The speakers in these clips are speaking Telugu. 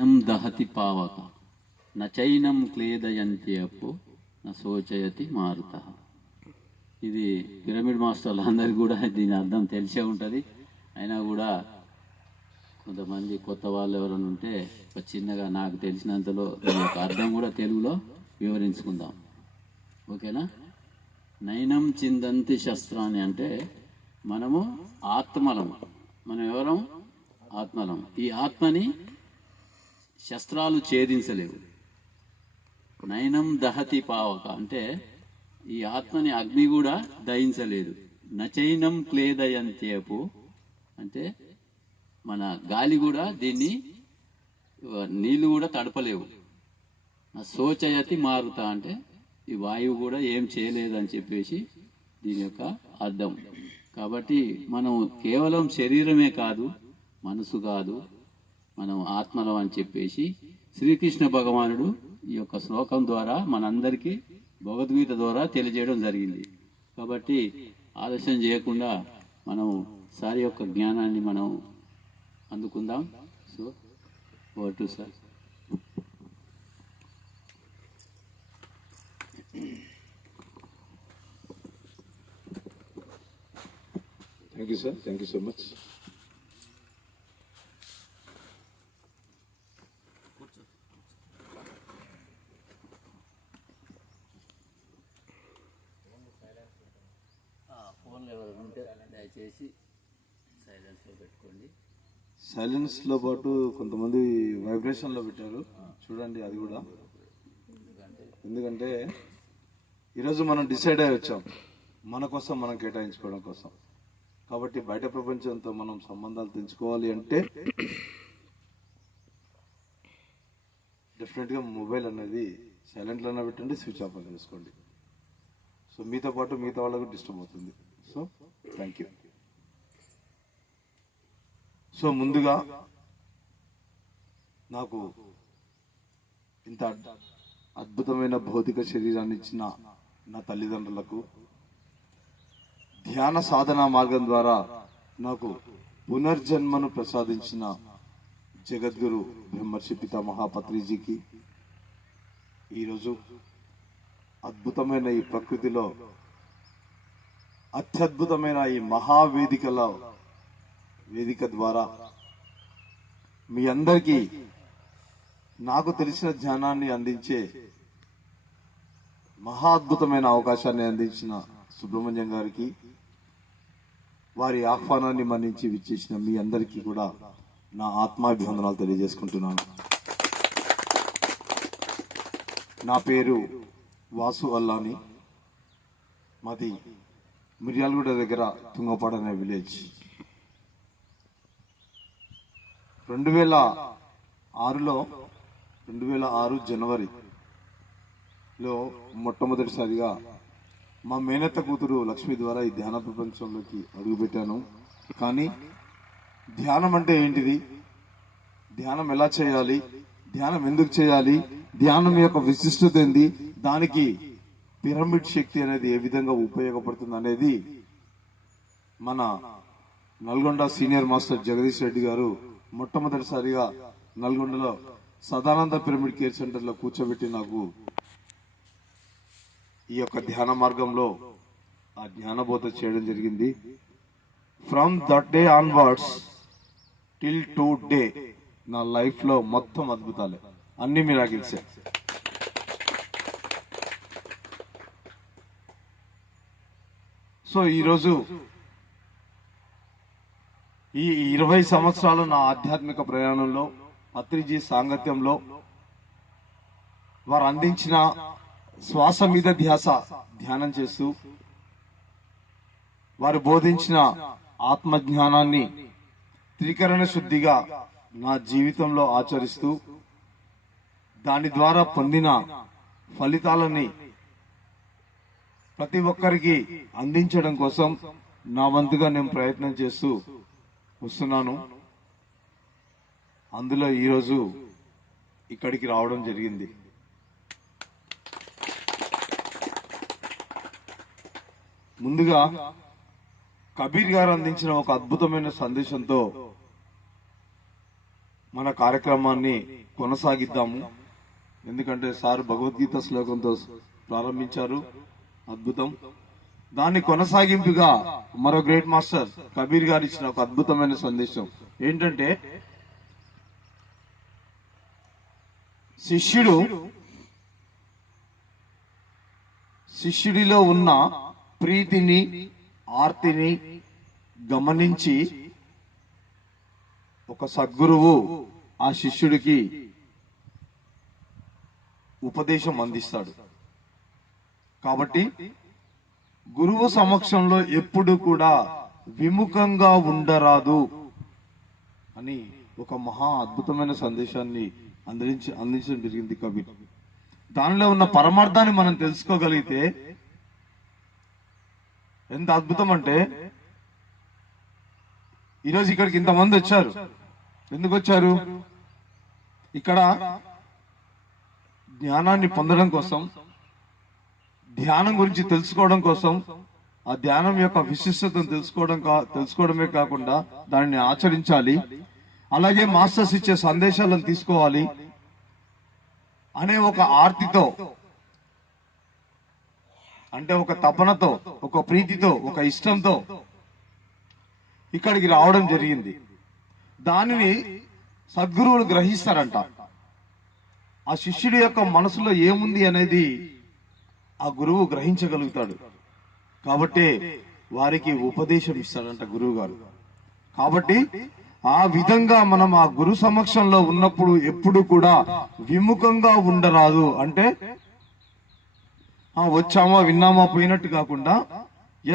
దహతి పావక నచైనం క్లేదయంతి అప్పు నోచయతి మారుత. ఇది పిరమిడ్ మాస్టర్లు అందరికీ కూడా దీని అర్థం తెలిసే ఉంటుంది. అయినా కూడా కొంతమంది కొత్త వాళ్ళు ఎవరైనా ఉంటే చిన్నగా నాకు తెలిసినంతలో దీని యొక్క అర్థం కూడా తెలుగులో వివరించుకుందాం. ఓకేనా? నైనం చిందంతి శస్త్రాన్ని అంటే మనము ఆత్మలం. మనం ఎవరం? ఆత్మలం. ఈ ఆత్మని శస్త్రాలు ఛేదించలేవు. నైనం దహతి పావక అంటే ఈ ఆత్మని అగ్ని కూడా దహించలేదు. నచైనం క్లేదయంతేపు అంటే మన గాలి కూడా దీన్ని, నీళ్లు కూడా తడపలేవు. శోచయతి మారుత అంటే ఈ వాయువు కూడా ఏం చేయలేదని చెప్పేసి దీని యొక్క అర్థం. కాబట్టి మనం కేవలం శరీరమే కాదు, మనసు కాదు, మనం ఆత్మలం అని చెప్పేసి శ్రీకృష్ణ భగవానుడు ఈ యొక్క శ్లోకం ద్వారా మనందరికీ భగవద్గీత ద్వారా తెలియజేయడం జరిగింది. కాబట్టి ఆలస్యం చేయకుండా మనం సారి యొక్క జ్ఞానాన్ని మనం అందుకుందాం. So over to sir. Thank you sir, thank you so much. ఫోన్లో ఎవరైనా ఉంటే దయచేసి సైలెన్స్లో పెట్టుకోండి. సైలెన్స్లో పాటు కొంతమంది వైబ్రేషన్లో పెట్టారు, చూడండి అది కూడా. ఎందుకంటే ఈరోజు మనం డిసైడ్ అయ్యి వచ్చాం మన కోసం మనం కేటాయించుకోవడం కోసం. కాబట్టి బయట ప్రపంచంతో మనం సంబంధాలు తెంచుకోవాలి అంటే డెఫినెట్గా మొబైల్ అనేది సైలెంట్లోనే పెట్టండి, స్విచ్ ఆఫ్ అని చేసుకోండి. సో మీతో పాటు మిగతా వాళ్ళకు డిస్టర్బ్ అవుతుంది. So thank you. సో ముందుగా నాకు ఇంత అద్భుతమైన భౌతిక శరీరాన్ని ఇచ్చిన నా తల్లిదండ్రులకు, ధ్యాన సాధనా మార్గం ద్వారా నాకు పునర్జన్మను ప్రసాదించిన జగద్గురు బ్రహ్మర్షి పితామహ పత్రిజీకి, ఈరోజు అద్భుతమైన ఈ ప్రకృతిలో అత్యద్భుతమైన ఈ వేదిక ద్వారా మీ అందరికీ నాకు తెలిసిన ధ్యానాన్ని అందించే అద్భుతమైన అవకాశాన్ని అందించిన సుబ్రహ్మణ్యం గారికి, వారి ఆహ్వానాన్ని మన్నించి విచ్చేసిన మీ అందరికీ కూడా నా ఆత్మాభివందనాలు తెలియజేసుకుంటున్నాను. నా పేరు వాసు అల్లాని. మాది మిర్యాలగూడ దగ్గర తుంగపాడు అనే విలేజ్. 2006 జనవరిలో మొట్టమొదటిసారిగా మా మేనత్త కూతురు లక్ష్మి ద్వారా ఈ ధ్యాన ప్రపంచంలోకి అడుగుపెట్టాను. కానీ ధ్యానం అంటే ఏంటిది, ధ్యానం ఎలా చేయాలి, ధ్యానం ఎందుకు చేయాలి, ధ్యానం యొక్క విశిష్టత ఏంది, దానికి పిరమిడ్ శక్తి అనేది ఏ విధంగా ఉపయోగపడుతుంది అనేది మన నల్గొండ సీనియర్ మాస్టర్ జగదీష్ రెడ్డి గారు మొట్టమొదటిసారిగా నల్గొండలో సదానంద పిరమిడ్ కేర్ సెంటర్లో కూర్చోబెట్టి నాకు ఈ యొక్క ధ్యాన మార్గంలో ఆ జ్ఞానబోధ చేయడం జరిగింది. From that day onwards till today నా లైఫ్ లో మొత్తం అద్భుతాలే, అన్ని మిరాకిల్సే. సో ఈరోజు ఈ 20 సంవత్సరాలు నా ఆధ్యాత్మిక ప్రయాణంలో పత్రిజీ సాంగత్యంలో వారు అందించిన శ్వాస మీద ధ్యాస ధ్యానం చేస్తూ, వారు బోధించిన ఆత్మజ్ఞానాన్ని త్రికరణ శుద్ధిగా నా జీవితంలో ఆచరిస్తూ, దాని ద్వారా పొందిన ఫలితాలని ప్రతి ఒక్కరికి అందించడం కోసం నా వంతుగా నేను ప్రయత్నం చేస్తూ వస్తున్నాను. అందులో ఈరోజు ఇక్కడికి రావడం జరిగింది. ముందుగా కబీర్ గారు అందించిన ఒక అద్భుతమైన సందేశంతో మన కార్యక్రమాన్ని కొనసాగిద్దాము. ఎందుకంటే సార్ భగవద్గీత శ్లోకంతో ప్రారంభించారు, అద్భుతం. దాన్ని కొనసాగింపుగా మరో గ్రేట్ మాస్టర్ కబీర్ గారు ఇచ్చిన ఒక అద్భుతమైన సందేశం ఏంటంటే, శిష్యుడిలో ఉన్న ప్రీతిని, ఆర్తిని గమనించి ఒక సద్గురువు ఆ శిష్యుడికి ఉపదేశం అందిస్తాడు. కాబట్టి గురువు సమక్షంలో ఎప్పుడు కూడా విముఖంగా ఉండరాదు అని ఒక మహా అద్భుతమైన సందేశాన్ని అందించడం జరిగింది కబీర్. దానిలో ఉన్న పరమార్థాన్ని మనం తెలుసుకోగలిగితే ఎంత అద్భుతం అంటే, ఈరోజు ఇక్కడికి ఇంతమంది వచ్చారు. ఎందుకు వచ్చారు? ఇక్కడ జ్ఞానాన్ని పొందడం కోసం, ధ్యానం గురించి తెలుసుకోవడం కోసం, ఆ ధ్యానం యొక్క విశిష్టతను తెలుసుకోవడమే కాకుండా దానిని ఆచరించాలి, అలాగే మాస్టర్స్ ఇచ్చే సందేశాలను తీసుకోవాలి అనే ఒక ఆర్తితో, అంటే ఒక తపనతో, ఒక ప్రీతితో, ఒక ఇష్టంతో ఇక్కడికి రావడం జరిగింది. దానిని సద్గురువులు గ్రహిస్తారంట. ఆ శిష్యుడి యొక్క మనసులో ఏముంది అనేది ఆ గురువు గ్రహించగలుగుతాడు. కాబట్టి వారికి ఉపదేశం ఇస్తాడంట గురువు గారు. కాబట్టి ఆ విధంగా మనం ఆ గురు సమక్షంలో ఉన్నప్పుడు ఎప్పుడు కూడా విముఖంగా ఉండరాదు. అంటే వచ్చామా, విన్నామా, పోయినట్టు కాకుండా,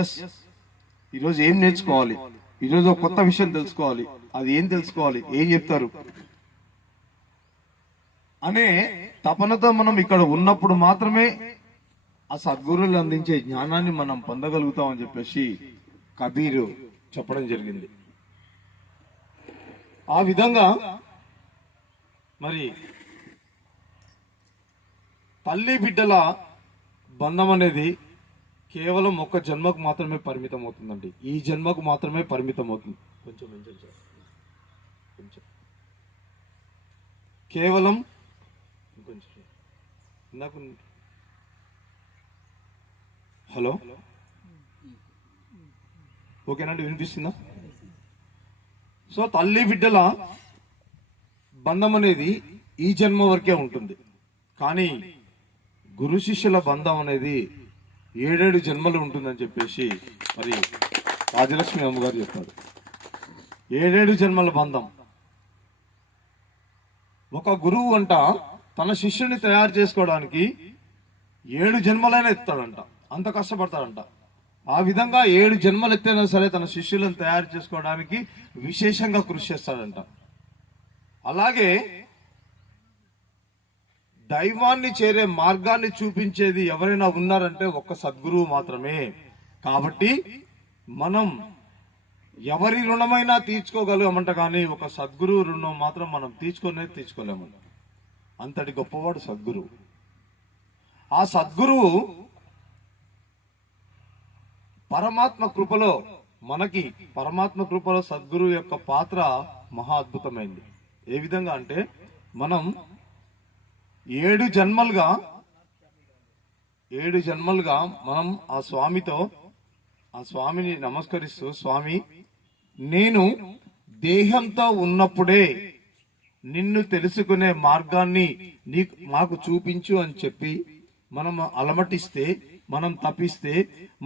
ఎస్ ఈరోజు ఏం నేర్చుకోవాలి, ఈరోజు ఒక కొత్త విషయం తెలుసుకోవాలి, అది ఏం తెలుసుకోవాలి, ఏం చెప్తారు అనే తపనతో మనం ఇక్కడ ఉన్నప్పుడు మాత్రమే ఆ సద్గురువులు అందించే జ్ఞానాన్ని మనం పొందగలుగుతామని చెప్పేసి కబీరు చెప్పడం జరిగింది. ఆ విధంగా మరి తల్లి బిడ్డల బంధం అనేది కేవలం ఒక్క జన్మకు మాత్రమే పరిమితం అవుతుందండి. ఈ జన్మకు మాత్రమే పరిమితం అవుతుంది. కొంచెం కేవలం హలో, ఓకేనండి, వినిపిస్తుందా? సో తల్లి బిడ్డల బంధం అనేది ఈ జన్మ వరకే ఉంటుంది. కానీ గురు శిష్యుల బంధం అనేది 7 జన్మలు ఉంటుందని చెప్పేసి మరి రాజలక్ష్మి అమ్మగారు చెప్పారు. 7 జన్మల బంధం. ఒక గురువు అంట తన శిష్యుని తయారు చేసుకోవడానికి 7 జన్మలైనా ఎత్తాడంట, అంత కష్టపడతాడంట. ఆ విధంగా 7 జన్మలు ఎత్తైనా సరే తన శిష్యులను తయారు చేసుకోవడానికి విశేషంగా కృషి చేస్తాడంట. అలాగే దైవాన్ని చేరే మార్గాన్ని చూపించేది ఎవరైనా ఉన్నారంటే ఒక్క సద్గురువు మాత్రమే. కాబట్టి మనం ఎవరి రుణమైనా తీర్చుకోగలమంట, కానీ ఒక సద్గురువు రుణం మాత్రం మనం తీర్చుకోలేము. అంతటి గొప్పవాడు సద్గురువు. ఆ సద్గురువు పరమాత్మ కృపలో సద్గురువు యొక్క పాత్ర మహా అద్భుతమైంది. ఏ విధంగా అంటే, మనం 7 జన్మలుగా మనం ఆ స్వామిని నమస్కరిస్తూ, స్వామి నేను దేహంతో ఉన్నప్పుడే నిన్ను తెలుసుకునే మార్గాన్ని మాకు చూపించు అని చెప్పి మనం అలమటిస్తే, మనం తపిస్తే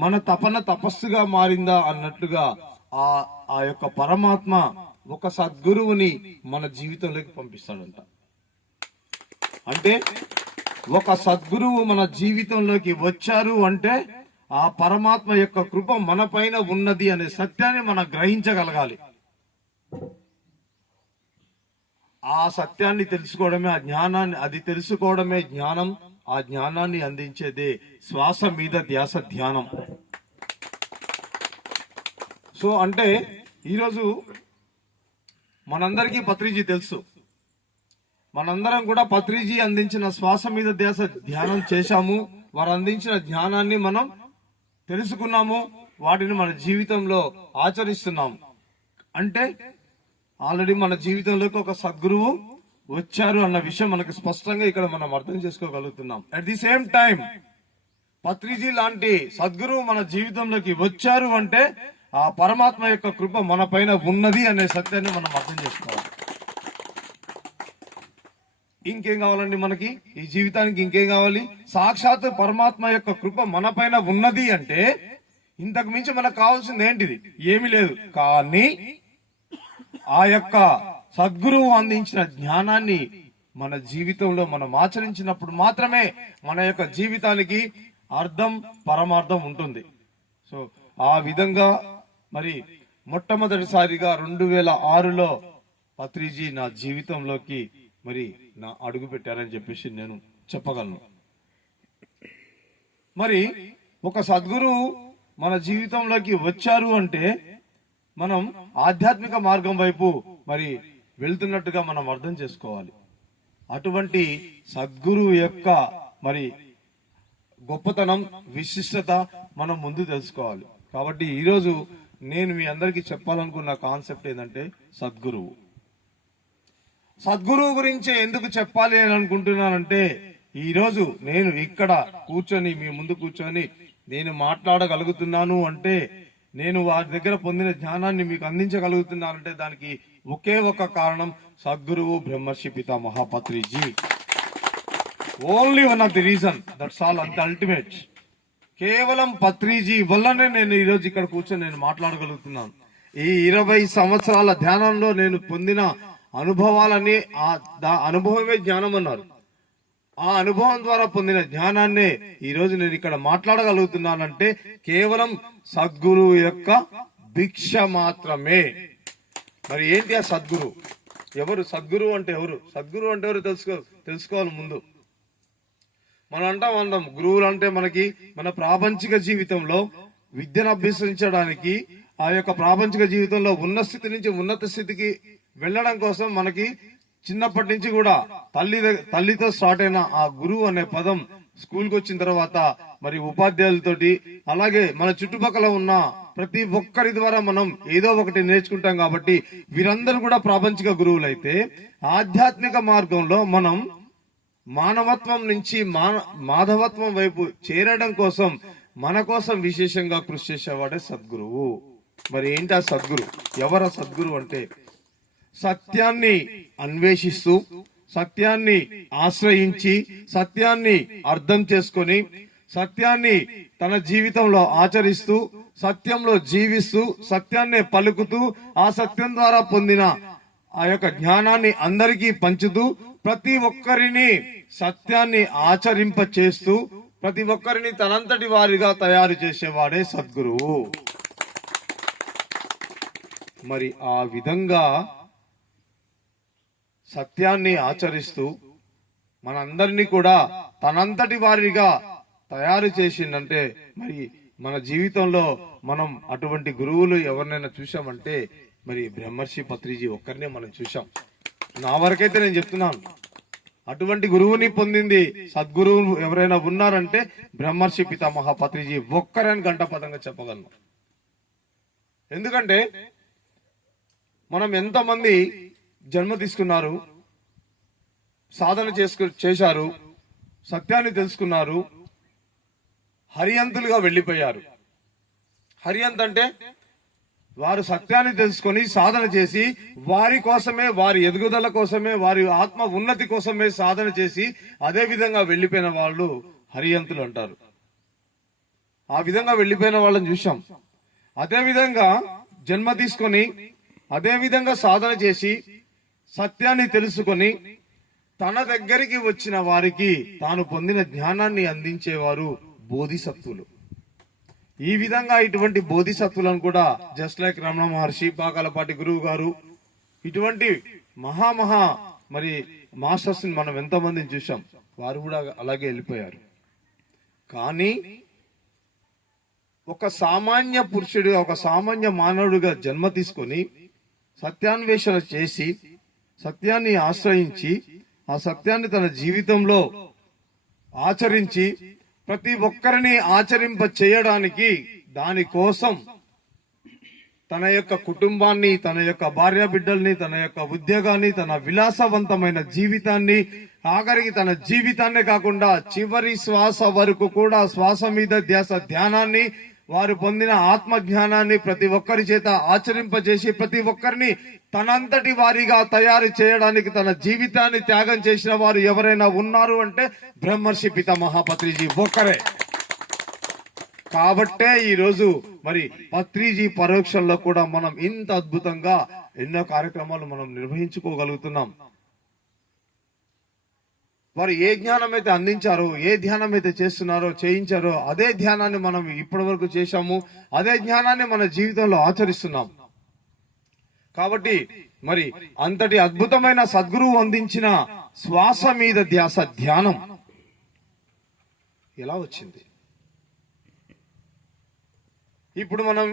మన తపన తపస్సుగా మారిందా అన్నట్లుగా ఆ యొక్క పరమాత్మ ఒక సద్గురువుని మన జీవితంలోకి పంపిస్తాడంట. అంటే ఒక సద్గురువు మన జీవితంలోకి వచ్చారు అంటే ఆ పరమాత్మ యొక్క కృప మన పైన ఉన్నది అనే సత్యాన్ని మనం గ్రహించగలగాలి. ఆ సత్యాన్ని తెలుసుకోవడమే, అది తెలుసుకోవడమే జ్ఞానం. ఆ జ్ఞానాన్ని అందించేదే శ్వాస మీద ధ్యాస ధ్యానం. సో అంటే ఈరోజు మనందరికీ పత్రిజీ తెలుసు. మనందరం కూడా పత్రిజీ అందించిన శ్వాస మీద ధ్యాస ధ్యానం చేశాము. వారు అందించిన జ్ఞానాన్ని మనం తెలుసుకున్నాము, వాటిని మన జీవితంలో ఆచరిస్తున్నాము. అంటే ఆల్రెడీ మన జీవితంలోకి ఒక సద్గురువు వచ్చారు అన్న విషయం మనకి స్పష్టంగా ఇక్కడ మనం అర్థం చేసుకోగలుగుతున్నాం. At the same time Patriji లాంటి సద్గురువు మన జీవితంలోకి వచ్చారు అంటే ఆ పరమాత్మ యొక్క కృప మన పైన ఉన్నది అనే సత్యాన్ని మనం అర్థం చేసుకోవాలి. ఇంకేం కావాలండి మనకి ఈ జీవితానికి? ఇంకేం కావాలి? సాక్షాత్ పరమాత్మ యొక్క కృప మన పైన ఉన్నది అంటే ఇంతకు మించి మనకు కావాల్సింది ఏంటిది? ఏమీ లేదు. కానీ ఆ యొక్క సద్గురువు అందించిన జ్ఞానాన్ని మన జీవితంలో మనం ఆచరించినప్పుడు మాత్రమే మన యొక్క జీవితానికి అర్థం పరమార్థం ఉంటుంది. సో ఆ విధంగా మరి మొట్టమొదటిసారిగా 2006లో పత్రిజీ నా జీవితంలోకి మరి నా అడుగు పెట్టారని చెప్పేసి నేను చెప్పగలను. మరి ఒక సద్గురువు మన జీవితంలోకి వచ్చారు అంటే మనం ఆధ్యాత్మిక మార్గం వైపు మరి వెళ్తున్నట్టుగా మనం అర్థం చేసుకోవాలి. అటువంటి సద్గురువు యొక్క మరి గొప్పతనం, విశిష్టత మనం ముందు తెలుసుకోవాలి. కాబట్టి ఈరోజు నేను మీ అందరికీ చెప్పాలనుకున్న కాన్సెప్ట్ ఏంటంటే సద్గురువు. సద్గురువు గురించి ఎందుకు చెప్పాలి అని అనుకుంటున్నానంటే ఈరోజు నేను ఇక్కడ కూర్చొని మీ ముందు కూర్చొని నేను మాట్లాడగలుగుతున్నాను అంటే, నేను వారి దగ్గర పొందిన జ్ఞానాన్ని మీకు అందించగలుగుతున్నానంటే దానికి ఒకే ఒక కారణం సద్గురువు బ్రహ్మర్షి Pitamaha Patriji. Only one of the reason, that's all. అంత అల్టిమేట్. కేవలం పత్రిజీ వల్లనే నేను ఈరోజు ఇక్కడ కూర్చొని నేను మాట్లాడగలుగుతున్నాను. ఈ 20 సంవత్సరాల ధ్యానంలో నేను పొందిన అనుభవాలని అనుభవమే జ్ఞానం అన్నారు. ఆ అనుభవం ద్వారా పొందిన జ్ఞానాన్నే ఈ రోజు నేను ఇక్కడ మాట్లాడగలుగుతున్నానంటే కేవలం సద్గురువు యొక్క భిక్ష మాత్రమే. మరి ఏంటి ఆ సద్గురు? ఎవరు సద్గురువు అంటే? ఎవరు సద్గురువు అంటే ఎవరు తెలుసుకోవాలి ముందు. మనం అంటాం గురువులు అంటే మనకి మన ప్రాపంచిక జీవితంలో విద్యను అభ్యసించడానికి, ఆ యొక్క ప్రాపంచిక జీవితంలో ఉన్న స్థితి నుంచి ఉన్నత స్థితికి వెళ్ళడం కోసం మనకి చిన్నప్పటి నుంచి కూడా తల్లితో స్టార్ట్ అయిన ఆ గురువు అనే పదం స్కూల్కి వచ్చిన తర్వాత మరి ఉపాధ్యాయులతోటి అలాగే మన చుట్టుపక్కల ఉన్న ప్రతి ఒక్కరి ద్వారా మనం ఏదో ఒకటి నేర్చుకుంటాం. కాబట్టి వీరందరూ కూడా ప్రాపంచిక గురువులైతే ఆధ్యాత్మిక మార్గంలో మనం మానవత్వం నుంచి మాధవత్వం వైపు చేరడం కోసం మన కోసం విశేషంగా కృషి చేసేవాడే సద్గురువు. మరి ఏంటి ఆ సద్గురు? ఎవరు సద్గురు అంటే సత్యాన్ని అన్వేషిస్తూ, సత్యాన్ని ఆశ్రయించి, సత్యాన్ని అర్థం చేసుకొని, సత్యాన్ని తన జీవితంలో ఆచరిస్తూ, సత్యంలో జీవిస్తూ, సత్యాన్ని పలుకుతూ, ఆ సత్యం ద్వారా పొందిన ఆ యొక్క జ్ఞానాన్ని అందరికీ పంచుతూ, ప్రతి ఒక్కరిని సత్యాన్ని ఆచరింప చేస్తూ, ప్రతి ఒక్కరిని తనంతటి వారిగా తయారు చేసేవాడే సద్గురువు. మరి ఆ విధంగా సత్యాన్ని ఆచరిస్తూ మనందరినీ కూడా తనంతటి వారిగా తయారు చేసిందంటే మరి మన జీవితంలో మనం అటువంటి గురువులు ఎవరినైనా చూసామంటే మరి బ్రహ్మర్షి పత్రిజీ ఒక్కరినే మనం చూసాం. నా వరకైతే నేను చెప్తున్నాను, అటువంటి గురువుని పొందింది సద్గురువు ఎవరైనా ఉన్నారంటే బ్రహ్మర్షి పితామహ పత్రిజీ ఒక్కరని గంటపదంగా చెప్పగలను. ఎందుకంటే మనం ఎంతమంది జన్మ తీసుకున్నారు, సాధన చేశారు, సత్యాన్ని తెలుసుకున్నారు, హరియంతులుగా వెళ్ళిపోయారు. హరియంత్ అంటే వారు సత్యాన్ని తెలుసుకొని సాధన చేసి వారి కోసమే, వారి ఎదుగుదల కోసమే, వారి ఆత్మ ఉన్నతి కోసమే సాధన చేసి అదే విధంగా వెళ్ళిపోయిన వాళ్ళు హరియంతులు అంటారు. ఆ విధంగా వెళ్ళిపోయిన వాళ్ళని చూసాం. అదే విధంగా జన్మ తీసుకొని అదే విధంగా సాధన చేసి సత్యాన్ని తెలుసుకొని తన దగ్గరికి వచ్చిన వారికి తాను పొందిన జ్ఞానాన్ని అందించేవారు బోధిసత్వులు. ఈ విధంగా ఇటువంటి బోధిసత్వులను కూడా జస్ట్ లైక్ రమణ మహర్షి, పాకాలపాటి గురువు గారు, ఇటువంటి మహా మరి మాస్టర్స్ మనం ఎంతమందిని చూసాం. వారు కూడా అలాగే వెళ్ళిపోయారు. కానీ ఒక సామాన్య పురుషుడిగా, ఒక సామాన్య మానవుడిగా జన్మ తీసుకొని సత్యాన్వేషణ చేసి సత్యాన్ని ఆశ్రయించి ఆ సత్యాన్ని తన జీవితంలో ఆచరించి ప్రతి ఒక్కరిని ఆచరింప చేయడానికి దానికోసం తన యొక్క కుటుంబాన్ని, తన యొక్క భార్య బిడ్డల్ని, తన యొక్క ఉద్యోగాన్ని, తన విలాసవంతమైన జీవితాన్ని, ఆఖరికి తన జీవితాన్నే కాకుండా చివరి శ్వాస వరకు కూడా శ్వాస మీద ధ్యాస ధ్యానాన్ని, వారు పొందిన ఆత్మ జ్ఞానాన్ని ప్రతి ఒక్కరి చేత ఆచరింపజేసి ప్రతి ఒక్కరిని తనంతటి వారిగా తయారు చేయడానికి తన జీవితాన్ని త్యాగం చేసిన వారు ఎవరైనా ఉన్నారు అంటే బ్రహ్మర్షి పితామహ పత్రిజీ ఒక్కరే. కాబట్టే ఈ రోజు మరి పత్రిజీ పరోక్షంలో కూడా మనం ఇంత అద్భుతంగా ఎన్నో కార్యక్రమాలు మనం నిర్వహించుకోగలుగుతున్నాం. వారు ఏ జ్ఞానం అయితే అందించారో, ఏ ధ్యానం అయితే చేస్తున్నారో, చేయించారో, అదే ధ్యానాన్ని మనం ఇప్పటి వరకు చేశాము, అదే జ్ఞానాన్ని మన జీవితంలో ఆచరిస్తున్నాం. కాబట్టి మరి అంతటి అద్భుతమైన సద్గురువు అందించిన శ్వాస మీద ధ్యాస ధ్యానం ఎలా వచ్చింది? ఇప్పుడు మనం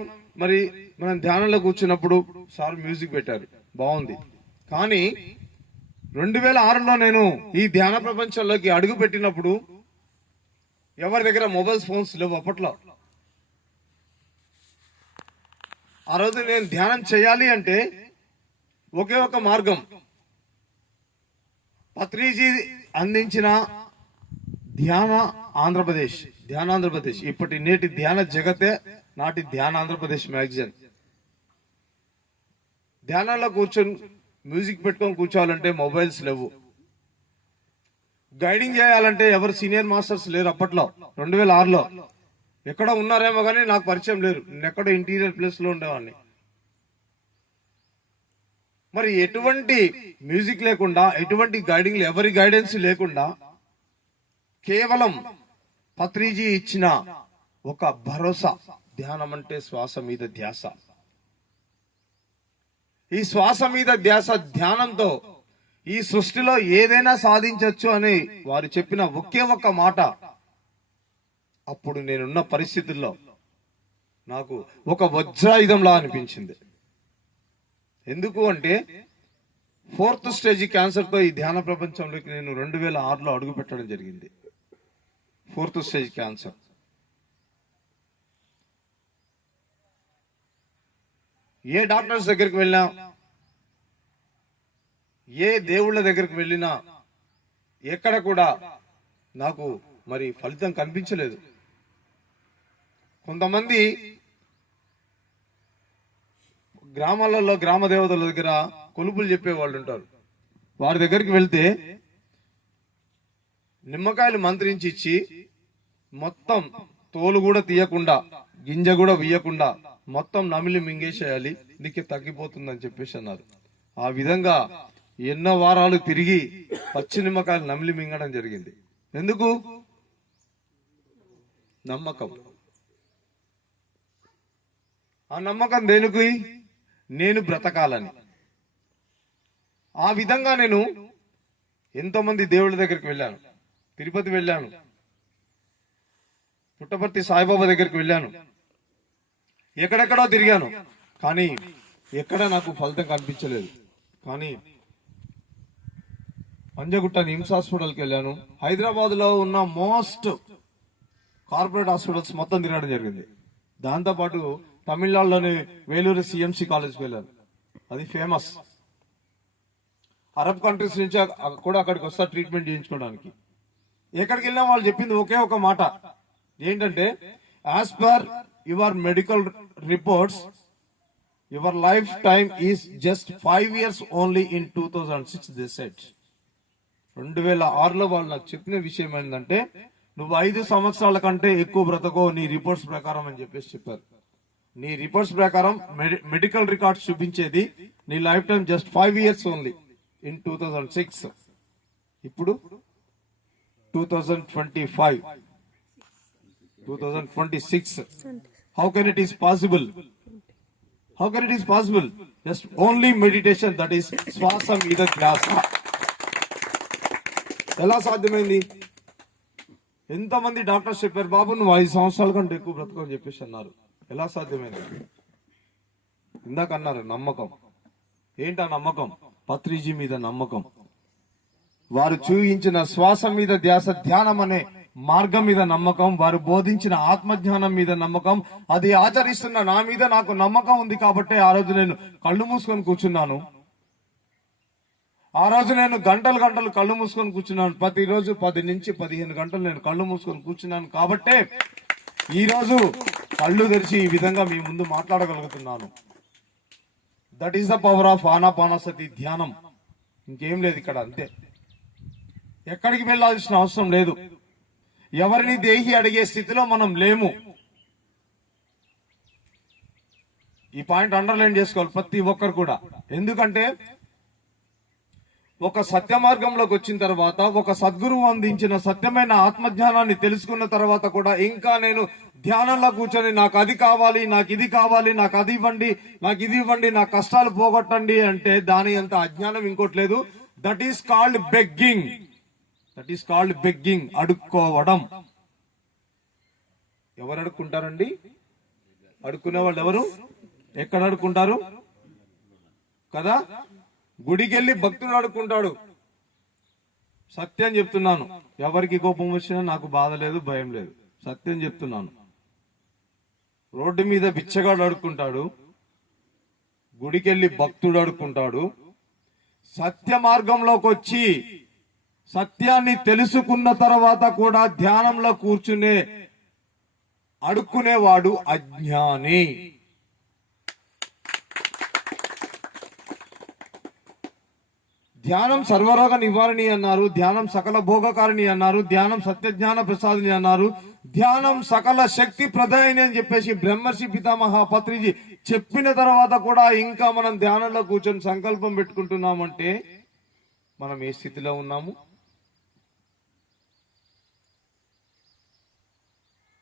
ధ్యానంలో కూర్చున్నప్పుడు సార్ మ్యూజిక్ పెట్టారు, బాగుంది. కానీ 2006లో నేను ఈ ధ్యాన ప్రపంచంలోకి అడుగు పెట్టినప్పుడు ఎవరి దగ్గర మొబైల్ ఫోన్స్ లేవు అప్పట్లో. ఆ రోజు నేను ధ్యానం చేయాలి అంటే ఒకే ఒక మార్గం, పత్రిజీ అందించిన ధ్యానాంధ్రప్రదేశ్ ఇప్పటి నేటి ధ్యాన జగతే నాటి ధ్యానాంధ్రప్రదేశ్ మ్యాగజైన్. ధ్యానాల్లో కూర్చొని మ్యూజిక్ పెట్టుకొని కూర్చోవాలంటే మొబైల్స్ లేవు. గైడింగ్ చేయాలంటే ఎవరు సీనియర్ మాస్టర్స్ లేరు అప్పట్లో. 2006లో ఎక్కడ ఉన్నారేమో కానీ నాకు పరిచయం లేరు. నేను ఎక్కడో ఇంటీరియర్ ప్లేస్ లో ఉండేవాడిని. మరి ఎటువంటి మ్యూజిక్ లేకుండా, ఎటువంటి గైడింగ్, ఎవరి గైడెన్స్ లేకుండా కేవలం పత్రిజీ ఇచ్చిన ఒక భరోసా, ధ్యానం అంటే శ్వాస మీద ధ్యాస. ఈ శ్వాస మీద ధ్యాస ధ్యానంతో ఈ సృష్టిలో ఏదైనా సాధించవచ్చు అని వారు చెప్పిన ఒకే ఒక్క మాట అప్పుడు నేనున్న పరిస్థితుల్లో నాకు ఒక వజ్రాయుధంలా అనిపించింది. ఎందుకు అంటే 4th స్టేజ్ క్యాన్సర్ తో ఈ ధ్యాన ప్రపంచంలోకి నేను 2006లో అడుగు పెట్టడం జరిగింది. 4th stage cancer. ఏ డాక్టర్స్ దగ్గరికి వెళ్ళినా, ఏ దేవుళ్ళ దగ్గరికి వెళ్ళినా ఎక్కడ కూడా నాకు మరి ఫలితం కనిపించలేదు. కొంతమంది గ్రామాలలో గ్రామ దేవతల దగ్గర కొలుపులు చెప్పే వాళ్ళు ఉంటారు. వారి దగ్గరికి వెళ్తే నిమ్మకాయలు మంత్రించి ఇచ్చి మొత్తం తోలు కూడా తీయకుండా, గింజ కూడా వీయకుండా మొత్తం నమిలి మింగేసేయాలి, నీకే తగ్గిపోతుందని చెప్పేసి అన్నారు. ఆ విధంగా ఎన్నో వారాలు తిరిగి పచ్చి నిమ్మకాయలు నమిలి మింగడం జరిగింది. ఎందుకు? నమ్మకం. ఆ నమ్మకం దేనికి? నేను బ్రతకాలని. ఆ విధంగా నేను ఎంతో మంది దేవుళ్ళ దగ్గరికి వెళ్ళాను. తిరుపతి వెళ్ళాను, పుట్టపర్తి సాయిబాబా దగ్గరికి వెళ్ళాను, ఎక్కడెక్కడో తిరిగాను. కానీ ఎక్కడ నాకు ఫలితం కనిపించలేదు. కానీ పంజగుట్ట నిమ్స్ హాస్పిటల్కి వెళ్ళాను. హైదరాబాద్ లో ఉన్న మోస్ట్ కార్పొరేట్ హాస్పిటల్స్ మొత్తం తిరగడం జరిగింది. దాంతోపాటు తమిళనాడులోని వేలూరు సిఎంసి కాలేజ్కి వెళ్ళాను. అది ఫేమస్. అరబ్ కంట్రీస్ నుంచి కూడా అక్కడికి వస్తారు ట్రీట్మెంట్ చేయించుకోవడానికి. ఎక్కడికి వెళ్ళినా వాళ్ళు చెప్పింది ఒకే ఒక మాట ఏంటంటే, as per your medical reports your lifetime is just 5 years only in 2006 they said. 2006లో వాళ్ళు నాకు చెప్పిన విషయం ఏంటంటే, నువ్వు 5 సంవత్సరాల కంటే ఎక్కువ బ్రతకో నీ రిపోర్ట్స్ ప్రకారం అని చెప్పేసి చెప్పారు. నీ రిపోర్ట్స్ ప్రకారం మెడికల్ రికార్డ్స్ చూపించేది నీ life time just 5 years only in 2006. ఇప్పుడు 2025, 2026. How can it is possible? How can it is possible? Just only meditation, that is శ్వాస మీద ధ్యాస. ఎలా సాధ్యమైంది? ఎంతమంది డాక్టర్స్ చెప్పారు, బాబు నువ్వు 5 సంవత్సరాల కంటే ఎక్కువ బ్రతకని చెప్పేసి అన్నారు. ఎలా సాధ్యమైంది? ఇందాక అన్నారు నమ్మకం. ఏంటా నమ్మకం? పత్రిజీ మీద నమ్మకం. వారు చూయించిన శ్వాస మీద ధ్యాస ధ్యానం అనే మార్గం మీద నమ్మకం, వారు బోధించిన ఆత్మజ్ఞానం మీద నమ్మకం, అది ఆచరిస్తున్న నా మీద నాకు నమ్మకం ఉంది కాబట్టి ఆ రోజు నేను కళ్ళు మూసుకొని కూర్చున్నాను. ఆ రోజు నేను గంటలు గంటలు కళ్ళు మూసుకొని కూర్చున్నాను. ప్రతిరోజు 10 నుంచి 15 గంటలు నేను కళ్ళు మూసుకొని కూర్చున్నాను కాబట్టే ఈ రోజు కళ్ళు తెరిచి ఈ విధంగా మీ ముందు మాట్లాడగలుగుతున్నాను. That is the power of Anapanasati ధ్యానం. ఇంకేం లేదు ఇక్కడ, అంతే. ఎక్కడికి వెళ్ళాల్సిన అవసరం లేదు. ఎవరిని దేహి అడిగే స్థితిలో మనం లేము. ఈ పాయింట్ అండర్లైన్ చేసుకోవాలి ప్రతి ఒక్కరు కూడా. ఎందుకంటే ఒక సత్య మార్గంలోకి వచ్చిన తర్వాత, ఒక సద్గురువు అందించిన సత్యమైన ఆత్మజ్ఞానాన్ని తెలుసుకున్న తర్వాత కూడా ఇంకా నేను ధ్యానంలో కూర్చొని నాకు అది కావాలి, నాకు ఇది కావాలి, నాకు అది ఇవ్వండి, నాకు ఇది ఇవ్వండి, నా కష్టాలు పోగొట్టండి అంటే దాని అంత అజ్ఞానం ఇంకోటి లేదు. That is called begging. That is called begging, అడుక్కోవడం. ఎవరు అడుక్కుంటారండి? అడుక్కునే వాళ్ళు ఎవరు? ఎక్కడ అడుక్కుంటారు కదా? గుడికెళ్ళి భక్తుడు అడుక్కుంటాడు. సత్యం చెప్తున్నాను, ఎవరికి కోపం వచ్చినా నాకు బాధ లేదు, భయం లేదు. సత్యం చెప్తున్నాను. రోడ్డు మీద బిచ్చగాడు అడుక్కుంటాడు, గుడికెళ్ళి భక్తుడు అడుక్కుంటాడు. సత్య మార్గంలోకి వచ్చి సత్యాన్ని తెలుసుకున్న తర్వాత కూడా ధ్యానంలో కూర్చునే అడుక్కునేవాడు అజ్ఞాని. ధ్యానం సర్వరోగ నివారణి అన్నారు, ధ్యానం సకల భోగకారిణి అన్నారు, ధ్యానం సత్యజ్ఞాన ప్రసాదిని అన్నారు, ధ్యానం సకల శక్తి ప్రదాయిని అని చెప్పేసి బ్రహ్మర్షి పితామహ పత్రిజీ చెప్పిన తర్వాత కూడా ఇంకా మనం ధ్యానంలో కూర్చొని సంకల్పం పెట్టుకుంటున్నామంటే మనం ఏ స్థితిలో ఉన్నాము?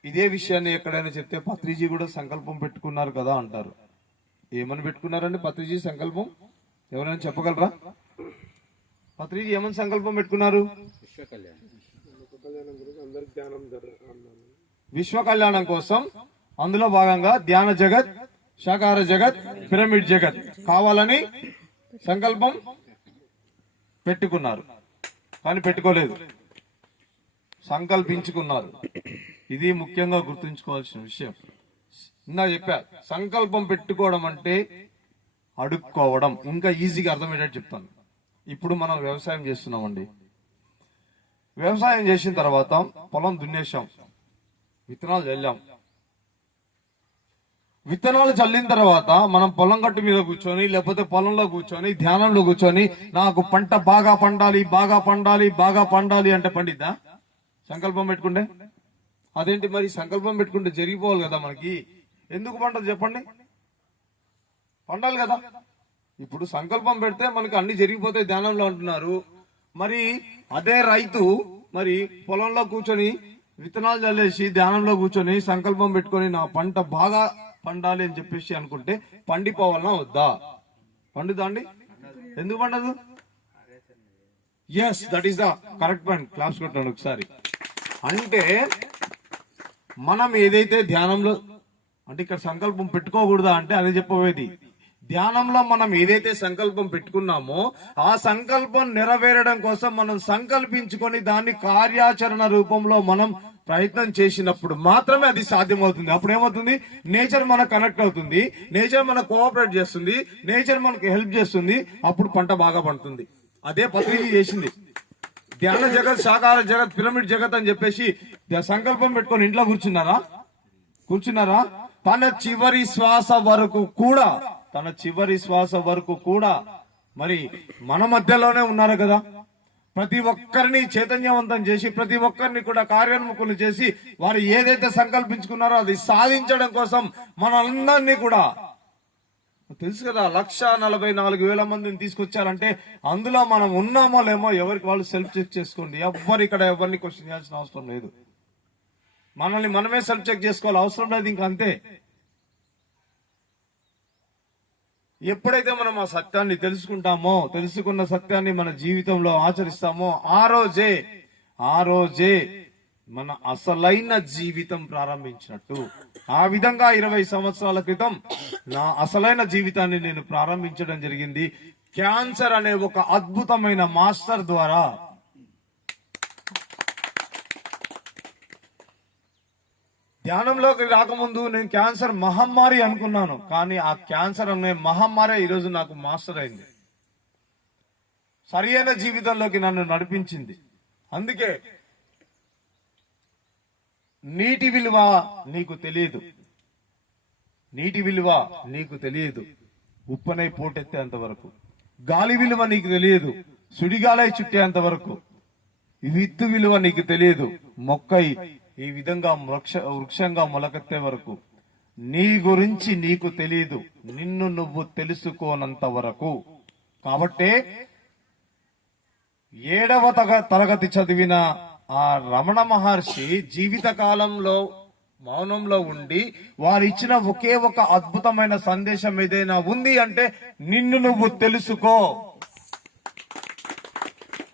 ఇదే విషయాన్ని ఎక్కడైనా చెప్తే పత్రిజీ కూడా సంకల్పం పెట్టుకున్నారు కదా అంటారు. ఏమని పెట్టుకున్నారండి పత్రిజీ సంకల్పం? ఎవరైనా చెప్పగలరా? పత్రిజీ ఏమని సంకల్పం పెట్టుకున్నారు? విశ్వ కళ్యాణం కోసం. అందులో భాగంగా ధ్యాన జగత్, శాకాహార జగత్, పిరమిడ్ జగత్ కావాలని సంకల్పం పెట్టుకున్నారు. కానీ పెట్టుకోలేదు, సంకల్పించుకున్నారు. ఇది ముఖ్యంగా గుర్తుంచుకోవాల్సిన విషయం. ఇందా చెప్పా, సంకల్పం పెట్టుకోవడం అంటే అడుక్కోవడం. ఇంకా ఈజీగా అర్థమయ్యేటట్టు చెప్తాను. ఇప్పుడు మనం వ్యవసాయం చేస్తున్నామండి. వ్యవసాయం చేసిన తర్వాత పొలం దున్నేశాం, విత్తనాలు చల్లాం. విత్తనాలు చల్లిన తర్వాత మనం పొలం గట్టు మీద కూర్చొని లేకపోతే పొలంలో కూర్చొని ధ్యానంలో కూర్చొని నాకు పంట బాగా పండాలి, బాగా పండాలి, బాగా పండాలి అంటే పండిద్దా? సంకల్పం పెట్టుకుంటే అదేంటి మరి? సంకల్పం పెట్టుకుంటే జరిగిపోవాలి కదా మనకి. ఎందుకు పండదు చెప్పండి? పండాలి కదా. ఇప్పుడు సంకల్పం పెడితే మనకి అన్ని జరిగిపోతాయి ధ్యానంలో అంటున్నారు. మరి అదే రైతు మరి పొలంలో కూర్చొని విత్తనాలు చల్లేసి ధ్యానంలో కూర్చొని సంకల్పం పెట్టుకొని నా పంట బాగా పండాలి అని చెప్పేసి అనుకుంటే పండిపోవాలనా వద్దా? పండుదా అండి? ఎందుకు పండదు? Yes, that is the correct point. Claps కొట్టండి ఒకసారి. అంటే మనం ఏదైతే ధ్యానంలో, అంటే ఇక్కడ సంకల్పం పెట్టుకోకూడదా అంటే అదే చెప్పబోయేది. ధ్యానంలో మనం ఏదైతే సంకల్పం పెట్టుకున్నామో ఆ సంకల్పం నెరవేరడం కోసం మనం సంకల్పించుకొని దాన్ని కార్యాచరణ రూపంలో మనం ప్రయత్నం చేసినప్పుడు మాత్రమే అది సాధ్యమవుతుంది. అప్పుడు ఏమవుతుంది? నేచర్ మనకు కనెక్ట్ అవుతుంది, నేచర్ మనకు కోఆపరేట్ చేస్తుంది, నేచర్ మనకు హెల్ప్ చేస్తుంది. అప్పుడు పంట బాగా పండుతుంది. అదే పత్రిజీ చేసింది. ధ్యాన జగత్, శాకాహార జగత్, పిరమిడ్ జగత్ అని చెప్పేసి సంకల్పం పెట్టుకొని ఇంట్లో కూర్చున్నారా? తన చివరి శ్వాస వరకు కూడా మరి మన మధ్యలోనే ఉన్నారు కదా. ప్రతి ఒక్కరిని చైతన్యవంతం చేసి ప్రతి ఒక్కరిని కూడా కార్యోన్ముఖులు చేసి వారు ఏదైతే సంకల్పించుకున్నారో అది సాధించడం కోసం మనందరినీ కూడా తెలుసు కదా 1,44,000 మందిని తీసుకొచ్చారంటే అందులో మనం ఉన్నామో లేమో ఎవరికి వాళ్ళు సెల్ఫ్ చెక్ చేసుకోండి. ఎవరిని క్వశ్చన్ చేయాల్సిన అవసరం లేదు. మనల్ని మనమే సెల్ఫ్ చెక్ చేసుకోవాలి, అవసరం లేదు ఇంకా, అంతే. ఎప్పుడైతే మనం ఆ సత్యాన్ని తెలుసుకుంటామో, తెలుసుకున్న సత్యాన్ని మన జీవితంలో ఆచరిస్తామో ఆ రోజే మన అసలైన జీవితం ప్రారంభించినట్టు. ఆ విధంగా 20 సంవత్సరాల క్రితం నా అసలైన జీవితాన్ని నేను ప్రారంభించడం జరిగింది. క్యాన్సర్ అనే ఒక అద్భుతమైన మాస్టర్ ద్వారా. ధ్యానంలోకి రాకముందు నేను క్యాన్సర్ మహమ్మారి అనుకున్నాను, కానీ ఆ క్యాన్సర్ అనే మహమ్మారి ఈరోజు నాకు మాస్టర్ అయింది. సరియైన జీవితంలోకి నన్ను నడిపించింది. అందుకే నీటి విలువ నీకు తెలియదు, నీటి విలువ నీకు తెలియదు ఉప్పనై పోటెత్తేంత వరకు. గాలి విలువ నీకు తెలియదు సుడిగాలై చుట్టేంత వరకు. విత్తు విలువ నీకు తెలియదు మొక్కై ఈ విధంగా వృక్షంగా మొలకెత్తే వరకు. నీ గురించి నీకు తెలియదు నిన్ను నువ్వు తెలుసుకోనంత వరకు. కాబట్టే 7వ తరగతి చదివిన ఆ రమణ మహర్షి జీవిత కాలంలో మౌనంలో ఉండి వారు ఇచ్చిన ఒకే ఒక అద్భుతమైన సందేశం ఏదైనా ఉంది అంటే నిన్ను నువ్వు తెలుసుకో.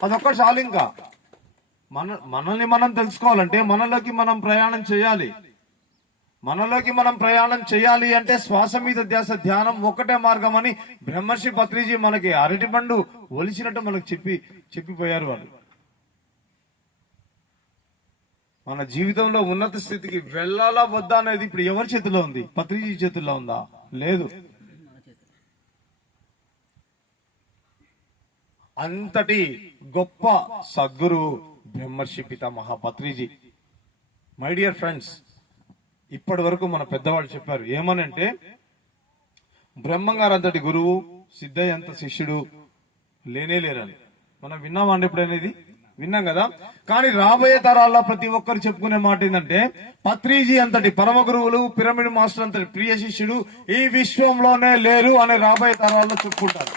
అదొక్కటి చాలు. ఇంకా మనల్ని మనం తెలుసుకోవాలంటే మనలోకి మనం ప్రయాణం చేయాలి. మనలోకి మనం ప్రయాణం చేయాలి అంటే శ్వాస మీద ధ్యాస, ధ్యానం ఒకటే మార్గం అని బ్రహ్మర్షి పత్రిజీ మనకి అరటిపండు ఒలిచినట్టు మనకు చెప్పిపోయారు వాళ్ళు. మన జీవితంలో ఉన్నత స్థితికి వెళ్ళాలా వద్దా అనేది ఇప్పుడు ఎవరి చేతిలో ఉంది? పత్రిజీ చేతుల్లో ఉందా? లేదు. అంతటి గొప్ప సద్గురు బ్రహ్మర్షి Pitamaha Patriji. My dear friends, ఇప్పటి వరకు మన పెద్దవాళ్ళు చెప్పారు ఏమనంటే బ్రహ్మంగారు అంతటి గురువు, సిద్ధయ్య అంత శిష్యుడు లేనే లేరని. మనం విన్నామండి ఎప్పుడనేది? విన్నాం కదా. కానీ రాబోయే తరాల్లో ప్రతి ఒక్కరు చెప్పుకునే మాట ఏంటంటే పత్రిజీ అంతటి పరమ గురువులు, పిరమిడ్ మాస్టర్ అంతటి ప్రియ శిష్యుడు ఈ విశ్వంలోనే లేరు అని రాబోయే తరాల్లో చెప్పుకుంటారు.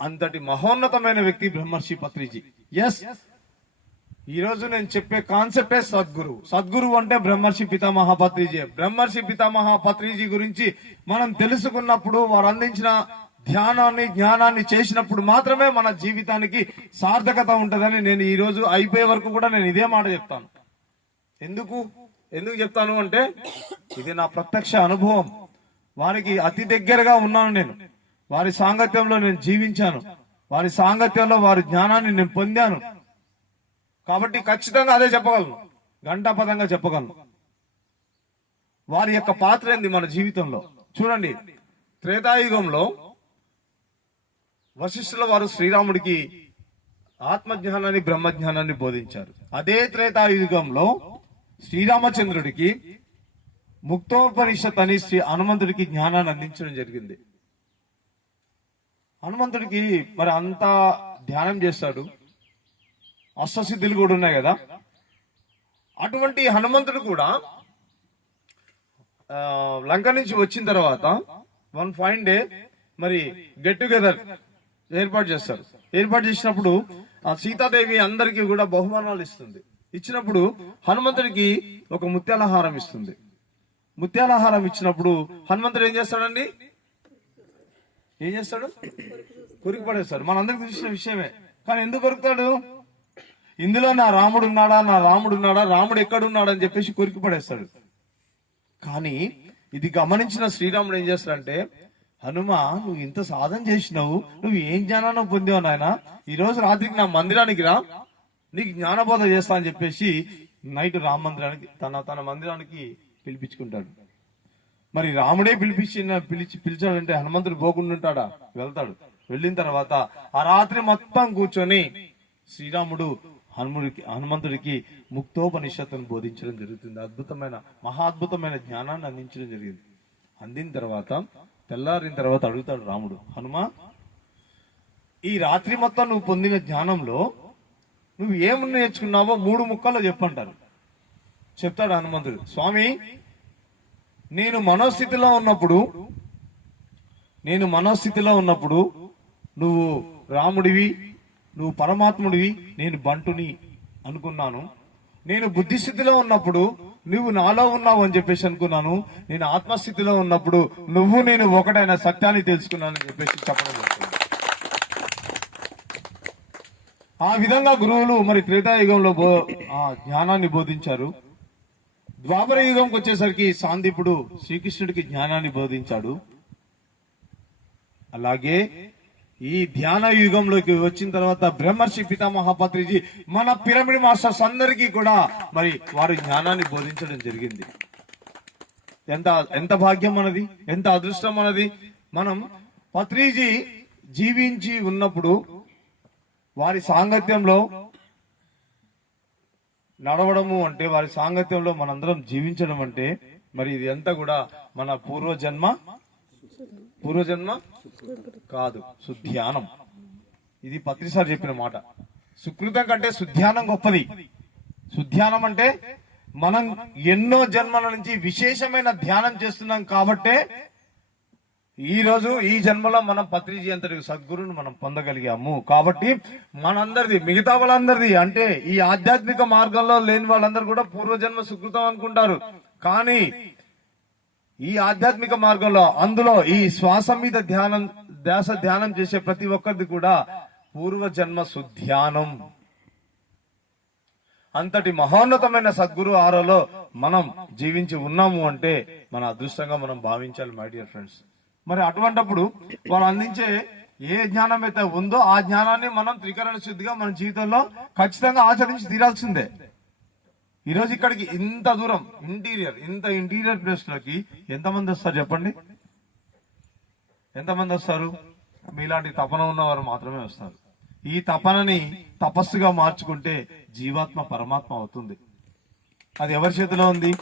అంతటి మహోన్నతమైన వ్యక్తి బ్రహ్మర్షి పత్రిజీ. ఎస్, ఈ రోజు నేను చెప్పే కాన్సెప్టే సద్గురు. సద్గురు అంటే బ్రహ్మర్షి పితామహ పత్రిజీ. బ్రహ్మర్షి పితామహ పత్రిజీ గురించి మనం తెలుసుకున్నప్పుడు, వారు అందించిన ధ్యానాన్ని జ్ఞానాన్ని చేసినప్పుడు మాత్రమే మన జీవితానికి సార్థకత ఉంటుందని నేను ఈ రోజు అయిపోయే వరకు కూడా నేను ఇదే మాట చెప్తాను. ఎందుకు చెప్తాను అంటే ఇది నా ప్రత్యక్ష అనుభవం. వారికి అతి దగ్గరగా ఉన్నాను నేను. వారి సాంగత్యంలో నేను జీవించాను. వారి సాంగత్యంలో వారి జ్ఞానాన్ని నేను పొందాను. కాబట్టి ఖచ్చితంగా అదే చెప్పగలను, ఘంటాపదంగా చెప్పగలను. వారి యొక్క పాత్ర ఏంది మన జీవితంలో? చూడండి, త్రేతాయుగంలో వశిష్ఠుల వారు శ్రీరాముడికి ఆత్మజ్ఞానాన్ని బ్రహ్మజ్ఞానాన్ని బోధించారు. అదే త్రేతాయుగంలో శ్రీరామచంద్రుడికి ముక్తోపనిషత్ అని శ్రీ హనుమంతుడికి జ్ఞానాన్ని అందించడం జరిగింది. హనుమంతుడికి మరి అంతా ధ్యానం చేస్తాడు, అష్టసిద్ధులు కూడా ఉన్నాయి కదా. అటువంటి హనుమంతుడు కూడా లంక నుంచి వచ్చిన తర్వాత వన్ ఫైన్ డే మరి గెట్ టుగెదర్ ఏర్పాటు చేస్తారు. ఏర్పాటు చేసినప్పుడు ఆ సీతాదేవి అందరికీ కూడా బహుమానాలు ఇస్తుంది. ఇచ్చినప్పుడు హనుమంతుడికి ఒక ముత్యాలహారం ఇస్తుంది. ముత్యాలహారం ఇచ్చినప్పుడు హనుమంతుడు ఏం చేస్తాడండి? ఏం చేస్తాడు? కొరికి పడేస్తాడు. మనందరికి తెలిసిన విషయమే. కానీ ఎందుకు కొరుకుతాడు? ఇందులో నా రాముడు ఉన్నాడా, నా రాముడు ఉన్నాడా, రాముడు ఎక్కడున్నాడు అని చెప్పేసి కొరికి పడేస్తాడు. కానీ ఇది గమనించిన శ్రీరాముడు ఏం చేస్తాడంటే, హనుమ, నువ్వు ఇంత సాధన చేసినావు, నువ్వు ఏం జ్ఞానాన్ని పొందావు నాయన, ఈ రోజు రాత్రికి నా మందిరానికి రా, నీకు జ్ఞానబోధ చేస్తా అని చెప్పేసి నైట్ రామ మందిరానికి తన మందిరానికి పిలిపించుకుంటాడు. మరి రాముడే పిలిచాడంటే హనుమంతుడు పోకుండా ఉంటాడా? వెళ్తాడు. వెళ్ళిన తర్వాత ఆ రాత్రి మొత్తం కూర్చొని శ్రీరాముడు హనుమంతుడికి ముక్తోపనిషత్తును బోధించడం జరుగుతుంది. అద్భుతమైన మహాద్భుతమైన జ్ఞానాన్ని అందించడం జరిగింది. అందిన తర్వాత తెల్లారిన తర్వాత అడుగుతాడు రాముడు, హనుమ, ఈ రాత్రి మొత్తం నువ్వు పొందిన జ్ఞానంలో నువ్వు ఏమి నేర్చుకున్నావో 3 ముక్కల్లో చెప్పంటారు. చెప్తాడు హనుమంతుడు, స్వామి, నేను మనోస్థితిలో ఉన్నప్పుడు నువ్వు రాముడివి, నువ్వు పరమాత్ముడివి, నేను బంటుని అనుకున్నాను. నేను బుద్ధిస్థితిలో ఉన్నప్పుడు నువ్వు నాలో ఉన్నావు అని చెప్పేసి అనుకున్నాను. నేను ఆత్మస్థితిలో ఉన్నప్పుడు నువ్వు నేను ఒకటైన సత్యాన్ని తెలుసుకున్నాను అని చెప్పేసి చెప్పడం జరుగుతుంది. ఆ విధంగా గురువులు మరి త్రేతాయుగంలో జ్ఞానాన్ని బోధించారు. ద్వాపర యుగంకి వచ్చేసరికి సాందీపుడు శ్రీకృష్ణుడికి జ్ఞానాన్ని బోధించాడు. అలాగే ఈ ధ్యాన యుగంలోకి వచ్చిన తర్వాత బ్రహ్మర్షి పితామహ పత్రిజీ మన పిరమిడ్ మాస్టర్స్ అందరికీ కూడా మరి వారు జ్ఞానాన్ని బోధించడం జరిగింది. ఎంత ఎంత భాగ్యం మనది, ఎంత అదృష్టం మనది. మనం పత్రిజీ జీవించి ఉన్నప్పుడు వారి సాంగత్యంలో నడవడము అంటే, వారి సాంగత్యంలో మనందరం జీవించడం అంటే మరి ఇది అంతా కూడా మన పూర్వజన్మ కాదు, సుధ్యానం. ఇది పత్రి సార్ చెప్పిన మాట. సుకృతం కంటే సుధ్యానం గొప్పది. సుధ్యానం అంటే మనం ఎన్నో జన్మల నుంచి విశేషమైన ధ్యానం చేస్తున్నాం కాబట్టే ఈ రోజు ఈ జన్మలో మనం పత్రిజీ అంతటి సద్గురుని మనం పొందగలిగాము. కాబట్టి మనందరిది, మిగతా వాళ్ళందరిది అంటే ఈ ఆధ్యాత్మిక మార్గంలో లేని వాళ్ళందరూ కూడా పూర్వజన్మ సుకృతం అనుకుంటారు. కానీ ఈ ఆధ్యాత్మిక మార్గంలో అందులో ఈ శ్వాస మీద ధ్యానం చేసే ప్రతి ఒక్కరిది కూడా పూర్వజన్మ సుధ్యానం. అంతటి మహోన్నతమైన సద్గురు ఆరోలో మనం జీవించి ఉన్నాము అంటే మన అదృష్టంగా మనం భావించాలి మై డియర్ ఫ్రెండ్స్. మరి అటువంటప్పుడు వారు అందించే ఏ జ్ఞానం అయితే ఉందో ఆ జ్ఞానాన్ని మనం త్రికరణ శుద్ధిగా మన జీవితంలో ఖచ్చితంగా ఆచరించి తీరాల్సిందే. ఈరోజు ఇక్కడికి ఇంత దూరం ఇంటీరియర్ ప్లేస్ లోకి ఎంతమంది వస్తారు చెప్పండి? ఎంతమంది వస్తారు? మీలాంటి తపన ఉన్నవారు మాత్రమే వస్తారు. ఈ తపనని తపస్సుగా మార్చుకుంటే జీవాత్మ పరమాత్మ అవుతుంది. అది ఎవరి చేతిలో ఉంది?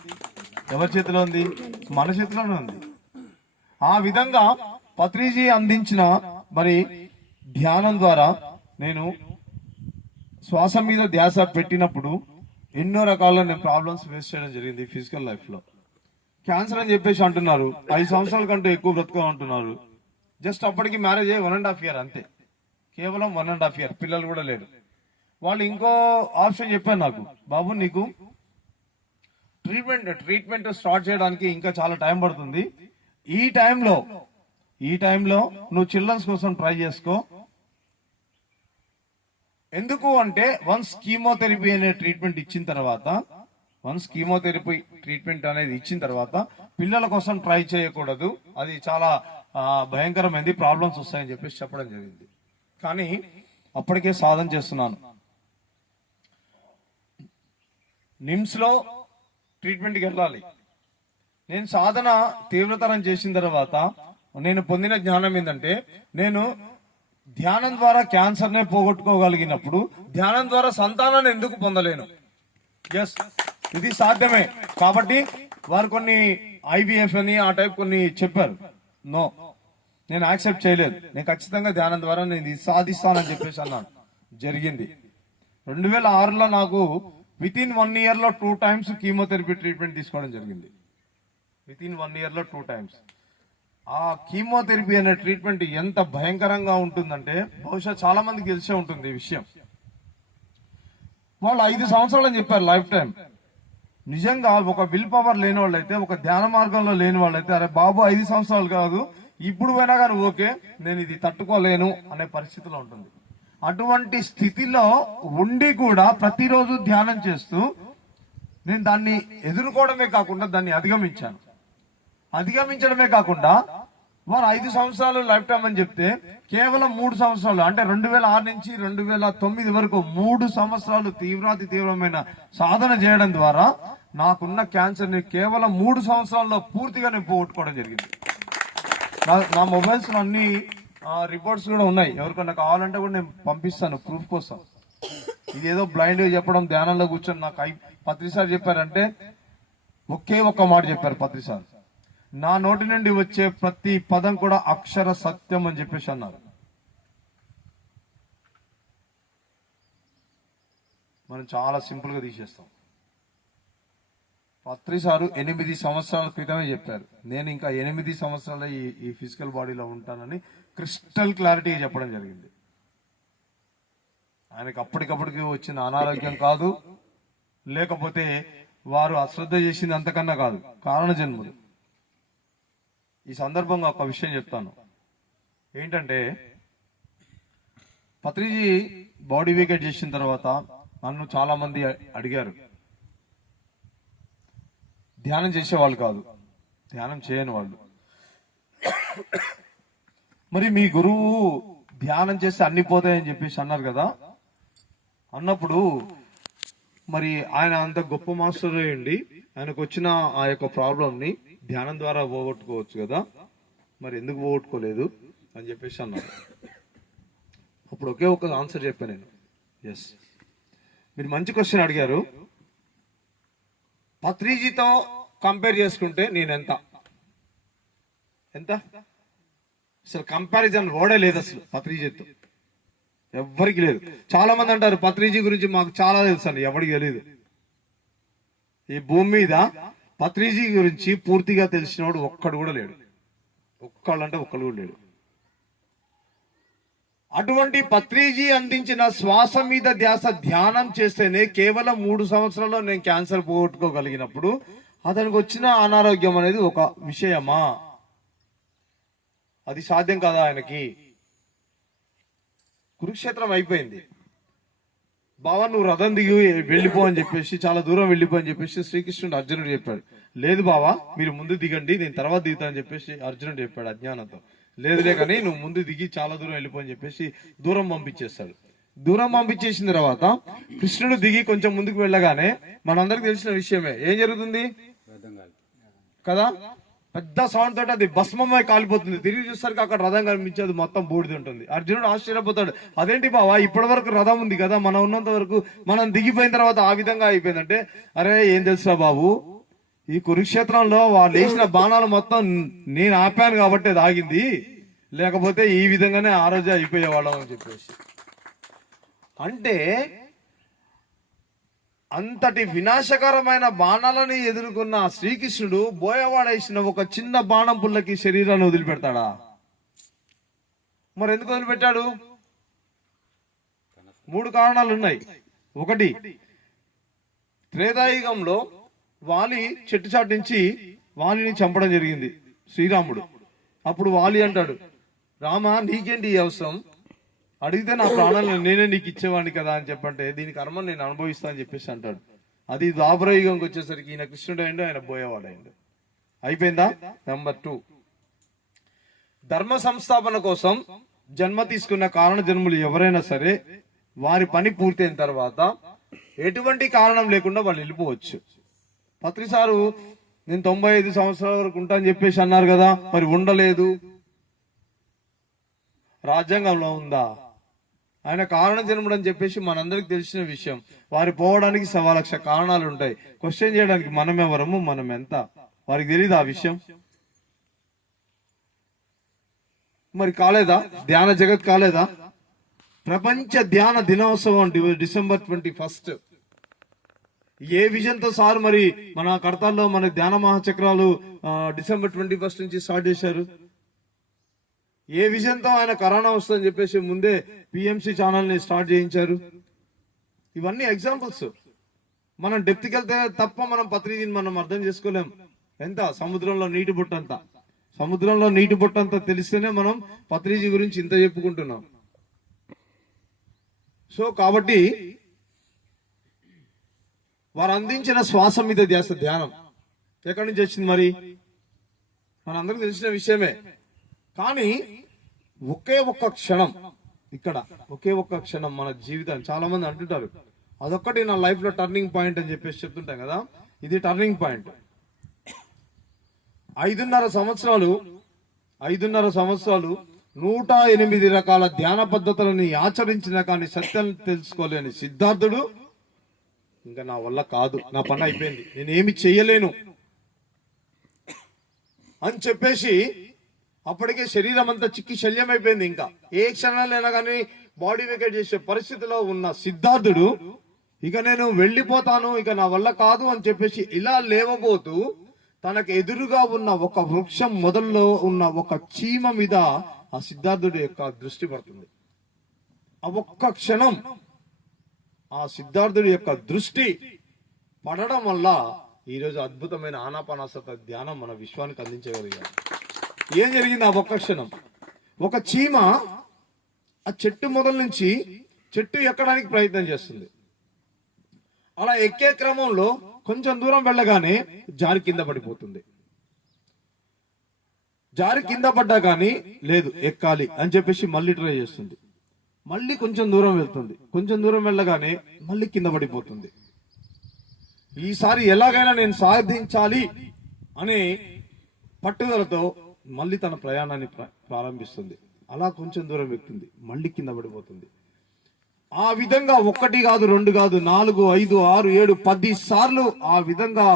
మన చేతిలోనే ఉంది. ఆ విధంగా పత్రిజీ అందించిన మరి ధ్యానం ద్వారా నేను శ్వాస మీద ధ్యాస పెట్టినప్పుడు ఎన్నో రకాల నేను ప్రాబ్లమ్స్ ఫేస్ చేయడం జరిగింది ఫిజికల్ లైఫ్ లో. క్యాన్సర్ అని చెప్పేసి అంటున్నారు, 5 సంవత్సరాల కంటే ఎక్కువ బ్రతుకు అంటున్నారు. జస్ట్ అప్పటికి మ్యారేజ్ అయ్యి 1.5 year అంతే, కేవలం 1.5 year, పిల్లలు కూడా లేరు. వాళ్ళు ఇంకో ఆప్షన్ చెప్పారు నాకు, బాబు నీకు ట్రీట్మెంట్ స్టార్ట్ చేయడానికి ఇంకా చాలా టైం పడుతుంది. ఈ టైంలో నువ్వు చిల్డ్రన్స్ కోసం ట్రై చేసుకో. ఎందుకు అంటే వన్స్ కీమోథెరపీ అనే ట్రీట్మెంట్ ఇచ్చిన తర్వాత పిల్లల కోసం ట్రై చేయకూడదు, అది చాలా భయంకరమైనది, ప్రాబ్లమ్స్ వస్తాయని చెప్పేసి చెప్పడం జరిగింది. కానీ అప్పటికే సాధన చేస్తున్నాను. నిమ్స్ లో ట్రీట్మెంట్కి వెళ్ళాలి. నేను సాధన తీవ్రతరం చేసిన తర్వాత నేను పొందిన జ్ఞానం ఏంటంటే, నేను ధ్యానం ద్వారా క్యాన్సర్ నే పోగొట్టుకోగలిగినప్పుడు ధ్యానం ద్వారా సంతానాన్ని ఎందుకు పొందలేను? ఎస్, ఇది సాధ్యమే. కాబట్టి వారు కొన్ని IVF అని ఆ టైప్ కొన్ని చెప్పారు. నో, నేను యాక్సెప్ట్ చేయలేదు. నేను ఖచ్చితంగా ధ్యానం ద్వారా నేను ఇది సాధిస్తానని చెప్పేసి అన్నాను. జరిగింది. 2006లో నాకు వితిన్ 1 year లో 2 times కీమోథెరపీ ట్రీట్మెంట్ తీసుకోవడం జరిగింది. వితిన్ 1 year లో 2 times. ఆ కీమోథెరపీ అనే ట్రీట్మెంట్ ఎంత భయంకరంగా ఉంటుందంటే బహుశా చాలా మందికి తెలిసే ఉంటుంది ఈ విషయం. వాళ్ళు 5 సంవత్సరాలు అని చెప్పారు, లైఫ్ టైం. నిజంగా ఒక విల్ పవర్ లేని వాళ్ళైతే, ఒక ధ్యాన మార్గంలో లేని వాళ్ళైతే, అరే బాబు 5 సంవత్సరాలు కాదు, ఇప్పుడు పోయినా కానీ ఓకే, నేను ఇది తట్టుకోలేను అనే పరిస్థితిలో ఉంటుంది. అటువంటి స్థితిలో ఉండి కూడా ప్రతిరోజు ధ్యానం చేస్తూ నేను దాన్ని ఎదుర్కోవడమే కాకుండా దాన్ని అధిగమించడమే కాకుండా వారు 5 సంవత్సరాలు లైఫ్ టైం అని చెప్తే కేవలం 3 సంవత్సరాలు అంటే 2006 నుంచి 2009 వరకు 3 సంవత్సరాలు తీవ్రమైన సాధన చేయడం ద్వారా నాకున్న క్యాన్సర్ ని కేవలం 3 సంవత్సరాల్లో పూర్తిగా నేను పోగొట్టుకోవడం జరిగింది. నా మొబైల్స్ అన్ని రిపోర్ట్స్ కూడా ఉన్నాయి, ఎవరికన్నా కావాలంటే కూడా నేను పంపిస్తాను ప్రూఫ్ కోసం. ఇదేదో బ్లైండ్ గా చెప్పడం, ధ్యానంలో కూర్చొని నాకు పత్రి సార్ చెప్పారంటే ఒకే ఒక్క మాట చెప్పారు పత్రి సార్, నా నోటి నుండి వచ్చే ప్రతి పదం కూడా అక్షర సత్యం అని చెప్పేసి అన్నారు. మనం చాలా సింపుల్ గా తీసేస్తాం. పత్రి సారు 8 సంవత్సరాల క్రితమే చెప్పారు, నేను ఇంకా 8 సంవత్సరాలు ఈ ఫిజికల్ బాడీలో ఉంటానని క్రిస్టల్ క్లారిటీగా చెప్పడం జరిగింది. ఆయనకి అప్పటికప్పటికి వచ్చిన అనారోగ్యం కాదు, లేకపోతే వారు అశ్రద్ధ చేసింది అంతకన్నా కాదు, కారణ జన్ములు. ఈ సందర్భంగా ఒక విషయం చెప్తాను. ఏంటంటే పత్రిజీ బాడీ వేకేట్ చేసిన తర్వాత నన్ను చాలా మంది అడిగారు, ధ్యానం చేసేవాళ్ళు కాదు, ధ్యానం చేయని వాళ్ళు, మరి మీ గురువు ధ్యానం చేస్తే అన్ని పోతాయని చెప్పేసి అన్నారు కదా. అన్నప్పుడు మరి ఆయన అంత గొప్ప మాస్టర్ అయ్యండి, ఆయనకు వచ్చిన ఆ యొక్క ప్రాబ్లంని ధ్యానం ద్వారా పోగొట్టుకోవచ్చు కదా, మరి ఎందుకు పోగొట్టుకోలేదు అని చెప్పేసి అన్నారు. అప్పుడు ఒకే ఒక ఆన్సర్ చెప్పాను నేను. ఎస్, మీరు మంచి క్వశ్చన్ అడిగారు. పత్రిజీతో కంపేర్ చేసుకుంటే నేను ఎంత అసలు కంపారిజన్ వర్డే లేదు అసలు పత్రిజీతో, ఎవ్వరికి లేదు. చాలా మంది అంటారు పత్రిజీ గురించి మాకు చాలా తెలుసు అండి, ఎవరికి తెలియదు. ఈ భూమి మీద పత్రిజీ గురించి పూర్తిగా తెలిసినవాడు ఒక్కడు కూడా లేడు. ఒక్కళ్ళు కూడా లేడు. అటువంటి పత్రిజీ అందించిన శ్వాస మీద ధ్యాస ధ్యానం చేస్తేనే కేవలం 3 సంవత్సరాల్లో నేను క్యాన్సర్ పోగొట్టుకోగలిగినప్పుడు అతనికి వచ్చిన అనారోగ్యం అనేది ఒక విషయమా? అది సాధ్యం కాదా ఆయనకి? కురుక్షేత్రం అయిపోయింది, బావా నువ్వు రథం దిగి వెళ్ళిపో అని చెప్పేసి, చాలా దూరం వెళ్ళిపో అని చెప్పేసి శ్రీకృష్ణుడు అర్జునుడు చెప్పాడు. లేదు బావా మీరు ముందు దిగండి, నేను తర్వాత దిగుతా అని చెప్పేసి అర్జునుడు చెప్పాడు అజ్ఞానంతో. లేదులే కానీ నువ్వు ముందు దిగి చాలా దూరం వెళ్ళిపో అని చెప్పేసి దూరం పంపించేస్తాడు. దూరం పంపించేసిన తర్వాత కృష్ణుడు దిగి కొంచెం ముందుకు వెళ్ళగానే మనందరికి తెలిసిన విషయమే, ఏం జరుగుతుంది కదా, పెద్ద సౌండ్ తోటి అది భస్మమై కాలిపోతుంది. తిరిగి చూసరికి అక్కడ రథం కనిపించేది మొత్తం బూడిద ఉంటుంది. అర్జునుడు ఆశ్చర్యపోతాడు, అదేంటి బావా ఇప్పటి వరకు రథం ఉంది కదా, మనం ఉన్నంత వరకు, మనం దిగిపోయిన తర్వాత ఆ విధంగా అయిపోయిందంటే, అరే ఏం తెలుసా బాబు, ఈ కురుక్షేత్రంలో వాళ్ళు వేసిన బాణాలు మొత్తం నేను ఆపాను కాబట్టి అది ఆగింది, లేకపోతే ఈ విధంగానే ఆ రోజే అయిపోయేవాళ్ళం అని చెప్పేసి. అంటే అంతటి వినాశకరమైన బాణాలని ఎదుర్కొన్న శ్రీకృష్ణుడు బోయవాడేసిన ఒక చిన్న బాణం పుల్లకి శరీరాన్ని వదిలిపెడతాడా? మరి ఎందుకు వదిలిపెట్టాడు? 3 కారణాలు ఉన్నాయి. ఒకటి, త్రేతాయుగంలో వాలి చెట్టు చాటు నుంచి వాలిని చంపడం జరిగింది శ్రీరాముడు. అప్పుడు వాలి అంటాడు, రామ నీకేంటి ఈ అవసరం, అడిగితే నా ప్రాణాలను నేనే నీకు ఇచ్చేవాడిని కదా అని చెప్పంటే, దీని కర్మ నేను అనుభవిస్తా అని చెప్పేసి అంటాడు. అది ద్వాపరయుగంకి వచ్చేసరికి ఈయన కృష్ణుడు అయిండు, ఆయన బోయేవాడు అయిండు. అయిపోయిందా? నెంబర్ 2, ధర్మ సంస్థాపన కోసం జన్మ తీసుకున్న కారణ జన్ములు ఎవరైనా సరే వారి పని పూర్తయిన తర్వాత ఎటువంటి కారణం లేకుండా వాళ్ళు వెళ్ళిపోవచ్చు. పత్రిసారు నేను 95 సంవత్సరాల వరకు ఉంటా అని చెప్పేసి అన్నారు కదా, మరి ఉండలేదు. రాజ్యాంగంలో ఉందా? ఆయన కారణ జన్ముడు అని చెప్పేసి మనందరికి తెలిసిన విషయం. వారి పోవడానికి 1,00,000 కారణాలు ఉంటాయి. క్వశ్చన్ చేయడానికి మనం ఎవరము, మనం ఎంత, వారికి తెలియదు ఆ విషయం. మరి కాలేదా ధ్యాన జగత్? కాలేదా? ప్రపంచ ధ్యాన దినోత్సవం December 21. ఏ విజన్ తో సార్ మరి మన కడతాల్లో మన ధ్యాన మహాచక్రాలు December 21 నుంచి స్టార్ట్ చేశారు? ఏ విజన్ తో ఆయన కరోనా వస్తుందని చెప్పేసి ముందే పిఎంసి ఛానల్ ని స్టార్ట్ చేయించారు? ఇవన్నీ ఎగ్జాంపుల్స్. మనం డెప్త్కి వెళ్తే తప్ప మనం పత్రిజీని మనం అర్థం చేసుకోలేం. ఎంత సముద్రంలో నీటి బుట్టంతా, సముద్రంలో నీటి బుట్టంతా తెలిస్తేనే మనం పత్రిజీ గురించి ఇంత చెప్పుకుంటున్నాం. సో కాబట్టి వారు అందించిన శ్వాస మీద ధ్యాస ధ్యానం ఎక్కడి నుంచి వచ్చింది? మరి మనందరికి తెలిసిన విషయమే. కానీ ఒకే ఒక్క క్షణం, ఇక్కడ ఒకే ఒక్క క్షణం మన జీవితాన్ని, చాలా మంది అంటుంటారు అదొక్కటి నా లైఫ్ లో టర్నింగ్ పాయింట్ అని చెప్పేసి చెప్తుంటాం కదా, ఇది టర్నింగ్ పాయింట్. 5.5 సంవత్సరాలు 108 రకాల ధ్యాన పద్ధతులని ఆచరించిన కానీ సత్యం తెలుసుకోలేని సిద్ధార్థుడు, ఇంకా నా వల్ల కాదు, నా పని అయిపోయింది, నేనేమి చెయ్యలేను అని చెప్పేసి అప్పటికే శరీరం అంతా చిక్కి శల్యం అయిపోయింది. ఇంకా ఏ క్షణాలైనా కానీ బాడీ వెకేట్ చేసే పరిస్థితిలో ఉన్న సిద్ధార్థుడు ఇక నేను వెళ్ళిపోతాను, ఇక నా వల్ల కాదు అని చెప్పేసి ఇలా లేవబోతూ తనకు ఎదురుగా ఉన్న ఒక వృక్షం మొదల్లో ఉన్న ఒక చీమ మీద ఆ సిద్ధార్థుడి యొక్క దృష్టి పడుతుంది. ఆ ఒక్క క్షణం ఆ సిద్ధార్థుడి యొక్క దృష్టి పడడం వల్ల ఈరోజు అద్భుతమైన ఆనాపానసత ధ్యానం మన విశ్వానికి అందించగలిగారు. ఏం జరిగింది? ఆ ఒక్క క్షణం ఒక చీమ ఆ చెట్టు మొదల నుంచి చెట్టు ఎక్కడానికి ప్రయత్నం చేస్తుంది. అలా ఎక్కే క్రమంలో కొంచెం దూరం వెళ్ళగానే జారి కింద పడిపోతుంది. జారి కింద పడ్డా కానీ లేదు ఎక్కాలి అని చెప్పేసి మళ్ళీ ట్రై చేస్తుంది. మళ్ళీ కొంచెం దూరం వెళ్తుంది. కొంచెం దూరం వెళ్ళగానే మళ్ళీ కింద పడిపోతుంది. ఈసారి ఎలాగైనా నేను సాధించాలి అనే పట్టుదలతో మళ్ళీ తన ప్రయాణాన్ని ప్రారంభిస్తుంది. అలా కొంచెం దూరం ఎక్కుతుంది, మళ్ళీ కింద పడిపోతుంది. ఆ విధంగా 1 కాదు, 2 కాదు, 4, 5, 6, 7, 10 సార్లు ఆ విధంగా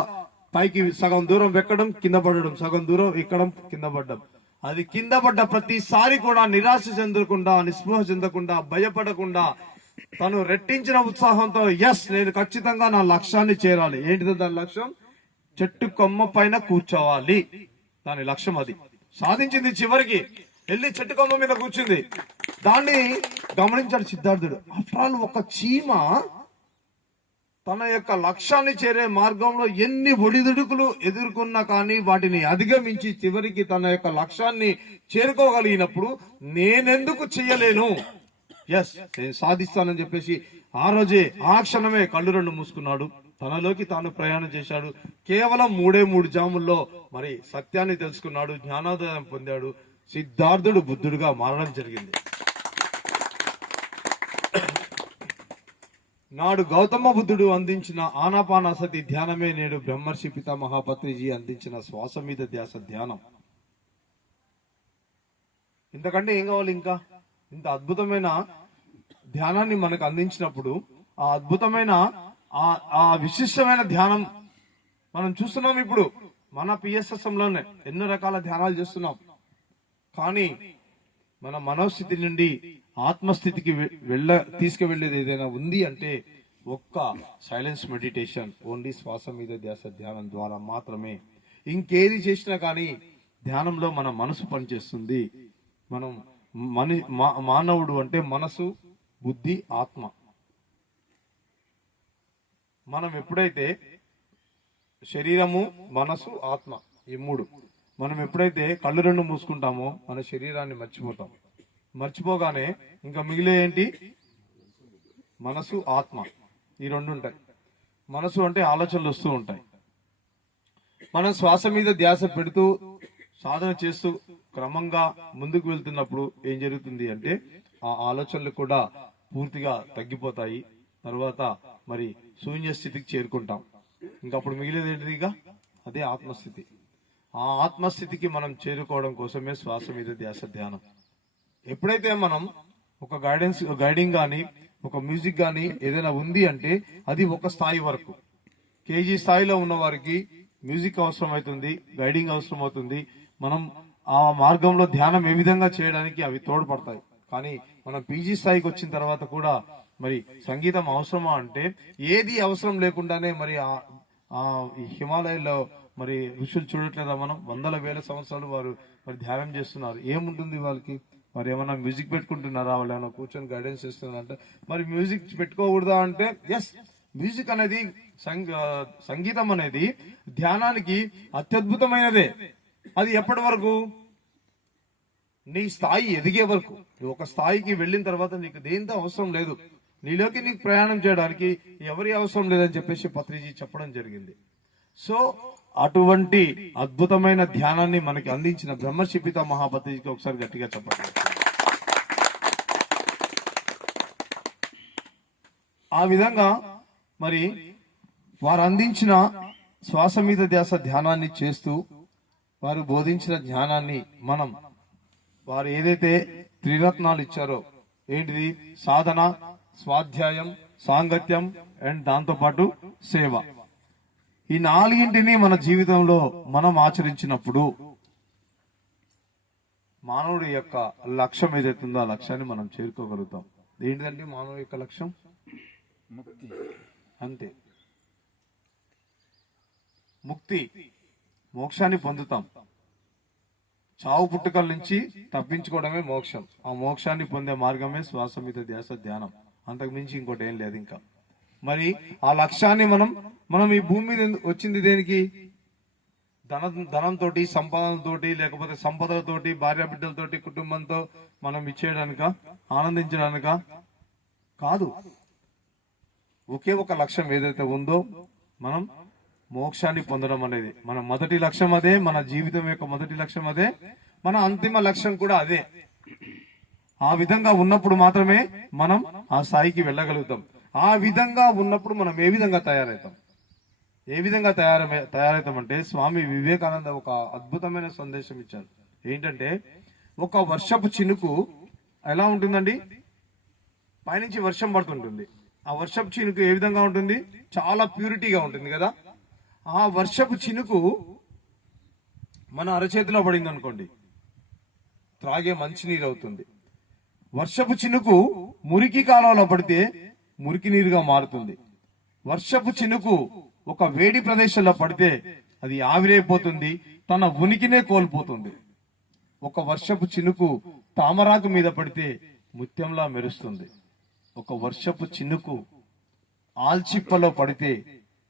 పైకి సగం దూరం ఎక్కడం, కింద పడడం, సగం దూరం ఎక్కడం, కింద పడడం. అది కింద పడ్డ ప్రతిసారి కూడా నిరాశ చెందకుండా, నిస్పృహ చెందకుండా, భయపడకుండా తను రెట్టించిన ఉత్సాహంతో ఎస్ నేను ఖచ్చితంగా నా లక్ష్యాన్ని చేరాలి. ఏంటిదో దాని లక్ష్యం? చెట్టు కొమ్మ పైన కూర్చోవాలి. దాని లక్ష్యం అది. సాధించింది. చివరికి వెళ్ళి చెట్టు కొమ్మ మీద కూర్చుంది. దాన్ని గమనించాడు సిద్ధార్థుడు. ఆఫ్టర్ ఆల్ ఒక చీమ తన యొక్క లక్ష్యాన్ని చేరే మార్గంలో ఎన్ని ఒడిదుడుకులు ఎదుర్కొన్నా కానీ వాటిని అధిగమించి చివరికి తన యొక్క లక్ష్యాన్ని చేరుకోగలిగినప్పుడు నేనెందుకు చెయ్యలేను, ఎస్ నేను సాధిస్తానని చెప్పేసి ఆ రోజే ఆ క్షణమే కళ్ళు 2 మూసుకున్నాడు. తనలోకి తాను ప్రయాణం చేశాడు. కేవలం 3 జాముల్లో మరి సత్యాన్ని తెలుసుకున్నాడు, జ్ఞానోదయం పొందాడు. సిద్ధార్థుడు బుద్ధుడుగా మారడం జరిగింది. నాడు గౌతమ బుద్ధుడు అందించిన ఆనాపానసతి ధ్యానమే నేడు బ్రహ్మర్షి పితామహ పత్రిజీ అందించిన శ్వాస మీద ధ్యాస ధ్యానం. ఇంతకంటే ఏం కావాలి? ఇంకా ఇంత అద్భుతమైన ధ్యానాన్ని మనకు అందించినప్పుడు ఆ అద్భుతమైన ఆ విశిష్టమైన ధ్యానం మనం చూస్తున్నాం. ఇప్పుడు మన పిఎస్ఎస్ఎంలోనే ఎన్నో రకాల ధ్యానాలు చేస్తున్నాం. కానీ మన మనోస్థితి నుండి ఆత్మస్థితికి తీసుకువెళ్ళేది ఏదైనా ఉంది అంటే ఒక్క సైలెన్స్ మెడిటేషన్, ఓన్లీ శ్వాస మీద ధ్యాస ధ్యానం ద్వారా మాత్రమే. ఇంకేది చేసినా కానీ ధ్యానంలో మన మనసు పనిచేస్తుంది. మనం మానవుడు అంటే మనసు, బుద్ధి, ఆత్మ. మనం ఎప్పుడైతే శరీరము, మనసు, ఆత్మ ఈ 3 మనం ఎప్పుడైతే కళ్ళు 2 మూసుకుంటామో మన శరీరాన్ని మర్చిపోతాం. మర్చిపోగానే ఇంకా మిగిలే ఏంటి? మనసు, ఆత్మ. ఈ 2 ఉంటాయి. మనసు అంటే ఆలోచనలు వస్తూ ఉంటాయి. మనం శ్వాస మీద ధ్యాస పెడుతూ సాధన చేస్తూ క్రమంగా ముందుకు వెళ్తున్నప్పుడు ఏం జరుగుతుంది అంటే ఆ ఆలోచనలు కూడా పూర్తిగా తగ్గిపోతాయి. తర్వాత మరి శూన్య స్థితికి చేరుకుంటాం. ఇంకప్పుడు మిగిలేది ఏంటిదిగా? అదే ఆత్మస్థితి. ఆ ఆత్మస్థితికి మనం చేరుకోవడం కోసమే శ్వాస మీద ధ్యాస ధ్యానం. ఎప్పుడైతే మనం ఒక గైడింగ్ కానీ ఒక మ్యూజిక్ కానీ ఏదైనా ఉంది అంటే అది ఒక స్థాయి వరకు. కేజీ స్థాయిలో ఉన్న వారికి మ్యూజిక్ అవసరం అవుతుంది, గైడింగ్ అవసరం అవుతుంది. మనం ఆ మార్గంలో ధ్యానం ఏ విధంగా చేయడానికి అవి తోడ్పడతాయి. కానీ మనం పీజీ స్థాయికి వచ్చిన తర్వాత కూడా మరి సంగీతం అవసరమా అంటే ఏది అవసరం లేకుండానే మరి ఆ హిమాలయాల్లో మరి ఋషులు చూడట్లేదా? మనం వందల వేల సంవత్సరాలు వారు మరి ధ్యానం చేస్తున్నారు. ఏముంటుంది వాళ్ళకి? మరి ఏమన్నా మ్యూజిక్ పెట్టుకుంటున్నారా? వాళ్ళు ఏమైనా కూర్చొని గైడెన్స్ చేస్తున్నారంటే మరి మ్యూజిక్ పెట్టుకోకూడదా అంటే ఎస్, మ్యూజిక్ అనేది సంగీతం అనేది ధ్యానానికి అత్యద్భుతమైనదే. అది ఎప్పటి వరకు? నీ స్థాయి ఎదిగే వరకు. ఒక స్థాయికి వెళ్ళిన తర్వాత నీకు దేంతో అవసరం లేదు, నీలోకి నీకు ప్రయాణం చేయడానికి ఎవరి అవసరం లేదని చెప్పేసి పత్రిజీ చెప్పడం జరిగింది. సో అటువంటి అద్భుతమైన ధ్యానాన్ని మనకి అందించిన బ్రహ్మర్షి పితామహ పత్రిజీకి ఒకసారి గట్టిగా చెప్పండి. ఆ విధంగా మరి వారు అందించిన శ్వాస మీద ధ్యాస ధ్యానాన్ని చేస్తూ వారు బోధించిన జ్ఞానాన్ని మనం వారు ఏదైతే త్రిరత్నాలు ఇచ్చారో ఏంటిది? సాధన, స్వాధ్యాయం, సాంగత్యం అండ్ దాంతోపాటు సేవ. ఈ 4ంటిని మన జీవితంలో మనం ఆచరించినప్పుడు మానవుడి యొక్క లక్ష్యం ఏదైతుందో ఆ లక్ష్యాన్ని మనం చేరుకోగలుగుతాం. ఏంటిదంటే మానవుడి యొక్క లక్ష్యం ముక్తి. అంతే, ముక్తి, మోక్షాన్ని పొందుతాం. చావు పుట్టుకల నుంచి తప్పించుకోవడమే మోక్షం. ఆ మోక్షాన్ని పొందే మార్గమే శ్వాస మీద ధ్యాస ధ్యానం. అంతకు మించి ఇంకోటి ఏం లేదు. ఇంకా మరి ఆ లక్ష్యాన్ని మనం ఈ భూమి మీద వచ్చింది దేనికి? ధనంతో, సంపాదనతోటి, లేకపోతే సంపదలతోటి, భార్య బిడ్డలతోటి, కుటుంబంతో మనం ఇచ్చేయడానిక, ఆనందించడానిక కాదు. ఒకే ఒక లక్ష్యం ఏదైతే ఉందో మనం మోక్షాన్ని పొందడం అనేది మన మొదటి లక్ష్యం. అదే మన జీవితం యొక్క మొదటి లక్ష్యం. అదే మన అంతిమ లక్ష్యం కూడా అదే. ఆ విధంగా ఉన్నప్పుడు మాత్రమే మనం ఆ స్థాయికి వెళ్ళగలుగుతాం. ఆ విధంగా ఉన్నప్పుడు మనం ఏ విధంగా తయారవుతాం? ఏ విధంగా తయారవుతామంటే స్వామి వివేకానంద ఒక అద్భుతమైన సందేశం ఇచ్చారు. ఏంటంటే ఒక వర్షపు చినుకు ఎలా ఉంటుందండి? పైనుంచి వర్షం పడుతుంటుంది. ఆ వర్షపు చినుకు ఏ విధంగా ఉంటుంది? చాలా ప్యూరిటీగా ఉంటుంది కదా. ఆ వర్షపు చినుకు మన అరచేతిలో పడింది అనుకోండి, త్రాగే మంచినీరు అవుతుంది. వర్షపు చినుకు మురికి కాలంలో పడితే మురికి నీరుగా మారుతుంది. వర్షపు చినుకు ఒక వేడి ప్రదేశంలో పడితే అది ఆవిరైపోతుంది, తన ఉనికినే కోల్పోతుంది. ఒక వర్షపు చినుకు తామరాకు మీద పడితే ముత్యంలా మెరుస్తుంది. ఒక వర్షపు చినుకు ఆల్చిప్పలో పడితే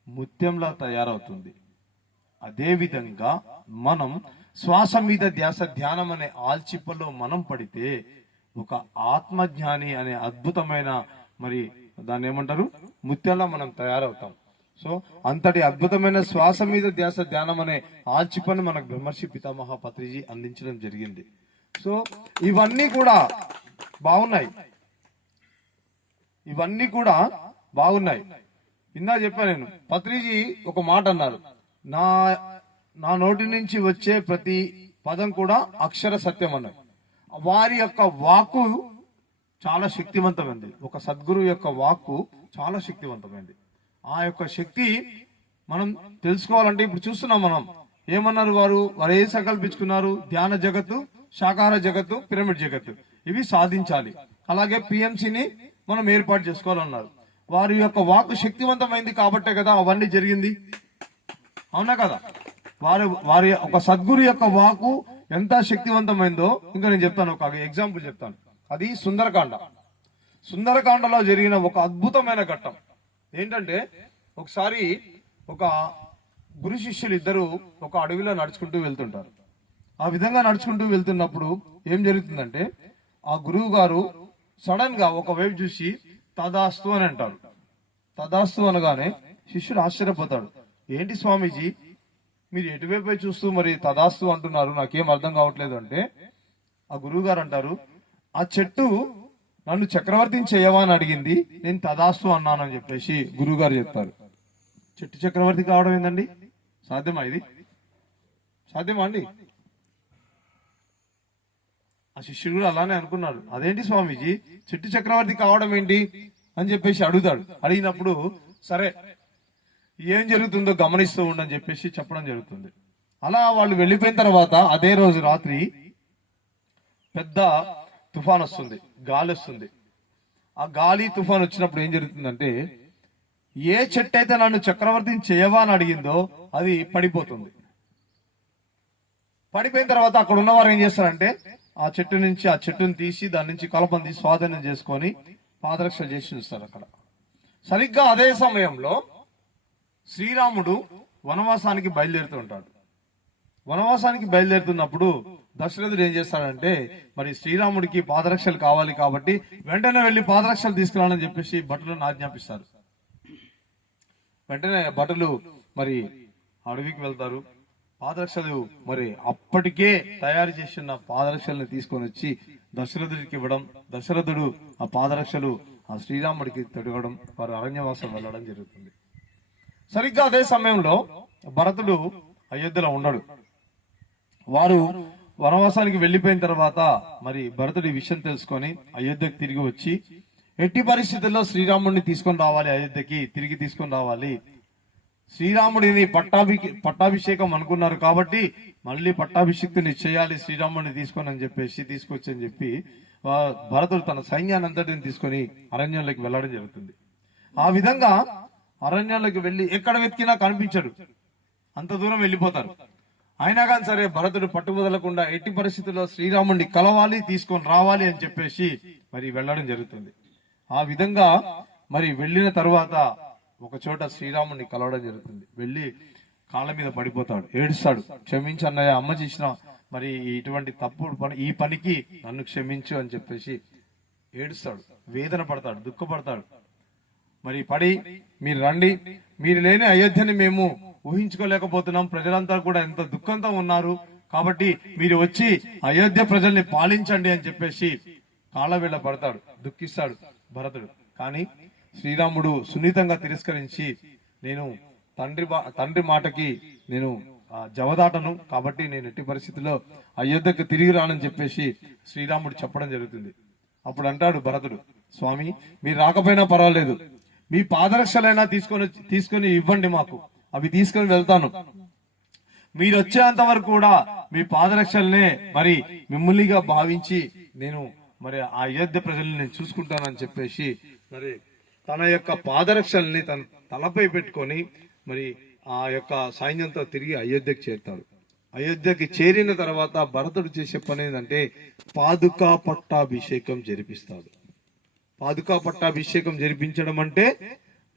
ముత్యంలా తయారవుతుంది. అదే విధంగా మనం శ్వాస మీద ధ్యానం అనే ఆల్చిప్పలో మనం పడితే ఒక ఆత్మజ్ఞాని అనే అద్భుతమైన మరి దాన్ని ఏమంటారు, ముత్యంలా మనం తయారవుతాం. సో అంతటి అద్భుతమైన శ్వాస మీద ధ్యానం అనే ఆల్చిప్పని మనకు బ్రహ్మర్షి పితామహ పత్రిజీ అందించడం జరిగింది. సో ఇవన్నీ కూడా బాగున్నాయి, ఇవన్నీ కూడా బాగున్నాయి. ఇందా చెప్పాను నేను, పత్రిజీ ఒక మాట అన్నారు, నా నోటి నుంచి వచ్చే ప్రతి పదం కూడా అక్షర సత్యం అన్నారు. వారి యొక్క వాక్కు చాలా శక్తివంతమైంది. ఒక సద్గురు యొక్క వాక్కు చాలా శక్తివంతమైంది. ఆ యొక్క శక్తి మనం తెలుసుకోవాలంటే ఇప్పుడు చూస్తున్నాం మనం. ఏమన్నారు వారు ఏం సంకల్పించుకున్నారు? ధ్యాన జగత్తు, శాకాహార జగత్తు, పిరమిడ్ జగత్తు ఇవి సాధించాలి. అలాగే పిఎంసిని మనం ఏర్పాటు చేసుకోవాలన్నారు. వారి యొక్క వాక్కు శక్తివంతమైంది కాబట్టే కదా అవన్నీ జరిగింది, అవునా కదా? వారి ఒక సద్గురు యొక్క వాక్కు ఎంత శక్తివంతమైందో ఇంకా నేను చెప్తాను, ఒక ఎగ్జాంపుల్ చెప్తాను. అది సుందరకాండలో జరిగిన ఒక అద్భుతమైన ఘట్టం ఏంటంటే, ఒకసారి ఒక గురు శిష్యులు ఇద్దరు ఒక అడవిలో నడుచుకుంటూ వెళ్తుంటారు. ఆ విధంగా నడుచుకుంటూ వెళ్తున్నప్పుడు ఏం జరుగుతుందంటే, ఆ గురువు గారు సడన్ గా ఒక వైపు చూసి తదాస్తు అని అంటారు. తదాస్తు అనగానే శిష్యుడు ఆశ్చర్యపోతాడు. ఏంటి స్వామీజీ మీరు ఎటువైపు చూస్తూ మరి తదాస్తు అంటున్నారు, నాకేం అర్థం కావట్లేదు అంటే, ఆ గురువు గారు అంటారు, ఆ చెట్టు నన్ను చక్రవర్తిని చేయవా అని అడిగింది, నేను తదాస్తు అన్నానని చెప్పేసి గురువు గారు చెప్తారు. చెట్టు చక్రవర్తి కావడం ఏందండి? సాధ్యమా? ఇది సాధ్యమా అండి? ఆ శిష్యుడు కూడా అలానే అనుకున్నాడు. అదేంటి స్వామీజీ చెట్టు చక్రవర్తి కావడం ఏంటి అని చెప్పేసి అడుగుతాడు. అడిగినప్పుడు సరే ఏం జరుగుతుందో గమనిస్తూ ఉండని చెప్పేసి చెప్పడం జరుగుతుంది. అలా వాళ్ళు వెళ్ళిపోయిన తర్వాత అదే రోజు రాత్రి పెద్ద తుఫాన్ వస్తుంది, గాలి వస్తుంది. ఆ గాలి తుఫాన్ వచ్చినప్పుడు ఏం జరుగుతుందంటే, ఏ చెట్టు అయితే నన్ను చక్రవర్తిని చేయవా అని అడిగిందో అది పడిపోతుంది. పడిపోయిన తర్వాత అక్కడ ఉన్నవారు ఏం చేస్తారంటే, ఆ చెట్టుని తీసి దాని నుంచి కలపను తీసి స్వాధీనం చేసుకొని పాదరక్షలు చేసి చూస్తారు అక్కడ. సరిగ్గా అదే సమయంలో శ్రీరాముడు వనవాసానికి బయలుదేరుతూ ఉంటాడు. వనవాసానికి బయలుదేరుతున్నప్పుడు దశరథుడు ఏం చేస్తాడంటే, మరి శ్రీరాముడికి పాదరక్షలు కావాలి కాబట్టి వెంటనే వెళ్లి పాదరక్షలు తీసుకురావాలని చెప్పేసి భటులను ఆజ్ఞాపిస్తారు. వెంటనే భటులు మరి అడవికి వెళ్తారు. పాదరక్షలు మరి అప్పటికే తయారు చేసిన పాదరక్షల్ని తీసుకొని వచ్చి దశరథుడికి ఇవ్వడం, దశరథుడు ఆ పాదరక్షలు ఆ శ్రీరాముడికి తొడగడం, వారు అరణ్యవాసం వెళ్ళడం జరుగుతుంది. సరిగ్గా అదే సమయంలో భరతుడు అయోధ్యలో ఉండడు. వారు వనవాసానికి వెళ్లిపోయిన తర్వాత మరి భరతుడి విషయం తెలుసుకొని అయోధ్యకు తిరిగి వచ్చి, ఎట్టి పరిస్థితుల్లో శ్రీరాముడిని తీసుకొని రావాలి, అయోధ్యకి తిరిగి తీసుకొని రావాలి, శ్రీరాముడిని పట్టాభిషేకం అనుకున్నారు కాబట్టి మళ్ళీ పట్టాభిషేక్తుని చేయాలి శ్రీరాముడిని తీసుకొని అని చెప్పేసి తీసుకొచ్చి అని చెప్పి భరతుడు తన సైన్యాన్ని అంతటిని తీసుకొని అరణ్యంలోకి వెళ్ళడం జరుగుతుంది. ఆ విధంగా అరణ్యంలోకి వెళ్లి ఎక్కడ వెతికినా కనిపించడు, అంత దూరం వెళ్ళిపోతారు. అయినా కానీ సరే భరతుడు పట్టుబదలకుండా ఎట్టి పరిస్థితుల్లో శ్రీరాముడిని కలవాలి, తీసుకొని రావాలి అని చెప్పేసి మరి వెళ్ళడం జరుగుతుంది. ఆ విధంగా మరి వెళ్ళిన తరువాత ఒక చోట శ్రీరాముడిని కలవడం జరుగుతుంది. వెళ్ళి కాళ్ళ మీద పడిపోతాడు, ఏడుస్తాడు. క్షమించు అన్నయ్య, అమ్మ చేసిన మరి ఇటువంటి తప్పుడు పని, ఈ పనికి నన్ను క్షమించు అని చెప్పేసి ఏడుస్తాడు, వేదన పడతాడు, దుఃఖపడతాడు. మరి పడి మీరు రండి, మీరు లేని అయోధ్యని మేము ఊహించుకోలేకపోతున్నాం, ప్రజలంతా కూడా ఎంత దుఃఖంతో ఉన్నారు, కాబట్టి మీరు వచ్చి అయోధ్య ప్రజల్ని పాలించండి అని చెప్పేసి కాళ్ళవేళ పడతాడు, దుఃఖిస్తాడు భరతుడు. కానీ శ్రీరాముడు సున్నితంగా తిరస్కరించి, నేను తండ్రి మాటకి నేను జవదాటను, కాబట్టి నేను ఎట్టి పరిస్థితుల్లో అయోధ్యకు తిరిగి రానని చెప్పేసి శ్రీరాముడు చెప్పడం జరుగుతుంది. అప్పుడు అంటాడు భరతుడు, స్వామి మీరు రాకపోయినా పర్వాలేదు, మీ పాదరక్షలైనా తీసుకొని ఇవ్వండి మాకు, అవి తీసుకొని వెళ్తాను. మీరు వచ్చేంత వరకు కూడా మీ పాదరక్షలనే మరి మిమ్మల్నిగా భావించి నేను మరి ఆ అయోధ్య ప్రజల్ని నేను చూసుకుంటానని చెప్పేసి మరి తన యొక్క పాదరక్షల్ని తన తలపై పెట్టుకొని మరి ఆ యొక్క సైన్యంతో తిరిగి అయోధ్యకు చేరుతాడు. అయోధ్యకి చేరిన తర్వాత భరతుడు చేసే పని ఏంటంటే పాదుకా పట్టాభిషేకం జరిపిస్తాడు. పాదుకా పట్టాభిషేకం జరిపించడం అంటే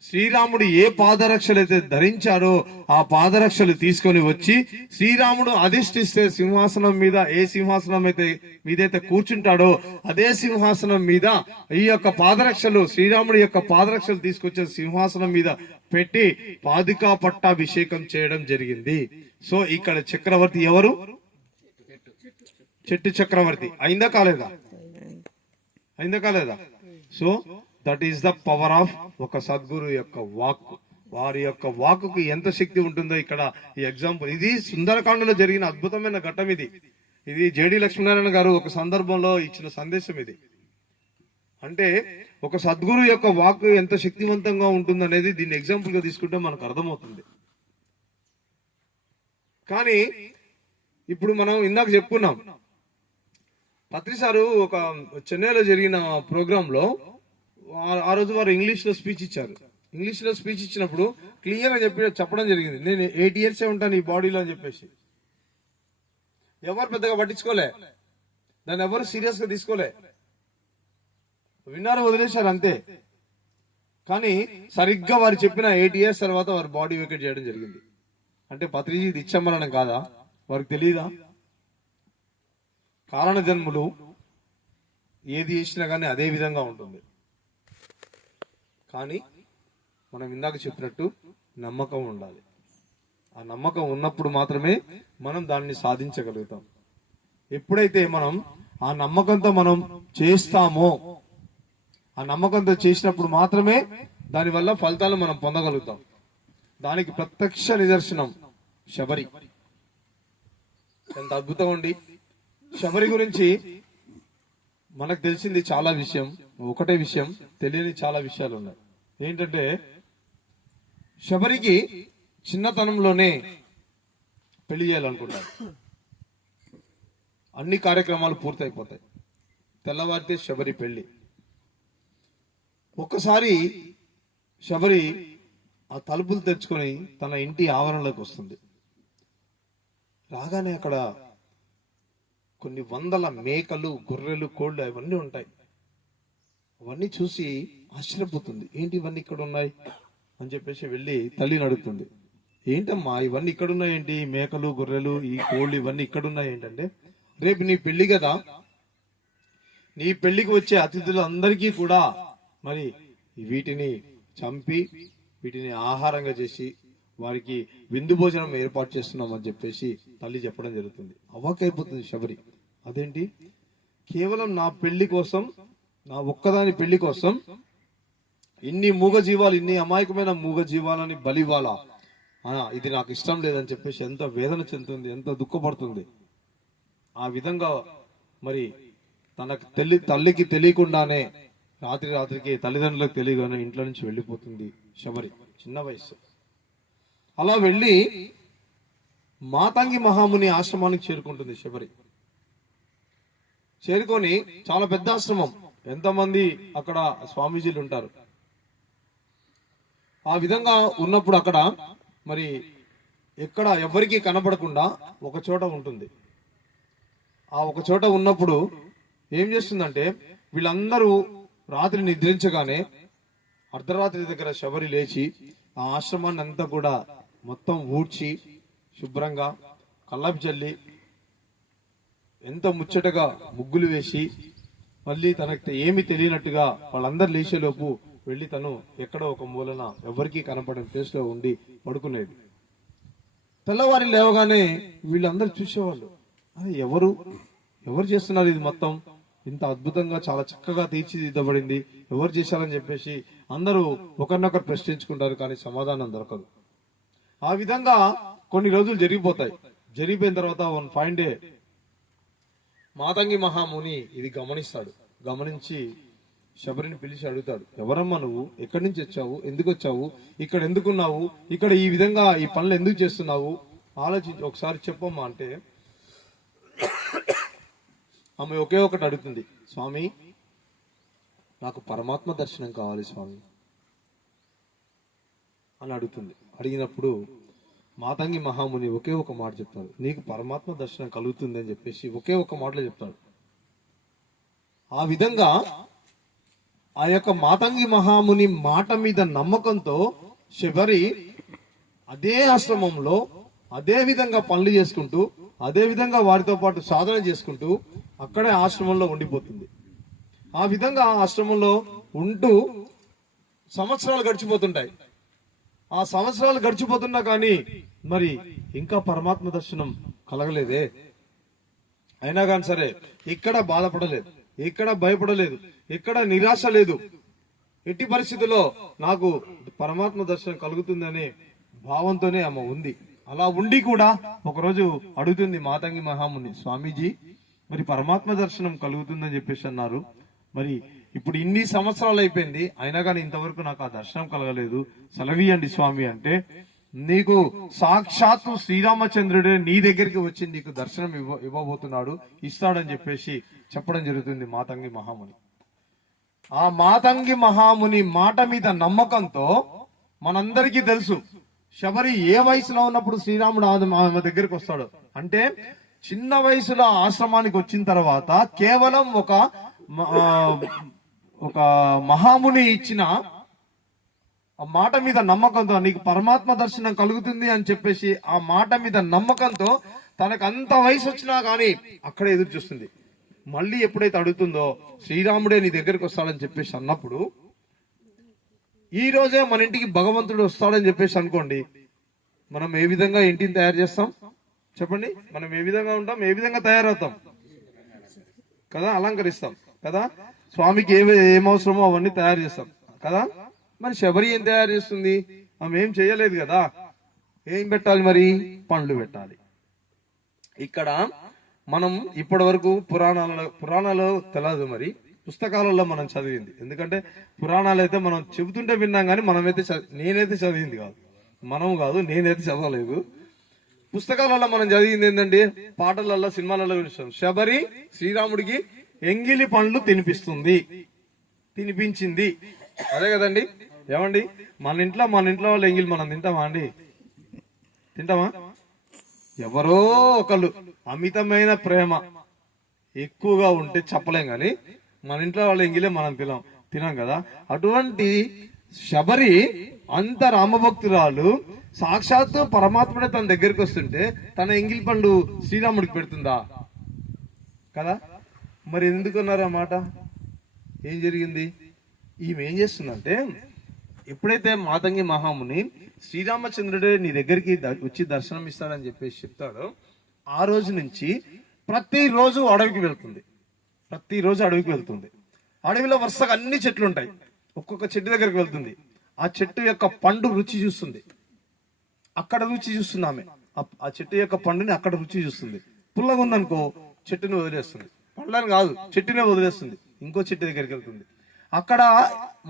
శ్రీరాముడు ఏ పాదరక్షలు అయితే ధరించారో ఆ పాదరక్షలు తీసుకొని వచ్చి శ్రీరాముడు అధిష్ఠిస్తే సింహాసనం మీద ఏ సింహాసనం అయితే మీదైతే కూర్చుంటాడో అదే సింహాసనం మీద ఈ యొక్క పాదరక్షలు, శ్రీరాముడి యొక్క పాదరక్షలు తీసుకొచ్చే సింహాసనం మీద పెట్టి పాదుకా పట్టాభిషేకం చేయడం జరిగింది. సో ఇక్కడ చక్రవర్తి ఎవరు? చెట్టు చక్రవర్తి. అయిందా కాలేదా? So that is the power of ఒక సద్గురు యొక్క వాక్. వారి యొక్క వాక్కు ఎంత శక్తి ఉంటుందో ఇక్కడ ఈ ఎగ్జాంపుల్. ఇది సుందరకాండలో జరిగిన అద్భుతమైన ఘట్టం. ఇది జేడి లక్ష్మీనారాయణ గారు ఒక సందర్భంలో ఇచ్చిన సందేశం ఇది. అంటే ఒక సద్గురు యొక్క వాక్ ఎంత శక్తివంతంగా ఉంటుంది అనేది దీన్ని ఎగ్జాంపుల్ గా తీసుకుంటే మనకు అర్థమవుతుంది. కానీ ఇప్పుడు మనం ఇందాక చెప్పుకున్నాం, పత్రి సారు ఒక చెన్నైలో జరిగిన ప్రోగ్రామ్ లో ఆ రోజు వారు ఇంగ్లీష్ లో స్పీచ్ ఇచ్చారు. ఇంగ్లీష్ లో స్పీచ్ ఇచ్చినప్పుడు క్లియర్ గా చెప్పడం జరిగింది, నేను 8 years ఉంటాను ఈ బాడీలో అని చెప్పేసి. ఎవరు పెద్దగా పట్టించుకోలే, దాన్ని ఎవరు సీరియస్ గా తీసుకోలే, విన్నారు, వదిలేశారు అంతే. కానీ సరిగ్గా వారు చెప్పిన 8 years తర్వాత వారు బాడీ వేకేట్ చేయడం జరిగింది. అంటే పత్రిజీ ఇది ఇచ్చమ్మనం కాదా? వారికి తెలియదా? కారణ జన్ములు ఏది చేసినా కానీ అదే విధంగా ఉంటుంది. కానీ మనం ఇందాక చెప్పినట్టు నమ్మకం ఉండాలి. ఆ నమ్మకం ఉన్నప్పుడు మాత్రమే మనం దాన్ని సాధించగలుగుతాం. ఎప్పుడైతే మనం ఆ నమ్మకంతో మనం చేస్తామో, ఆ నమ్మకంతో చేసినప్పుడు మాత్రమే దానివల్ల ఫలితాలు మనం పొందగలుగుతాం. దానికి ప్రత్యక్ష నిదర్శనం శబరి. ఎంత అద్భుతం అండి! శబరి గురించి మనకు తెలిసింది చాలా విషయం, ఒకటే విషయం, తెలియని చాలా విషయాలు ఉన్నాయి. ఏంటంటే శబరికి చిన్నతనంలోనే పెళ్లి చేయాలనుకుంటారు. అన్ని కార్యక్రమాలు పూర్తయిపోతాయి, తెల్లవారితే శబరి పెళ్లి. ఒక్కసారి శబరి ఆ తలుపులు తెరుచుకొని తన ఇంటి ఆవరణలోకి వస్తుంది. రాగానే అక్కడ కొన్ని వందల మేకలు, గొర్రెలు, కోళ్లు అవన్నీ ఉంటాయి. అవన్నీ చూసి ఆశ్చర్యపోతుంది, ఏంటి ఇవన్నీ ఇక్కడ ఉన్నాయి అని చెప్పేసి వెళ్ళి తల్లిని అడుగుతుంది. ఏంటమ్మా ఇవన్నీ ఇక్కడ ఉన్నాయి ఏంటి, మేకలు, గొర్రెలు, ఈ కోళ్ళు ఇవన్నీ ఇక్కడ ఉన్నాయి ఏంటంటే, రేపు నీ పెళ్లి కదా, నీ పెళ్లికి వచ్చే అతిథులు అందరికీ కూడా మరి వీటిని చంపి వీటిని ఆహారంగా చేసి వారికి విందు భోజనం ఏర్పాటు చేస్తున్నాం అని చెప్పేసి తల్లి చెప్పడం జరుగుతుంది. అవాకైపోతుంది శబరి. అదేంటి, కేవలం నా పెళ్లి కోసం, నా ఒక్కదాని పెళ్లి కోసం ఇన్ని మూగజీవాలు, ఇన్ని అమాయకమైన మూగజీవాలని బలివ్వాలా? ఇది నాకు ఇష్టం లేదని చెప్పేసి ఎంత వేదన చెందుతుంది, ఎంత దుఃఖపడుతుంది. ఆ విధంగా మరి తనకు తల్లికి తెలియకుండానే రాత్రికి తల్లిదండ్రులకు తెలియగానే ఇంట్లో నుంచి వెళ్ళిపోతుంది శబరి, చిన్న వయసు. అలా వెళ్ళి మాతంగి మహాముని ఆశ్రమానికి చేరుకుంటుంది శబరి. చేరుకొని, చాలా పెద్ద ఆశ్రమం, ఎంతమంది అక్కడ స్వామీజీలు ఉంటారు. ఆ విధంగా ఉన్నప్పుడు అక్కడ మరి ఎక్కడ ఎవరికి కనపడకుండా ఒక చోట ఉంటుంది. ఆ ఒక చోట ఉన్నప్పుడు ఏం చేస్తుందంటే, వీళ్ళందరూ రాత్రి నిద్రించగానే అర్ధరాత్రి దగ్గర శబరి లేచి ఆ ఆశ్రమాన్ని అంతా కూడా మొత్తం ఊడ్చి శుభ్రంగా కల్లాపి చల్లి ఎంత ముచ్చటగా ముగ్గులు వేసి మళ్ళీ తనకు ఏమి తెలియనట్టుగా వాళ్ళందరూ లేచేలోపు వెళ్ళి తను ఎక్కడో ఒక మూలన ఎవరికీ కనపడని ప్లేస్ లో ఉండి పడుకునేది. తెల్లవారి లేవగానే వీళ్ళందరూ చూసేవాళ్ళు, అది ఎవరు చేస్తున్నారు ఇది మొత్తం? ఇంత అద్భుతంగా చాలా చక్కగా తీర్చిదిద్దబడింది, ఎవరు చేశారని చెప్పేసి అందరూ ఒకరినొకరు ప్రశ్నించుకుంటారు, కానీ సమాధానం దొరకదు. ఆ విధంగా కొన్ని రోజులు జరిగిపోతాయి. జరిగిపోయిన తర్వాత వన్ ఫైన్ డే మాతంగి మహాముని ఇది గమనిస్తాడు. గమనించి శబరిని పిలిచి అడుగుతాడు, ఎవరమ్మా నువ్వు, ఎక్కడి నుంచి వచ్చావు, ఎందుకు వచ్చావు, ఇక్కడ ఎందుకున్నావు, ఇక్కడ ఈ విధంగా ఈ పనులు ఎందుకు చేస్తున్నావు, ఆలోచించి ఒకసారి చెప్పమ్మా అంటే ఆమె ఒకే ఒకటి అడుగుతుంది, స్వామి నాకు పరమాత్మ దర్శనం కావాలి స్వామి అని అడుగుతుంది. అడిగినప్పుడు మాతంగి మహాముని ఒకే ఒక మాట చెప్తాడు, నీకు పరమాత్మ దర్శనం కలుగుతుంది అని చెప్పేసి ఒకే ఒక మాటలో చెప్తాడు. ఆ విధంగా ఆ యొక్క మాతంగి మహాముని మాట మీద నమ్మకంతో శబరి అదే ఆశ్రమంలో అదే విధంగా పనులు చేసుకుంటూ అదే విధంగా వారితో పాటు సాధన చేసుకుంటూ అక్కడే ఆశ్రమంలో ఉండిపోతుంది. ఆ విధంగా ఆశ్రమంలో ఉంటూ సంవత్సరాలు గడిచిపోతుంటాయి. ఆ సంవత్సరాలు గడిచిపోతున్నా కానీ మరి ఇంకా పరమాత్మ దర్శనం కలగలేదే. అయినా కానీ సరే ఇక్కడ బాధపడలేదు, ఎక్కడ భయపడలేదు, ఎక్కడ నిరాశ లేదు. ఎట్టి పరిస్థితుల్లో నాకు పరమాత్మ దర్శనం కలుగుతుందనే భావంతోనే ఆమె ఉంది. అలా ఉండి కూడా ఒకరోజు అడుగుతుంది మాతంగి మహాముని, స్వామీజీ మరి పరమాత్మ దర్శనం కలుగుతుందని చెప్పేసి అన్నారు, మరి ఇప్పుడు ఇన్ని సంవత్సరాలు అయిపోయింది, అయినా కానీ ఇంతవరకు నాకు ఆ దర్శనం కలగలేదు, సెలవీయండి స్వామి అంటే, నీకు సాక్షాత్తు శ్రీరామచంద్రుడే నీ దగ్గరికి వచ్చి నీకు దర్శనం ఇవ్వబోతున్నాడు, ఇస్తాడని చెప్పేసి చెప్పడం జరుగుతుంది మాతంగి మహాముని. ఆ మాతంగి మహాముని మాట మీద నమ్మకంతో మనందరికీ తెలుసు శబరి ఏ వయసులో ఉన్నప్పుడు శ్రీరాముడు ఆమె దగ్గరికి వస్తాడు అంటే, చిన్న వయసులో ఆశ్రమానికి వచ్చిన తర్వాత కేవలం ఒక మహాముని ఇచ్చిన ఆ మాట మీద నమ్మకంతో నీకు పరమాత్మ దర్శనం కలుగుతుంది అని చెప్పేసి ఆ మాట మీద నమ్మకంతో తనకు అంత వయసు వచ్చినా గాని అక్కడే ఎదురు చూస్తుంది. మళ్ళీ ఎప్పుడైతే అడుగుతుందో శ్రీరాముడే నీ దగ్గరికి వస్తాడని చెప్పేసి అన్నప్పుడు, ఈ రోజే మన ఇంటికి భగవంతుడు వస్తాడని చెప్పేసి అనుకోండి, మనం ఏ విధంగా ఇంటిని తయారు చేస్తాం చెప్పండి? మనం ఏ విధంగా ఉంటాం, ఏ విధంగా తయారవుతాం కదా, అలంకరిస్తాం కదా, స్వామికి ఏం అవసరమో అవన్నీ తయారు చేస్తాం కదా. మరి శబరి ఏం తయారు చేస్తుంది? ఆమె ఏం చేయలేదు కదా. ఏం పెట్టాలి మరి? పండ్లు పెట్టాలి. ఇక్కడ మనం ఇప్పటి వరకు పురాణాలు తెలియదు, మరి పుస్తకాలలో మనం చదివింది. ఎందుకంటే పురాణాలు అయితే మనం చెబుతుంటే విన్నాం కానీ నేనైతే చదివింది కాదు, నేనైతే చదవలేదు. పుస్తకాలలో మనం చదివింది ఏంటంటే పాటలలో, సినిమాలలో చూస్తాం, శబరి శ్రీరాముడికి ఎంగిలి పండ్లు తినిపించింది. అదే కదండి. ఏమండి మన ఇంట్లో వాళ్ళు ఎంగిలి మనం తింటామా అండి? తింటామా? ఎవరో ఒకళ్ళు అమితమైన ప్రేమ ఎక్కువగా ఉంటే చెప్పలేం కానీ మన ఇంట్లో వాళ్ళ ఎంగిలే మనం తినాం కదా. అటువంటి శబరి అంత రామభక్తురాలు సాక్షాత్తు పరమాత్ముడే తన దగ్గరికి వస్తుంటే తన ఎంగిలి పండు శ్రీరాముడికి పెడుతుందా కదా. మరి ఎందుకున్నారు ఆ మాట? ఏం జరిగింది? ఈమె ఏం చేస్తుందంటే, ఎప్పుడైతే మాతంగి మహాముని శ్రీరామచంద్రుడే నీ దగ్గరికి వచ్చి దర్శనం ఇస్తాడని చెప్పేసి చెప్తాడో, ఆ రోజు నుంచి ప్రతిరోజు అడవికి వెళ్తుంది. అడవిలో వరుసగా అన్ని చెట్లు ఉంటాయి. ఒక్కొక్క చెట్టు దగ్గరికి వెళ్తుంది. ఆ చెట్టు యొక్క పండు రుచి చూస్తుంది. అక్కడ రుచి చూస్తుంది ఆమె. ఆ చెట్టు యొక్క పండుని అక్కడ రుచి చూస్తుంది. పుల్లగా ఉందనుకో చెట్టుని వదిలేస్తుంది. పండ్లను కాదు, చెట్టునే వదిలేస్తుంది. ఇంకో చెట్టు దగ్గరికి వెళ్తుంది. అక్కడ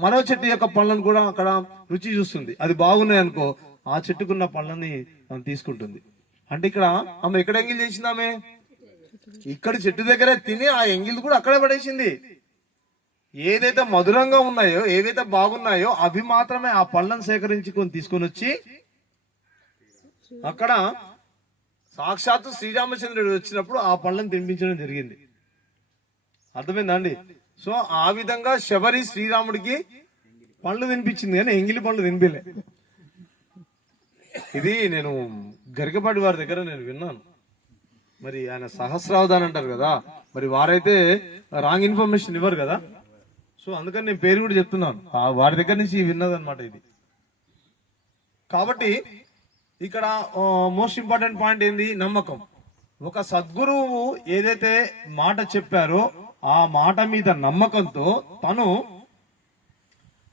మరో చెట్టు యొక్క పళ్ళను కూడా అక్కడ రుచి చూస్తుంది. అది బాగున్నాయి అనుకో ఆ చెట్టుకున్న పళ్ళని తీసుకుంటుంది. అంటే ఇక్కడ ఆమె ఎక్కడ ఎంగిల్ చేసింది? ఆమె ఇక్కడ చెట్టు దగ్గరే తిని ఆ ఎంగిల్ కూడా అక్కడే పడేసింది. ఏదైతే మధురంగా ఉన్నాయో, ఏవైతే బాగున్నాయో అవి మాత్రమే ఆ పళ్ళను సేకరించుకొని తీసుకొని వచ్చి అక్కడ సాక్షాత్తు శ్రీరామచంద్రుడు వచ్చినప్పుడు ఆ పళ్ళను తినిపించడం జరిగింది. అర్థమైందా అండి? సో ఆ విధంగా శబరి శ్రీరాముడికి పండ్లు తినిపించింది కానీ ఎంగిలి పండ్లు తినిపిలే. ఇది నేను గరికపాటి వారి దగ్గర నేను విన్నాను. మరి ఆయన సహస్రావధాన్ అంటారు కదా, మరి వారైతే రాంగ్ ఇన్ఫర్మేషన్ ఇవ్వరు కదా. సో అందుకని నేను పేరు కూడా చెప్తున్నాను, వారి దగ్గర నుంచి విన్నదన్నమాట ఇది. కాబట్టి ఇక్కడ మోస్ట్ ఇంపార్టెంట్ పాయింట్ ఏంది? నమ్మకం. ఒక సద్గురువు ఏదైతే మాట చెప్పారో ఆ మాట మీద నమ్మకంతో తను,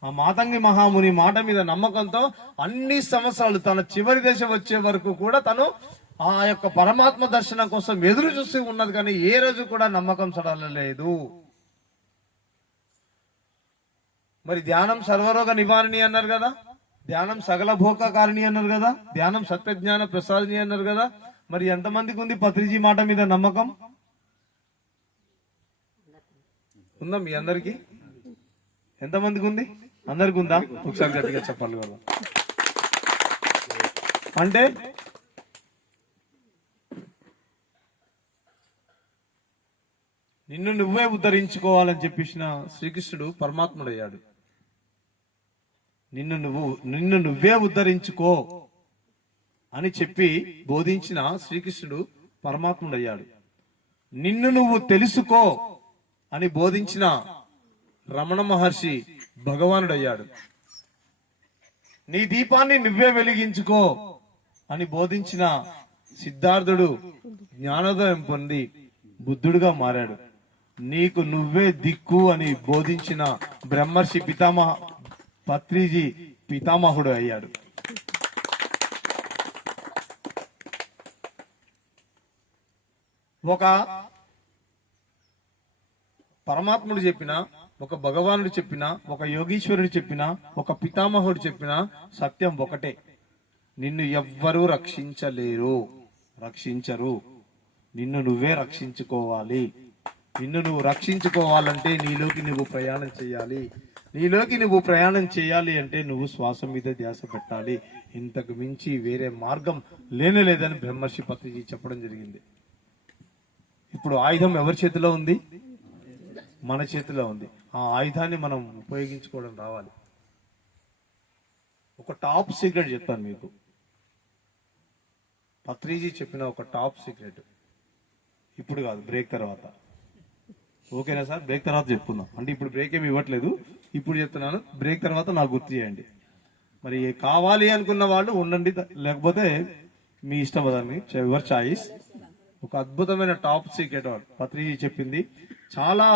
ఆ మాతంగి మహాముని మాట మీద నమ్మకంతో అన్ని సంవత్సరాలు తన చివరి దశ వచ్చే వరకు కూడా తను ఆ యొక్క పరమాత్మ దర్శనం కోసం ఎదురు చూస్తూ ఉన్నది, కానీ ఏ రోజు కూడా నమ్మకం సడలలేదు. మరి ధ్యానం సర్వరోగ నివారణి అన్నారు కదా, ధ్యానం సకల భోగకారిణి అన్నారు కదా, ధ్యానం సత్యజ్ఞాన ప్రసాదిని అన్నారు కదా. మరి ఎంతమందికి ఉంది పత్రిజీ మాట మీద నమ్మకం? ఉందా మీ అందరికి? ఎంతమందికి ఉంది? అందరికి ఉందా? ఒకసారి గట్టిగా చెప్పాలి కదా. అంటే నిన్ను నువ్వే ఉద్ధరించుకోవాలని చెప్పేసిన శ్రీకృష్ణుడు పరమాత్ముడయ్యాడు. నిన్ను నువ్వే ఉద్ధరించుకో అని చెప్పి బోధించిన శ్రీకృష్ణుడు పరమాత్ముడయ్యాడు. నిన్ను నువ్వు తెలుసుకో అని బోధించిన రమణ మహర్షి భగవానుడయ్యాడు. నీ దీపాన్ని నువ్వే వెలిగించుకో అని బోధించిన సిద్ధార్థుడు జ్ఞానోదయం పొంది బుద్ధుడుగా మారాడు. నీకు నువ్వే దిక్కు అని బోధించిన బ్రహ్మర్షి పత్రిజీ పితామహుడు అయ్యాడు. ఒక పరమాత్ముడు చెప్పిన, ఒక భగవానుడు చెప్పిన, ఒక యోగీశ్వరుడు చెప్పిన, ఒక పితామహుడు చెప్పిన సత్యం ఒకటే: నిన్ను ఎవ్వరూ రక్షించరు. నిన్ను నువ్వే రక్షించుకోవాలి. నిన్ను నువ్వు రక్షించుకోవాలంటే నీలోకి నువ్వు ప్రయాణం చేయాలి. నీలోకి నువ్వు ప్రయాణం చేయాలి అంటే నువ్వు శ్వాస మీద ధ్యాస పెట్టాలి. ఇంతకు మించి వేరే మార్గం లేదని బ్రహ్మర్షి పత్రిజీ చెప్పడం జరిగింది. ఇప్పుడు ఆయుధం ఎవరి చేతిలో ఉంది? మన చేతిలో ఉంది. ఆ ఆయుధాన్ని మనం ఉపయోగించుకోవడం రావాలి. ఒక టాప్ సీక్రెట్ చెప్తాను మీకు. పత్రిజీ చెప్పిన ఒక టాప్ సీక్రెట్. ఇప్పుడు కాదు, బ్రేక్ తర్వాత. ఓకేనా సార్? బ్రేక్ తర్వాత చెప్పుకుందాం. అంటే ఇప్పుడు బ్రేక్ ఏమి ఇవ్వట్లేదు, ఇప్పుడు చెప్తున్నాను. బ్రేక్ తర్వాత నాకు గుర్తు చేయండి. మరి కావాలి అనుకున్న వాళ్ళు ఉండండి, లేకపోతే మీ ఇష్టం. అదాన్ని యువర్ చాయిస్. ఒక అద్భుతమైన టాప్ సీక్రెట్ పత్రిజీ చెప్పింది. చాలా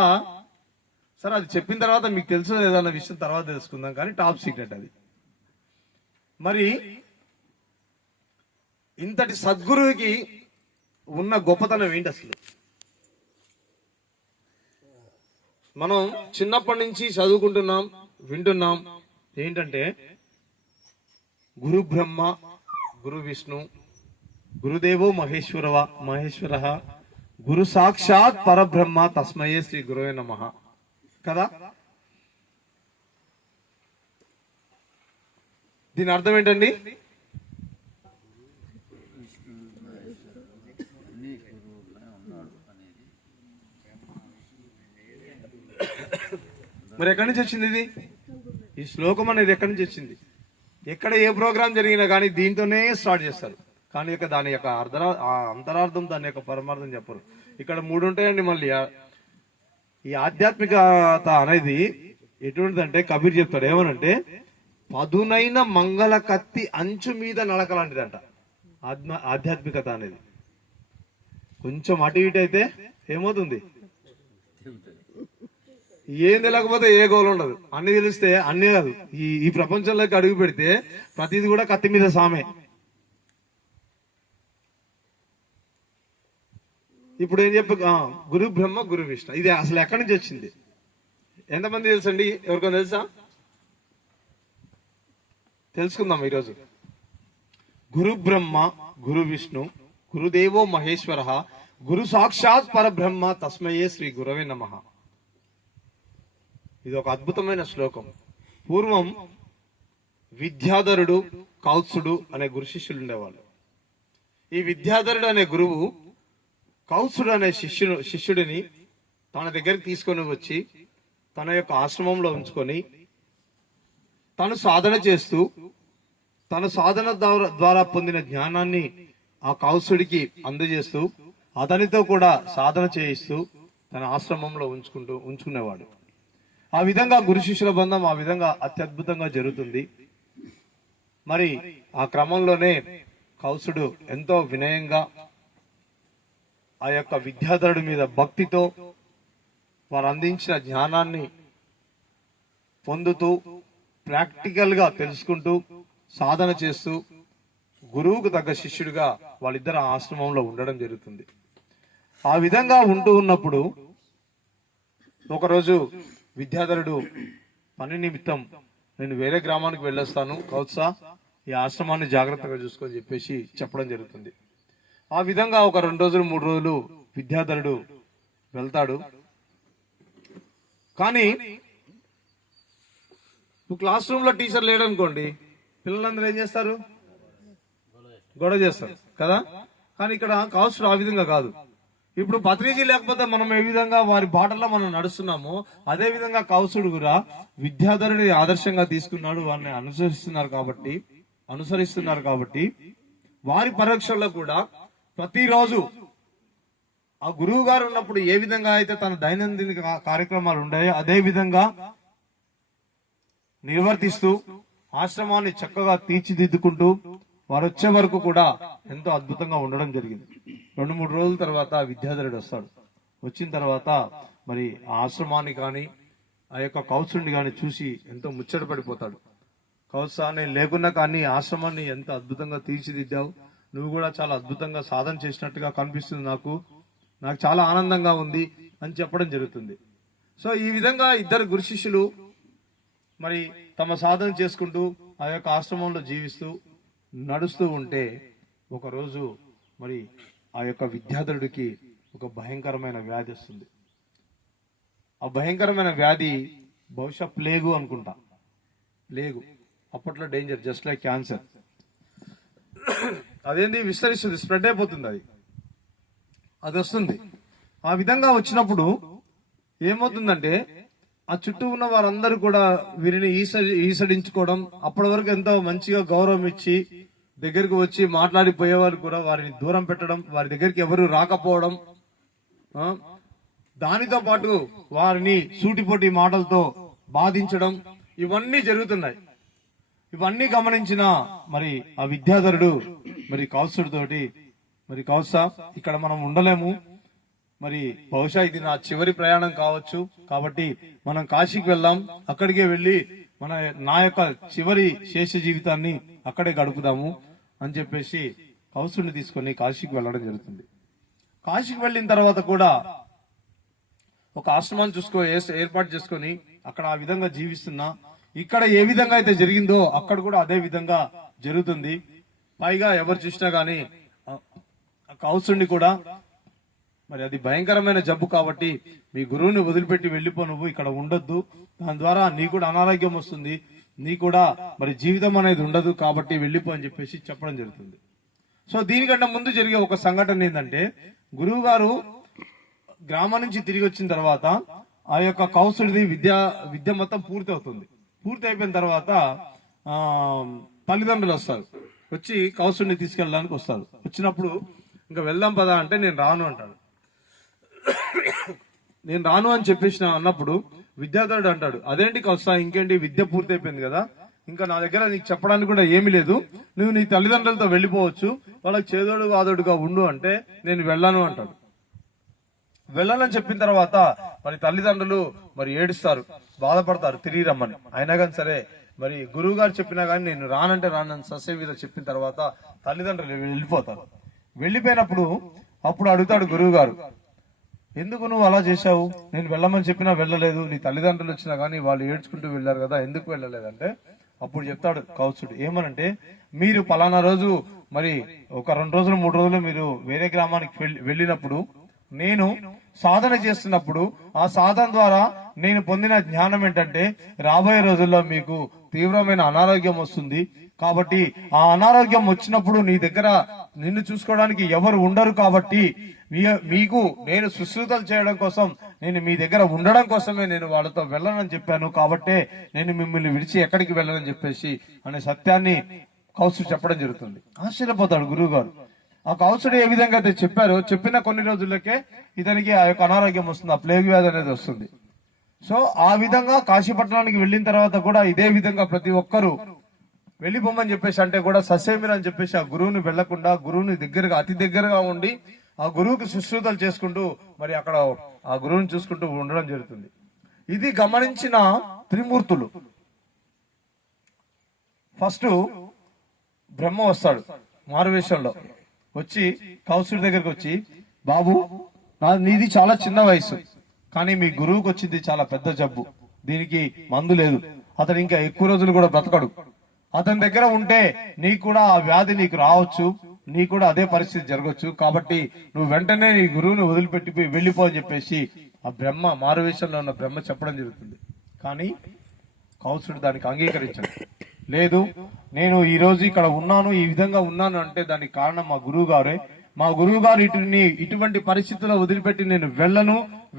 సార్, అది చెప్పిన తర్వాత మీకు తెలుసు లేదన్న విషయం తర్వాత తెలుసుకుందాం, కానీ టాప్ సీక్రెట్ అది. మరి ఇంతటి సద్గురువుకి ఉన్న గొప్పతనం ఏంటి అసలు? మనం చిన్నప్పటి నుంచి చదువుకుంటున్నాం, వింటున్నాం. ఏంటంటే గురు బ్రహ్మ, గురు విష్ణు, గురుదేవో మహేశ్వర, గురు సాక్షాత్ పరబ్రహ్మ తస్మయే శ్రీ గురవే నమః కదా. దీని అర్థం ఏంటండి? మరి ఎక్కడి నుంచి వచ్చింది ఇది? ఈ శ్లోకం అనేది ఎక్కడి నుంచి వచ్చింది? ఎక్కడ ఏ ప్రోగ్రాం జరిగినా కానీ దీంతోనే స్టార్ట్ చేస్తారు, కానీ ఇక దాని యొక్క అంతరార్థం, దాని యొక్క పరమార్థం చెప్పరు. ఇక్కడ 3 ఉంటాయండి. మళ్ళీ ఈ ఆధ్యాత్మికత అనేది ఎటువంటిదంటే కబీర్ చెప్తాడు ఏమనంటే, పదునైన మంగళ కత్తి అంచు మీద నడక లాంటిదంట ఆధ్యాత్మికత అనేది. కొంచెం అటు ఇటు అయితే ఏమవుతుంది? ఏం తెలియకపోతే ఏ గోలు ఉండదు. అన్ని తెలిస్తే అన్నీ కాదు, ఈ ప్రపంచంలోకి అడుగు పెడితే ప్రతిది కూడా కత్తి మీద సామే. ఇప్పుడు ఏం చెప్పు, గురు బ్రహ్మ గురు విష్ణు, ఇది అసలు ఎక్కడి నుంచి వచ్చింది? ఎంతమంది తెలుసండి? ఎవరికైనా తెలుసా? తెలుసుకుందాం ఈరోజు. గురు బ్రహ్మ గురు విష్ణు గురుదేవో మహేశ్వర, గురు సాక్షాత్ పరబ్రహ్మ తస్మయే శ్రీ గురవే నమః. ఇది ఒక అద్భుతమైన శ్లోకం. పూర్వం విద్యాధరుడు, కౌత్సుడు అనే గురు శిష్యులు ఉండేవాళ్ళు. ఈ విద్యాధరుడు అనే గురువు కౌత్సుడు అనే శిష్యుడిని తన దగ్గరికి తీసుకొని వచ్చి తన యొక్క ఆశ్రమంలో ఉంచుకొని తను సాధన చేస్తూ తన సాధన ద్వారా పొందిన జ్ఞానాన్ని ఆ కౌత్సుడికి అందజేస్తూ అతనితో కూడా సాధన చేయిస్తూ తన ఆశ్రమంలో ఉంచుకునేవాడు. ఆ విధంగా గురు శిష్యుల బంధం ఆ విధంగా అత్యద్భుతంగా జరుగుతుంది. మరి ఆ క్రమంలోనే కౌత్సుడు ఎంతో వినయంగా ఆ యొక్క విద్యాధరుడి మీద భక్తితో వారు అందించిన జ్ఞానాన్ని పొందుతూ ప్రాక్టికల్ గా తెలుసుకుంటూ సాధన చేస్తూ గురువుకు తగ్గ శిష్యుడిగా వాళ్ళిద్దరు ఆశ్రమంలో ఉండడం జరుగుతుంది. ఆ విధంగా ఉంటూ ఉన్నప్పుడు ఒకరోజు విద్యాధరుడు పని నిమిత్తం నేను వేరే గ్రామానికి వెళ్ళొస్తాను, కౌత్సా ఈ ఆశ్రమాన్ని జాగ్రత్తగా చూసుకొని చెప్పేసి చెప్పడం జరుగుతుంది. ఆ విధంగా ఒక 2 రోజులు 3 రోజులు విద్యాధరుడు వెళ్తాడు. కానీ క్లాస్ రూమ్ లో టీచర్ లేడనుకోండి, పిల్లలందరూ ఏం చేస్తారు? గొడవ చేస్తారు కదా. కానీ ఇక్కడ కౌన్సిలర్ ఆ విధంగా కాదు. ఇప్పుడు పత్రిజీ లేకపోతే మనం ఏ విధంగా వారి బాటల్లో మనం నడుస్తున్నామో అదే విధంగా కౌన్సిలుడు కూడా విద్యాధరుని ఆదర్శంగా తీసుకున్నాడు. వారిని అనుసరిస్తున్నారు కాబట్టి వారి పరీక్షల్లో కూడా ప్రతిరోజు ఆ గురువు గారు ఉన్నప్పుడు ఏ విధంగా అయితే తన దైనందిన కార్యక్రమాలు ఉన్నాయో అదే విధంగా నిర్వర్తిస్తూ ఆశ్రమాన్ని చక్కగా తీర్చిదిద్దుకుంటూ వారు వచ్చే వరకు కూడా ఎంతో అద్భుతంగా ఉండడం జరిగింది. 2-3 రోజుల తర్వాత విద్యాధరుడు వస్తాడు. వచ్చిన తర్వాత మరి ఆ ఆశ్రమాన్ని కానీ ఆ యొక్క కౌన్సిలుని కానీ చూసి ఎంతో ముచ్చట పడిపోతాడు. కౌన్సా, నేను లేకున్నా కానీ ఆశ్రమాన్ని ఎంత అద్భుతంగా తీర్చిదిద్దావు, నువ్వు కూడా చాలా అద్భుతంగా సాధన చేసినట్టుగా కనిపిస్తుంది, నాకు చాలా ఆనందంగా ఉంది అని చెప్పడం జరుగుతుంది. సో ఈ విధంగా ఇద్దరు గురు శిష్యులు మరి తమ సాధన చేసుకుంటూ ఆ యొక్క ఆశ్రమంలో జీవిస్తూ నడుస్తూ ఉంటే ఒకరోజు మరి ఆ యొక్క విద్యాధరుడికి ఒక భయంకరమైన వ్యాధి వస్తుంది. ఆ భయంకరమైన వ్యాధి బహుశా ప్లేగు అనుకుంటా. ప్లేగు అప్పట్లో డేంజర్, జస్ట్ లైక్ క్యాన్సర్. అదేంది విస్తరిస్తుంది, స్ప్రెడ్ అయిపోతుంది, అది వస్తుంది. ఆ విధంగా వచ్చినప్పుడు ఏమవుతుందంటే ఆ చుట్టూ ఉన్న వారందరూ కూడా వీరిని ఈసడించుకోవడం, అప్పటి వరకు ఎంతో మంచిగా గౌరవం ఇచ్చి దగ్గరకు వచ్చి మాట్లాడిపోయేవారు కూడా వారిని దూరం పెట్టడం, వారి దగ్గరికి ఎవరు రాకపోవడం, దానితో పాటు వారిని సూటిపోటి మాటలతో బాధించడం, ఇవన్నీ జరుగుతున్నాయి. ఇవన్నీ గమనించిన మరి ఆ విద్యాధరుడు మరి కౌత్సుడితోటి, మరి కౌత్సా, ఇక్కడ మనం ఉండలేము, మరి బహుశా ఇది నా చివరి ప్రయాణం కావచ్చు, కాబట్టి మనం కాశీకి వెళ్దాం, అక్కడికే వెళ్లి నా యొక్క చివరి శేష జీవితాన్ని అక్కడే గడుపుదాము అని చెప్పేసి కౌత్సుడిని తీసుకొని కాశీకి వెళ్ళడం జరుగుతుంది. కాశీకి వెళ్ళిన తర్వాత కూడా ఒక ఆశ్రమాన్ని ఏర్పాటు చేసుకొని అక్కడ ఆ విధంగా జీవిస్తున్నా, ఇక్కడ ఏ విధంగా అయితే జరిగిందో అక్కడ కూడా అదే విధంగా జరుగుతుంది. పైగా ఎవరు చూసినా గానీ కౌత్సుడిని కూడా మరి అది భయంకరమైన జబ్బు కాబట్టి మీ గురువుని వదిలిపెట్టి వెళ్ళిపో, నువ్వు ఇక్కడ ఉండొద్దు, దాని ద్వారా నీ కూడా అనారోగ్యం వస్తుంది, నీ కూడా మరి జీవితం అనేది ఉండదు, కాబట్టి వెళ్ళిపో అని చెప్పేసి చెప్పడం జరుగుతుంది. సో దీనికంటే ముందు జరిగే ఒక సంఘటన ఏంటంటే, గురువు గారు గ్రామం నుంచి తిరిగి వచ్చిన తర్వాత ఆ యొక్క కౌత్సుడిది విద్య మొత్తం పూర్తి అవుతుంది. పూర్తి అయిపోయిన తర్వాత తల్లిదండ్రులు వస్తారు, వచ్చి కౌత్సుడిని తీసుకెళ్ళడానికి వస్తారు. వచ్చినప్పుడు ఇంకా వెళ్దాం పదా అంటే నేను రాను అంటాడు. నేను రాను అని చెప్పేసి అన్నప్పుడు విద్యాధరుడు అంటాడు, అదేంటి కౌత్సా, ఇంకేంటి, విద్య పూర్తి అయిపోయింది కదా, ఇంకా నా దగ్గర నీకు చెప్పడానికి కూడా ఏమీ లేదు, నువ్వు నీ తల్లిదండ్రులతో వెళ్ళిపోవచ్చు, వాళ్ళకి చేదోడు వాదోడుగా ఉండు అంటే నేను వెళ్ళను అంటాడు. వెళ్ళాలని చెప్పిన తర్వాత మరి తల్లిదండ్రులు మరి ఏడుస్తారు, బాధపడతారు, తిరిగి రమ్మని. అయినా కానీ సరే మరి గురువు గారు చెప్పినా గానీ నేను రానంటే రానని ససేమిరా చెప్పిన తర్వాత తల్లిదండ్రులు వెళ్ళిపోతారు. వెళ్ళిపోయినప్పుడు అప్పుడు అడుగుతాడు గురువు గారు, ఎందుకు నువ్వు అలా చేశావు, నేను వెళ్ళమని చెప్పినా వెళ్ళలేదు, నీ తల్లిదండ్రులు వచ్చినా గానీ వాళ్ళు ఏడ్చుకుంటూ వెళ్ళారు కదా, ఎందుకు వెళ్ళలేదంటే అప్పుడు చెప్తాడు కౌత్సుడు, ఏమనంటే మీరు పలానా రోజు మరి ఒక 2 రోజులు 3 రోజులు మీరు వేరే గ్రామానికి వెళ్ళినప్పుడు నేను సాధన చేస్తున్నప్పుడు ఆ సాధన ద్వారా నేను పొందిన జ్ఞానం ఏంటంటే రాబోయే రోజుల్లో మీకు తీవ్రమైన అనారోగ్యం వస్తుంది, కాబట్టి ఆ అనారోగ్యం వచ్చినప్పుడు నీ దగ్గర నిన్ను చూసుకోవడానికి ఎవరు ఉండరు, కాబట్టి మీకు నేను శుశ్రూషలు చేయడం కోసం నేను మీ దగ్గర ఉండడం కోసమే నేను వాళ్ళతో వెళ్ళనని చెప్పాను, కాబట్టే నేను మిమ్మల్ని విడిచి ఎక్కడికి వెళ్ళనని చెప్పేసి అనే సత్యాన్ని కౌత్సుడు చెప్పడం జరుగుతుంది. ఆశ్చర్యపోతాడు గురువు గారు. ఆ కౌత్సుడు ఏ విధంగా అయితే చెప్పారో చెప్పిన కొన్ని రోజులకే ఇతనికి ఆ యొక్క అనారోగ్యం వస్తుంది, ఆ ప్లేగ్ వ్యాధి అనేది వస్తుంది. సో ఆ విధంగా కాశీపట్నానికి వెళ్ళిన తర్వాత కూడా ఇదే విధంగా ప్రతి ఒక్కరూ వెళ్ళిపోమని చెప్పేసి అంటే కూడా ససేమిరా అని చెప్పేసి ఆ గురువుని వెళ్లకుండా గురువుని అతి దగ్గరగా ఉండి ఆ గురువుకు శుశ్రూతలు చేసుకుంటూ మరి అక్కడ ఆ గురువుని చూసుకుంటూ ఉండడం జరుగుతుంది. ఇది గమనించిన త్రిమూర్తులు ఫస్ట్ బ్రహ్మ వస్తాడు మారువేషంలో వచ్చి కౌసుడి దగ్గరకు వచ్చి, బాబు నీది చాలా చిన్న వయసు, కానీ మీ గురువుకి వచ్చింది చాలా పెద్ద జబ్బు, దీనికి మందు లేదు, అతను ఇంకా ఎక్కువ రోజులు కూడా బ్రతకడు, అతని దగ్గర ఉంటే నీకు కూడా ఆ వ్యాధి నీకు రావచ్చు, నీకు కూడా అదే పరిస్థితి జరగచ్చు, కాబట్టి నువ్వు వెంటనే నీ గురువుని వదిలిపెట్టి వెళ్ళిపో అని చెప్పేసి ఆ బ్రహ్మ మారువేషంలో ఉన్న బ్రహ్మ చెప్పడం జరుగుతుంది. కానీ కౌసుడు దానికి అంగీకరించాడు. లేదు, నేను ఈ రోజు ఇక్కడ ఉన్నాను, ఈ విధంగా ఉన్నాను అంటే దానికి కారణం మా గురువు గారే. మా గురువు గారు ఇటువంటి పరిస్థితుల్లో వదిలిపెట్టి నేను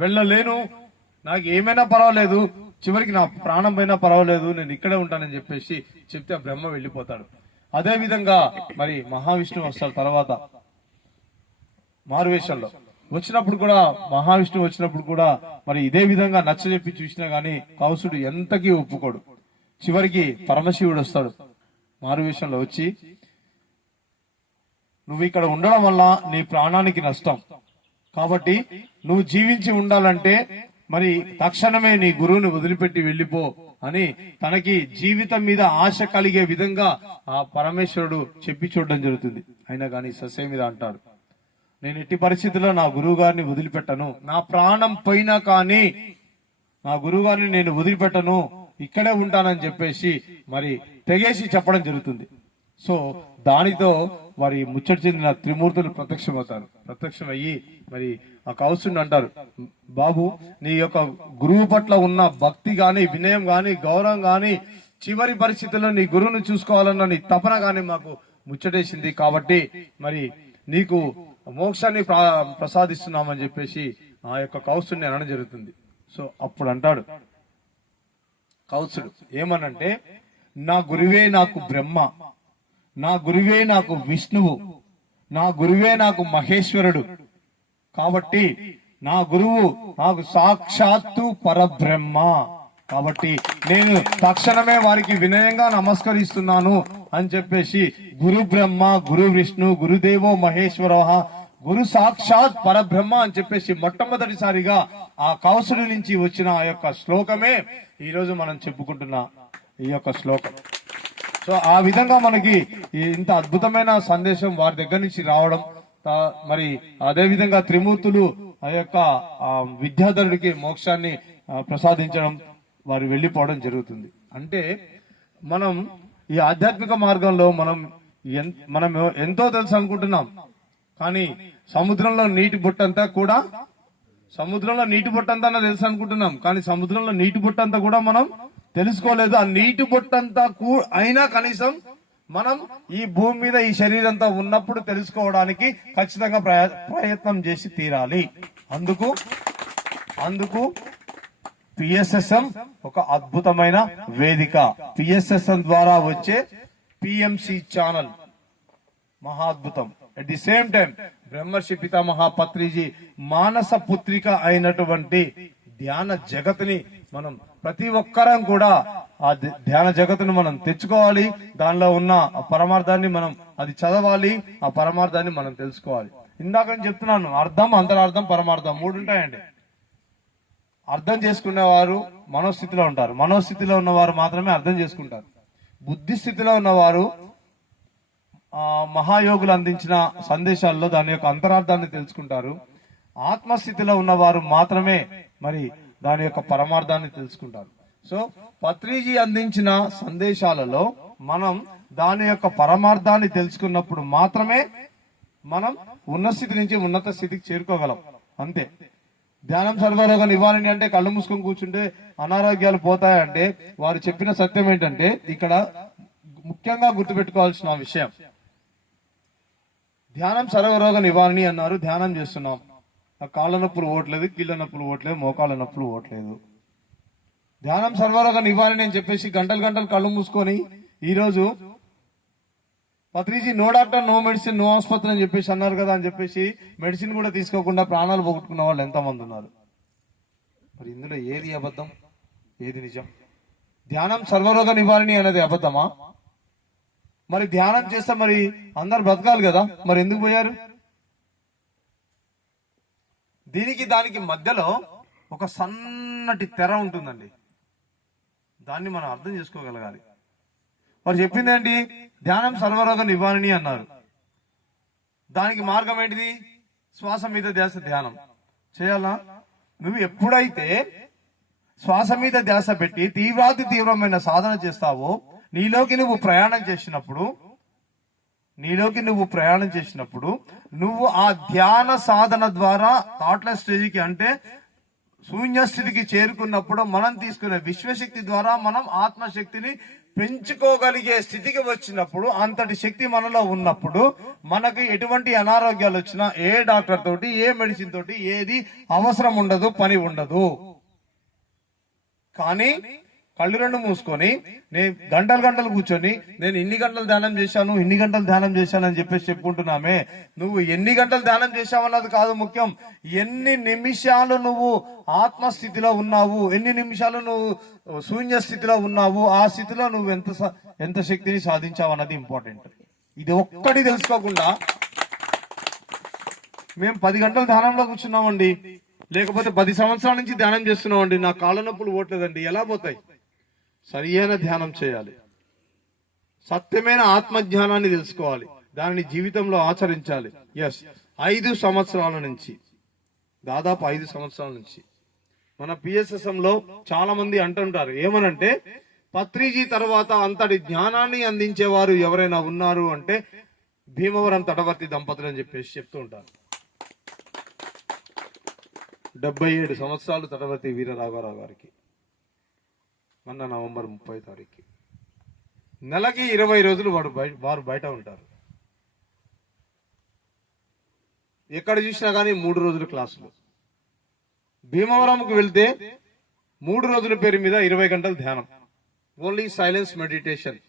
వెళ్ళలేను, నాకు ఏమైనా పర్వాలేదు, చివరికి నా ప్రాణం పోయినా పర్వాలేదు, నేను ఇక్కడే ఉంటానని చెప్పేసి చెప్తే ఆ బ్రహ్మ వెళ్ళిపోతాడు. అదే విధంగా మరి మహావిష్ణువు వస్తాడు తర్వాత మారువేషంలో వచ్చినప్పుడు కూడా, మహావిష్ణువు వచ్చినప్పుడు కూడా మరి ఇదే విధంగా నచ్చజెప్పి చూసినా గానీ కౌసుడు ఎంతకీ ఒప్పుకోడు. చివరికి పరమశివుడు వస్తాడు మారువేషంలో వచ్చి, నువ్వు ఇక్కడ ఉండడం వల్ల నీ ప్రాణానికి నష్టం, కాబట్టి నువ్వు జీవించి ఉండాలంటే మరి తక్షణమే నీ గురువుని వదిలిపెట్టి వెళ్ళిపో అని తనకి జీవితం మీద ఆశ కలిగే విధంగా ఆ పరమేశ్వరుడు చెప్పి చూడడం జరుగుతుంది. అయినా కానీ సస్య మీద అంటాడు, నేను ఎట్టి పరిస్థితుల్లో నా గురువు గారిని వదిలిపెట్టను, నా ప్రాణం పోయినా కానీ నా గురువు గారిని నేను వదిలిపెట్టను, ఇక్కడే ఉంటానని చెప్పేసి మరి తెగేసి చెప్పడం జరుగుతుంది. సో దానితో మరి ముచ్చట చెందిన త్రిమూర్తులు ప్రత్యక్షమవుతారు. ప్రత్యక్షమయ్యి మరి ఆ కౌసుని అంటారు, బాబు నీ యొక్క గురువు పట్ల ఉన్న భక్తి గాని, వినయం గాని, గౌరవం గాని, చివరి పరిస్థితుల్లో నీ గురువుని చూసుకోవాలన్న నీ తపన గాని మాకు ముచ్చటేసింది, కాబట్టి మరి నీకు మోక్షాన్ని ప్రసాదిస్తున్నామని చెప్పేసి ఆ యొక్క కౌసుని అనడం జరుగుతుంది. సో అప్పుడు అంటాడు కౌసుడు ఏమనంటే, నా గురువే నాకు బ్రహ్మ, నా గురువే నాకు విష్ణువు, నా గురువే నాకు మహేశ్వరుడు, కాబట్టి నా గురువు నాకు సాక్షాత్తు పరబ్రహ్మ, కాబట్టి నేను తక్షణమే వారికి వినయంగా నమస్కరిస్తున్నాను అని చెప్పేసి గురు బ్రహ్మ, గురు విష్ణు, గురుదేవో మహేశ్వర, గురు సాక్షాత్ పరబ్రహ్మ అని చెప్పేసి మొట్టమొదటిసారిగా ఆ కౌసుడి నుంచి వచ్చిన ఆ యొక్క శ్లోకమే ఈ రోజు మనం చెప్పుకుంటున్న ఈ యొక్క శ్లోకం. సో ఆ విధంగా మనకి ఇంత అద్భుతమైన సందేశం వారి దగ్గర నుంచి రావడం, మరి అదే విధంగా త్రిమూర్తులు ఆ యొక్క విద్యాధరుడికి మోక్షాన్ని ప్రసాదించడం, వారు వెళ్ళిపోవడం జరుగుతుంది. అంటే మనం ఈ ఆధ్యాత్మిక మార్గంలో మనం ఎంతో తెలుసు అనుకుంటున్నాం, కానీ సముద్రంలో నీటి బొట్టంతా తెలుసు అనుకుంటున్నాం, కానీ సముద్రంలో నీటి బొట్టంతా కూడా మనం తెలుసుకోలేదు. ఆ నీటి బొట్టంతా అయినా కనీసం మనం ఈ భూమి మీద ఈ శరీరంతో ఉన్నప్పుడు తెలుసుకోవడానికి ఖచ్చితంగా ప్రయత్నం చేసి తీరాలి. అందుకు పిఎస్ఎస్ఎం ఒక అద్భుతమైన వేదిక. పిఎస్ఎస్ఎం ద్వారా వచ్చే పిఎంసి ఛానల్ మహాద్భుతం. At the same time Brahmarshi Pitamaha Patriji మానస పుత్రిక అయినటువంటి ధ్యాన జగత్ని మనం ప్రతి ఒక్కరం కూడా ఆ ధ్యాన జగత్తును మనం తెచ్చుకోవాలి. దానిలో ఉన్న ఆ పరమార్థాన్ని మనం అది చదవాలి, ఆ పరమార్థాన్ని మనం తెలుసుకోవాలి. ఇందాక చెప్తున్నాను, అర్థం, అంతరార్థం, పరమార్థం 3 ఉంటాయండి. అర్థం చేసుకునేవారు మనోస్థితిలో ఉంటారు, మనోస్థితిలో ఉన్నవారు మాత్రమే అర్థం చేసుకుంటారు. బుద్ధి స్థితిలో ఉన్నవారు మహాయోగులు అందించిన సందేశాల్లో దాని యొక్క అంతరార్థాన్ని తెలుసుకుంటారు. ఆత్మస్థితిలో ఉన్నవారు మాత్రమే మరి దాని యొక్క పరమార్థాన్ని తెలుసుకుంటారు. సో పత్రిజీ అందించిన సందేశాలలో మనం దాని యొక్క పరమార్థాన్ని తెలుసుకున్నప్పుడు మాత్రమే మనం ఉన్నత స్థితి నుంచి ఉన్నత స్థితికి చేరుకోగలం. అంతే. ధ్యానం సర్వరోగ నివారణ అంటే కళ్ళు మూసుకొని కూర్చుంటే అనారోగ్యాలు పోతాయంటే వారు చెప్పిన సత్యం ఏంటంటే, ఇక్కడ ముఖ్యంగా గుర్తుపెట్టుకోవాల్సిన విషయం, ధ్యానం సర్వరోగ నివారణి అన్నారు. ధ్యానం చేస్తున్నాం, కాళ్ళ నొప్పులు ఓట్లేదు, కీళ్ళ నొప్పులు ఓట్లేదు, మోకాళ్ళ నొప్పులు ఓట్లేదు. ధ్యానం సర్వరోగ నివారణి అని చెప్పేసి గంటలు కళ్ళు మూసుకొని ఈరోజు Patriji no doctor no medicine no ఆసుపత్రి అని చెప్పేసి అన్నారు కదా అని చెప్పేసి మెడిసిన్ కూడా తీసుకోకుండా ప్రాణాలు పోగొట్టుకున్న వాళ్ళు ఎంతమంది ఉన్నారు. మరి ఇందులో ఏది అబద్ధం, ఏది నిజం? ధ్యానం సర్వరోగ నివారణి అనేది అబద్ధమా? మరి ధ్యానం చేస్తే మరి అందరు బ్రతకాలి కదా, మరి ఎందుకు పోయారు? దీనికి దానికి మధ్యలో ఒక సన్నటి తెర ఉంటుందండి. దాన్ని మనం అర్థం చేసుకోగలగాలి. వారు చెప్పింది ఏంటి? ధ్యానం సర్వరోగ నివారణి అన్నారు. దానికి మార్గం ఏంటిది? శ్వాస మీద ధ్యాస ధ్యానం చేయాలా? నువ్వు ఎప్పుడైతే శ్వాస మీద ధ్యాస పెట్టి తీవ్రమైన సాధన చేస్తావో, నీలోకి నువ్వు ప్రయాణం చేసినప్పుడు నువ్వు ఆ ధ్యాన సాధన ద్వారా థాట్లెస్ స్టేజ్కి, అంటే శూన్య స్థితికి చేరుకున్నప్పుడు మనం తీసుకునే విశ్వశక్తి ద్వారా మనం ఆత్మశక్తిని పెంచుకోగలిగే స్థితికి వచ్చినప్పుడు, అంతటి శక్తి మనలో ఉన్నప్పుడు మనకు ఎటువంటి అనారోగ్యాలు వచ్చినా ఏ డాక్టర్ తోటి, ఏ మెడిసిన్ తోటి ఏది అవసరం ఉండదు, పని ఉండదు. కానీ కళ్ళు రెండు మూసుకొని నేను గంటలు కూర్చొని నేను ఇన్ని గంటలు ధ్యానం చేశాను అని చెప్పేసి చెప్పుకుంటున్నామే. నువ్వు ఎన్ని గంటలు ధ్యానం చేశావు అన్నది కాదు ముఖ్యం. ఎన్ని నిమిషాలు నువ్వు ఆత్మస్థితిలో ఉన్నావు, ఎన్ని నిమిషాలు నువ్వు శూన్య స్థితిలో ఉన్నావు, ఆ స్థితిలో నువ్వు ఎంత శక్తిని సాధించావు అన్నది ఇంపార్టెంట్. ఇది ఒక్కటి తెలుసుకోకుండా మేము 10 గంటలు ధ్యానంలో కూర్చున్నామండి, లేకపోతే 10 సంవత్సరాల నుంచి ధ్యానం చేస్తున్నామండి, నా కాళ్ళ నొప్పులు పోవట్లేదండి, ఎలా పోతాయి? సరి అయిన ధ్యానం చేయాలి. సత్యమైన ఆత్మజ్ఞానాన్ని తెలుసుకోవాలి, దానిని జీవితంలో ఆచరించాలి. 5 సంవత్సరాల నుంచి, దాదాపు 5 సంవత్సరాల నుంచి మన PSSM లో చాలా మంది అంటుంటారు, ఏమనంటే పత్రిజీ తర్వాత అంతటి జ్ఞానాన్ని అందించేవారు ఎవరైనా ఉన్నారు అంటే భీమవరం తటవర్తి దంపతులు అని చెప్పేసి చెప్తూ ఉంటారు. 77 సంవత్సరాలు తటవర్తి వీరరాఘవరావు గారికి. మొన్న నవంబర్ 30 తారీఖు. నెలకి 20 రోజులు వారు బయట ఉంటారు. ఎక్కడ చూసినా కానీ 3 రోజులు క్లాసులు. భీమవరంకు వెళ్తే 3 రోజుల పేరు మీద 20 గంటలు ధ్యానం. Only silence meditation,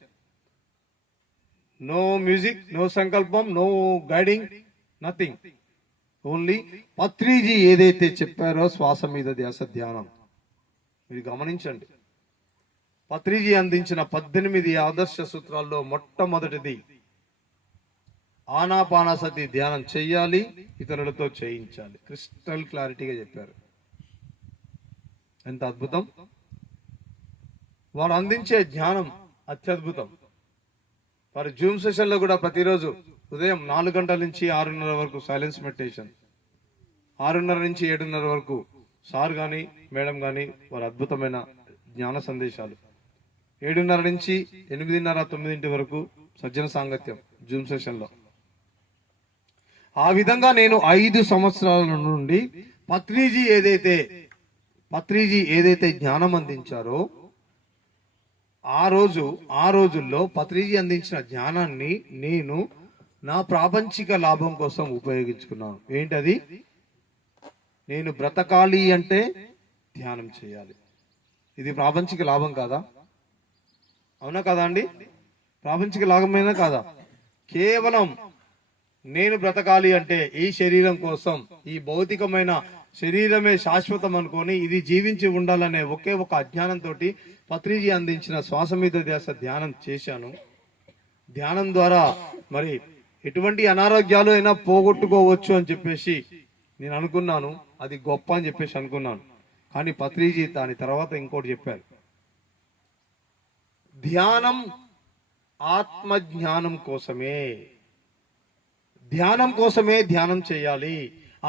no music, no సంకల్పం, no guiding, nothing. Only Patriji ఏదైతే చెప్పారో శ్వాస మీద ధ్యాస ధ్యానం. మీరు గమనించండి, పత్రిజీ అందించిన 18 ఆదర్శ సూత్రాల్లో మొట్టమొదటిది ఆనాపానసతి ధ్యానం చెయ్యాలి, ఇతరులతో చేయించాలి. క్రిస్టల్ క్లారిటీగా చెప్పారు. ఎంత అద్భుతం! వారు అందించే జ్ఞానం అత్యద్భుతం. వారి జూమ్ సెషన్లో కూడా ప్రతిరోజు ఉదయం 4 గంటల నుంచి 6:30 వరకు సైలెన్స్ మెడిటేషన్, 6:30 నుంచి 7:30 వరకు సార్ గాని మేడం గాని వారి అద్భుతమైన జ్ఞాన సందేశాలు, 7:30 నుంచి 8:30, 9 వరకు సజ్జన సాంగత్యం జూమ్ సెషన్లో. ఆ విధంగా నేను 5 సంవత్సరాల నుండి పత్రిజీ ఏదైతే జ్ఞానం అందించారో ఆ రోజుల్లో పత్రిజీ అందించిన జ్ఞానాన్ని నేను నా ప్రాపంచిక లాభం కోసం ఉపయోగించుకున్నాను. ఏంటది? నేను బ్రతకాలి అంటే ధ్యానం చేయాలి. ఇది ప్రాపంచిక లాభం కాదా? అవునా కాదా అండి? ప్రాపంచిక లాభమైనా కాదా? కేవలం నేను బ్రతకాలి అంటే ఈ శరీరం కోసం, ఈ భౌతికమైన శరీరమే శాశ్వతం అనుకొని ఇది జీవించి ఉండాలనే ఒకే ఒక అజ్ఞానంతో పత్రిజీ అందించిన శ్వాస మీద ధ్యాస ధ్యానం చేశాను. ధ్యానం ద్వారా మరి ఎటువంటి అనారోగ్యాలు అయినా పోగొట్టుకోవచ్చు అని చెప్పేసి నేను అనుకున్నాను. అది గొప్ప అని చెప్పేసి అనుకున్నాను. కానీ పత్రిజీ దాని తర్వాత ఇంకోటి చెప్పారు, ధ్యానం ఆత్మజ్ఞానం కోసమే, ధ్యానం కోసమే ధ్యానం చేయాలి,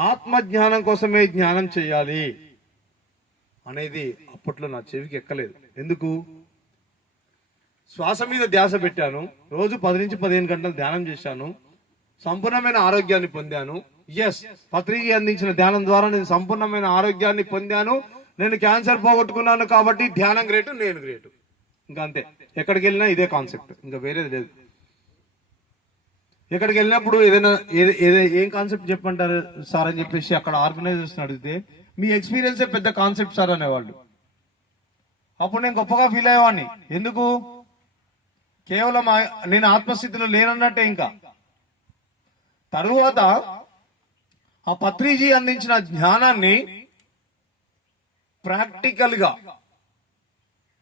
ఆత్మజ్ఞానం కోసమే జ్ఞానం చేయాలి అనేది అప్పట్లో నా చెవికి ఎక్కలేదు. ఎందుకు? శ్వాస మీద ధ్యాస పెట్టాను, రోజు 10 నుంచి 15 గంటలు ధ్యానం చేశాను, సంపూర్ణమైన ఆరోగ్యాన్ని పొందాను. పత్రిజీ అందించిన ధ్యానం ద్వారా నేను సంపూర్ణమైన ఆరోగ్యాన్ని పొందాను. నేను క్యాన్సర్ పోగొట్టుకున్నాను కాబట్టి ధ్యానం గ్రేటు, నేను గ్రేటు. ఇంకా అంతే. ఎక్కడికి వెళ్ళినా ఇదే కాన్సెప్ట్, ఇంకా వేరేది లేదు. ఎక్కడికి వెళ్ళినప్పుడు ఏదైనా ఏం కాన్సెప్ట్ చెప్పంటారు సార్ అని చెప్పేసి అక్కడ ఆర్గనైజర్స్ అడిగితే మీ ఎక్స్పీరియన్స్ పెద్ద కాన్సెప్ట్ సార్ అనేవాళ్ళు. అప్పుడు నేను గొప్పగా ఫీల్ అయ్యేవాడిని. ఎందుకు? కేవలం నేను ఆత్మస్థితిలో లేనన్నట్టే. ఇంకా తరువాత ఆ పత్రిజీ అందించిన జ్ఞానాన్ని ప్రాక్టికల్ గా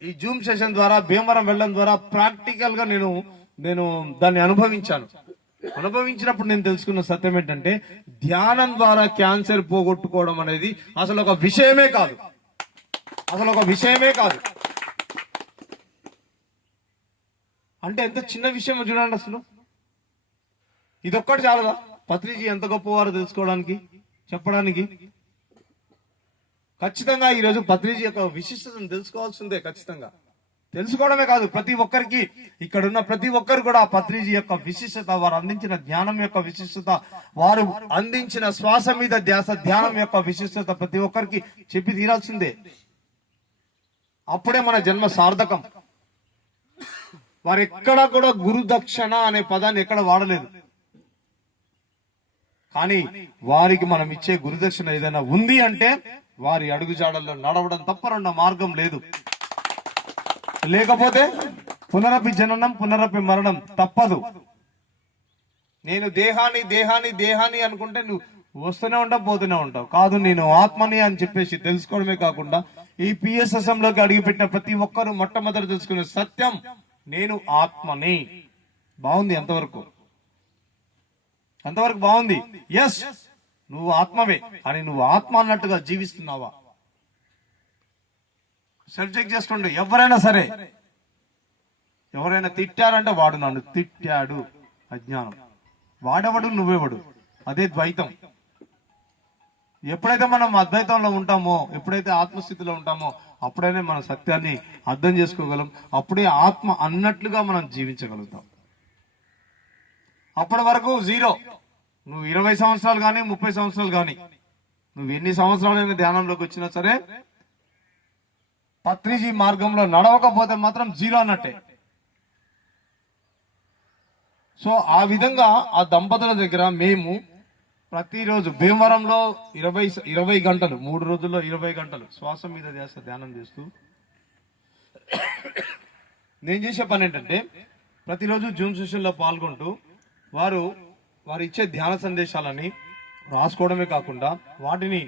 ఈ జూమ్ సెషన్ ద్వారా, భీమవరం వెళ్ళడం ద్వారా ప్రాక్టికల్ గా నేను దాన్ని అనుభవించాను. అనుభవించినప్పుడు నేను తెలుసుకున్న సత్యం ఏంటంటే ధ్యానం ద్వారా క్యాన్సర్ పోగొట్టుకోవడం అనేది అసలు ఒక విషయమే కాదు. అసలు ఒక విషయమే కాదు. అంటే ఎంత చిన్న విషయం చూడండి. అసలు ఇదొక్కటి చాలదా పత్రిజీ ఎంత గొప్పవారో తెలుసుకోవడానికి, చెప్పడానికి? ఖచ్చితంగా ఈరోజు పత్రిజీ యొక్క విశిష్టతను తెలుసుకోవాల్సిందే. ఖచ్చితంగా తెలుసుకోవడమే కాదు, ప్రతి ఒక్కరికి, ఇక్కడున్న ప్రతి ఒక్కరు కూడా పత్రిజీ యొక్క విశిష్టత, వారు అందించిన జ్ఞానం యొక్క విశిష్టత, వారు అందించిన శ్వాస మీద ధ్యాస ధ్యానం యొక్క విశిష్టత ప్రతి ఒక్కరికి చెప్పి తీరాల్సిందే. అప్పుడే మన జన్మ సార్థకం. వారు ఎక్కడా కూడా గురుదక్షిణ అనే పదాన్ని ఎక్కడ వాడలేదు. కానీ వారికి మనం ఇచ్చే గురుదక్షిణ ఏదైనా ఉంది అంటే వారి అడుగుజాడల్లో నడవడం తప్ప రెండో మార్గం లేదు. లేకపోతే పునరపి జననం పునరపి మరణం తప్పదు. నేను దేహాన్ని దేహాన్ని దేహాన్ని అనుకుంటే నువ్వు వస్తూనే ఉంటావు, పోతూనే ఉంటావు. కాదు, నేను ఆత్మని అని చెప్పేసి తెలుసుకోవడమే కాకుండా ఈ PSSM లోకి అడిగిపెట్టిన ప్రతి ఒక్కరూ మొట్టమొదటి తెలుసుకునే సత్యం నేను ఆత్మని. బాగుంది ఎంతవరకు? అంతవరకు బాగుంది. ఎస్, నువ్వు ఆత్మవే, కానీ నువ్వు ఆత్మ అన్నట్టుగా జీవిస్తున్నావా? సెల్ఫ్ చెక్ చేసుకోండి. ఎవరైనా సరే, ఎవరైనా తిట్టారంటే వాడు నన్ను తిట్టాడు, అజ్ఞానం. వాడెవడు, నువ్వెవడు, అదే ద్వైతం. ఎప్పుడైతే మనం అద్వైతంలో ఉంటామో, ఎప్పుడైతే ఆత్మస్థితిలో ఉంటామో, అప్పుడైనా మన సత్యాన్ని అర్థం చేసుకోగలం. అప్పుడే ఆత్మ అన్నట్లుగా మనం జీవించగలుగుతాం. అప్పటి వరకు జీరో. నువ్వు 20 సంవత్సరాలు కానీ 30 సంవత్సరాలు కానీ, నువ్వు ఎన్ని సంవత్సరాలైనా ధ్యానంలోకి వచ్చినా సరే, పత్రిజీ మార్గంలో నడవకపోతే మాత్రం జీరో అన్నట్టే. సో ఆ విధంగా ఆ దంపతుల దగ్గర మేము ప్రతిరోజు భీమవరంలో 20 గంటలు, 3 రోజుల్లో 20 గంటలు శ్వాస మీద ధ్యానం చేస్తూ, నేను చేసే పని ఏంటంటే ప్రతిరోజు జూమ్ సెషన్లో పాల్గొంటూ వారు ఇచ్చే ధ్యాన సందేశాలని రాసుకోవడమే కాకుండా వాటిని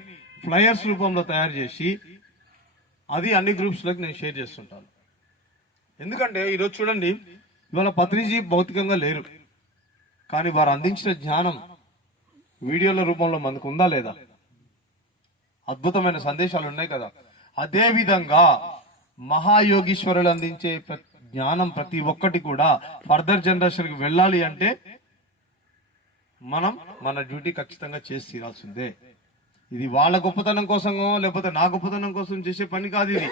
ఫ్లయర్స్ రూపంలో తయారు చేసి అది అన్ని గ్రూప్స్లోకి నేను షేర్ చేస్తుంటాను. ఎందుకంటే ఈరోజు చూడండి, ఇవాళ పత్రిజీ భౌతికంగా లేరు, కానీ వారు అందించిన జ్ఞానం వీడియోల రూపంలో మనకు ఉందా లేదా? అద్భుతమైన సందేశాలు ఉన్నాయి కదా. అదే విధంగా మహాయోగీశ్వరులు అందించే జ్ఞానం ప్రతి ఒక్కటి కూడా ఫర్దర్ జనరేషన్కి వెళ్ళాలి అంటే మనం మన డ్యూటీ ఖచ్చితంగా చేసి తీరాల్సిందే. ఇది వాళ్ళ గొప్పతనం కోసమో లేకపోతే నా గొప్పతనం కోసం చేసే పని కాదు. ఇది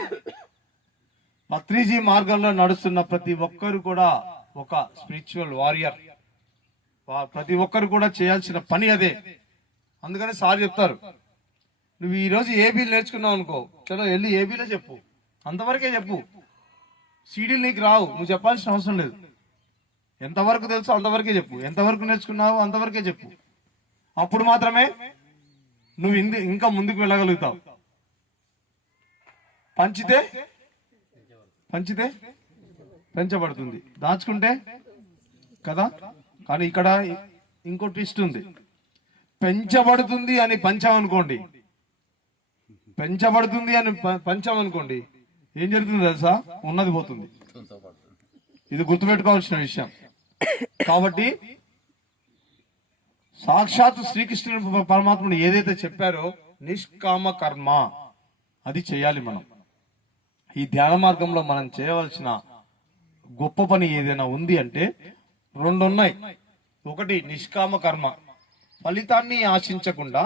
పత్రిజీ మార్గంలో నడుస్తున్న ప్రతి ఒక్కరు కూడా ఒక స్పిరిచువల్ వారియర్. ప్రతి ఒక్కరు కూడా చేయాల్సిన పని అదే. అందుకని సార్ చెప్తారు, నువ్వు ఈరోజు ఏబీలు నేర్చుకున్నావు అనుకో, చలో వెళ్ళి ఏబీలో చెప్పు, అంతవరకే చెప్పు. సీడీలు నీకు రావు, నువ్వు చెప్పాల్సిన అవసరం లేదు. ఎంతవరకు తెలుసో అంతవరకే చెప్పు, ఎంతవరకు నేర్చుకున్నావు అంతవరకే చెప్పు. అప్పుడు మాత్రమే నువ్వు ఇంకా ముందుకు వెళ్ళగలుగుతావు. పంచితే పెంచబడుతుంది, దాచుకుంటే కదా. కానీ ఇక్కడ ఇంకో ట్విస్ట్ ఉంది. పెంచబడుతుంది అని పంచామనుకోండి, పంచామనుకోండి, ఏం జరుగుతుంది తెలుసా? ఉన్నది పోతుంది. ఇది గుర్తుపెట్టుకోవాల్సిన విషయం. కాబట్టి సాక్షాత్ శ్రీకృష్ణుడు పరమాత్ముడు ఏదైతే చెప్పారో నిష్కామ కర్మ, అది చేయాలి మనం. ఈ ధ్యాన మార్గంలో మనం చేయవలసిన గొప్ప పని ఏదైనా ఉంది అంటే 2 ఉన్నాయి. ఒకటి నిష్కామ కర్మ, ఫలితాన్ని ఆశించకుండా,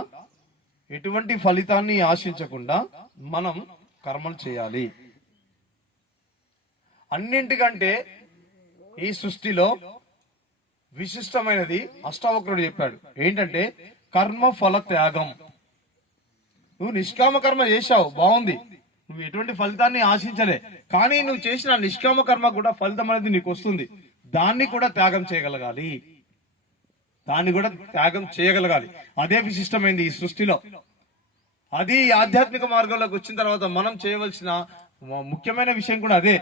ఎటువంటి ఫలితాన్ని ఆశించకుండా మనం కర్మలు చేయాలి. అన్నింటికంటే ఈ సృష్టిలో విశిష్టమైనది అష్టావక్రుడు చెప్పాడు. ఏంటంటే కర్మ ఫల త్యాగం. నువ్వు నిష్కామ కర్మ చేశావు, బాగుంది, నువ్వు ఎటువంటి ఫలితాన్ని ఆశించలే, కానీ నువ్వు చేసిన నిష్కామ కర్మ కూడా ఫలితం అనేది నీకు వస్తుంది. దాన్ని కూడా త్యాగం చేయగలగాలి. అదే విశిష్టమైంది ఈ సృష్టిలో. అది ఆధ్యాత్మిక మార్గంలోకి వచ్చిన తర్వాత మనం చేయవలసిన ముఖ్యమైన విషయం కూడా అదే.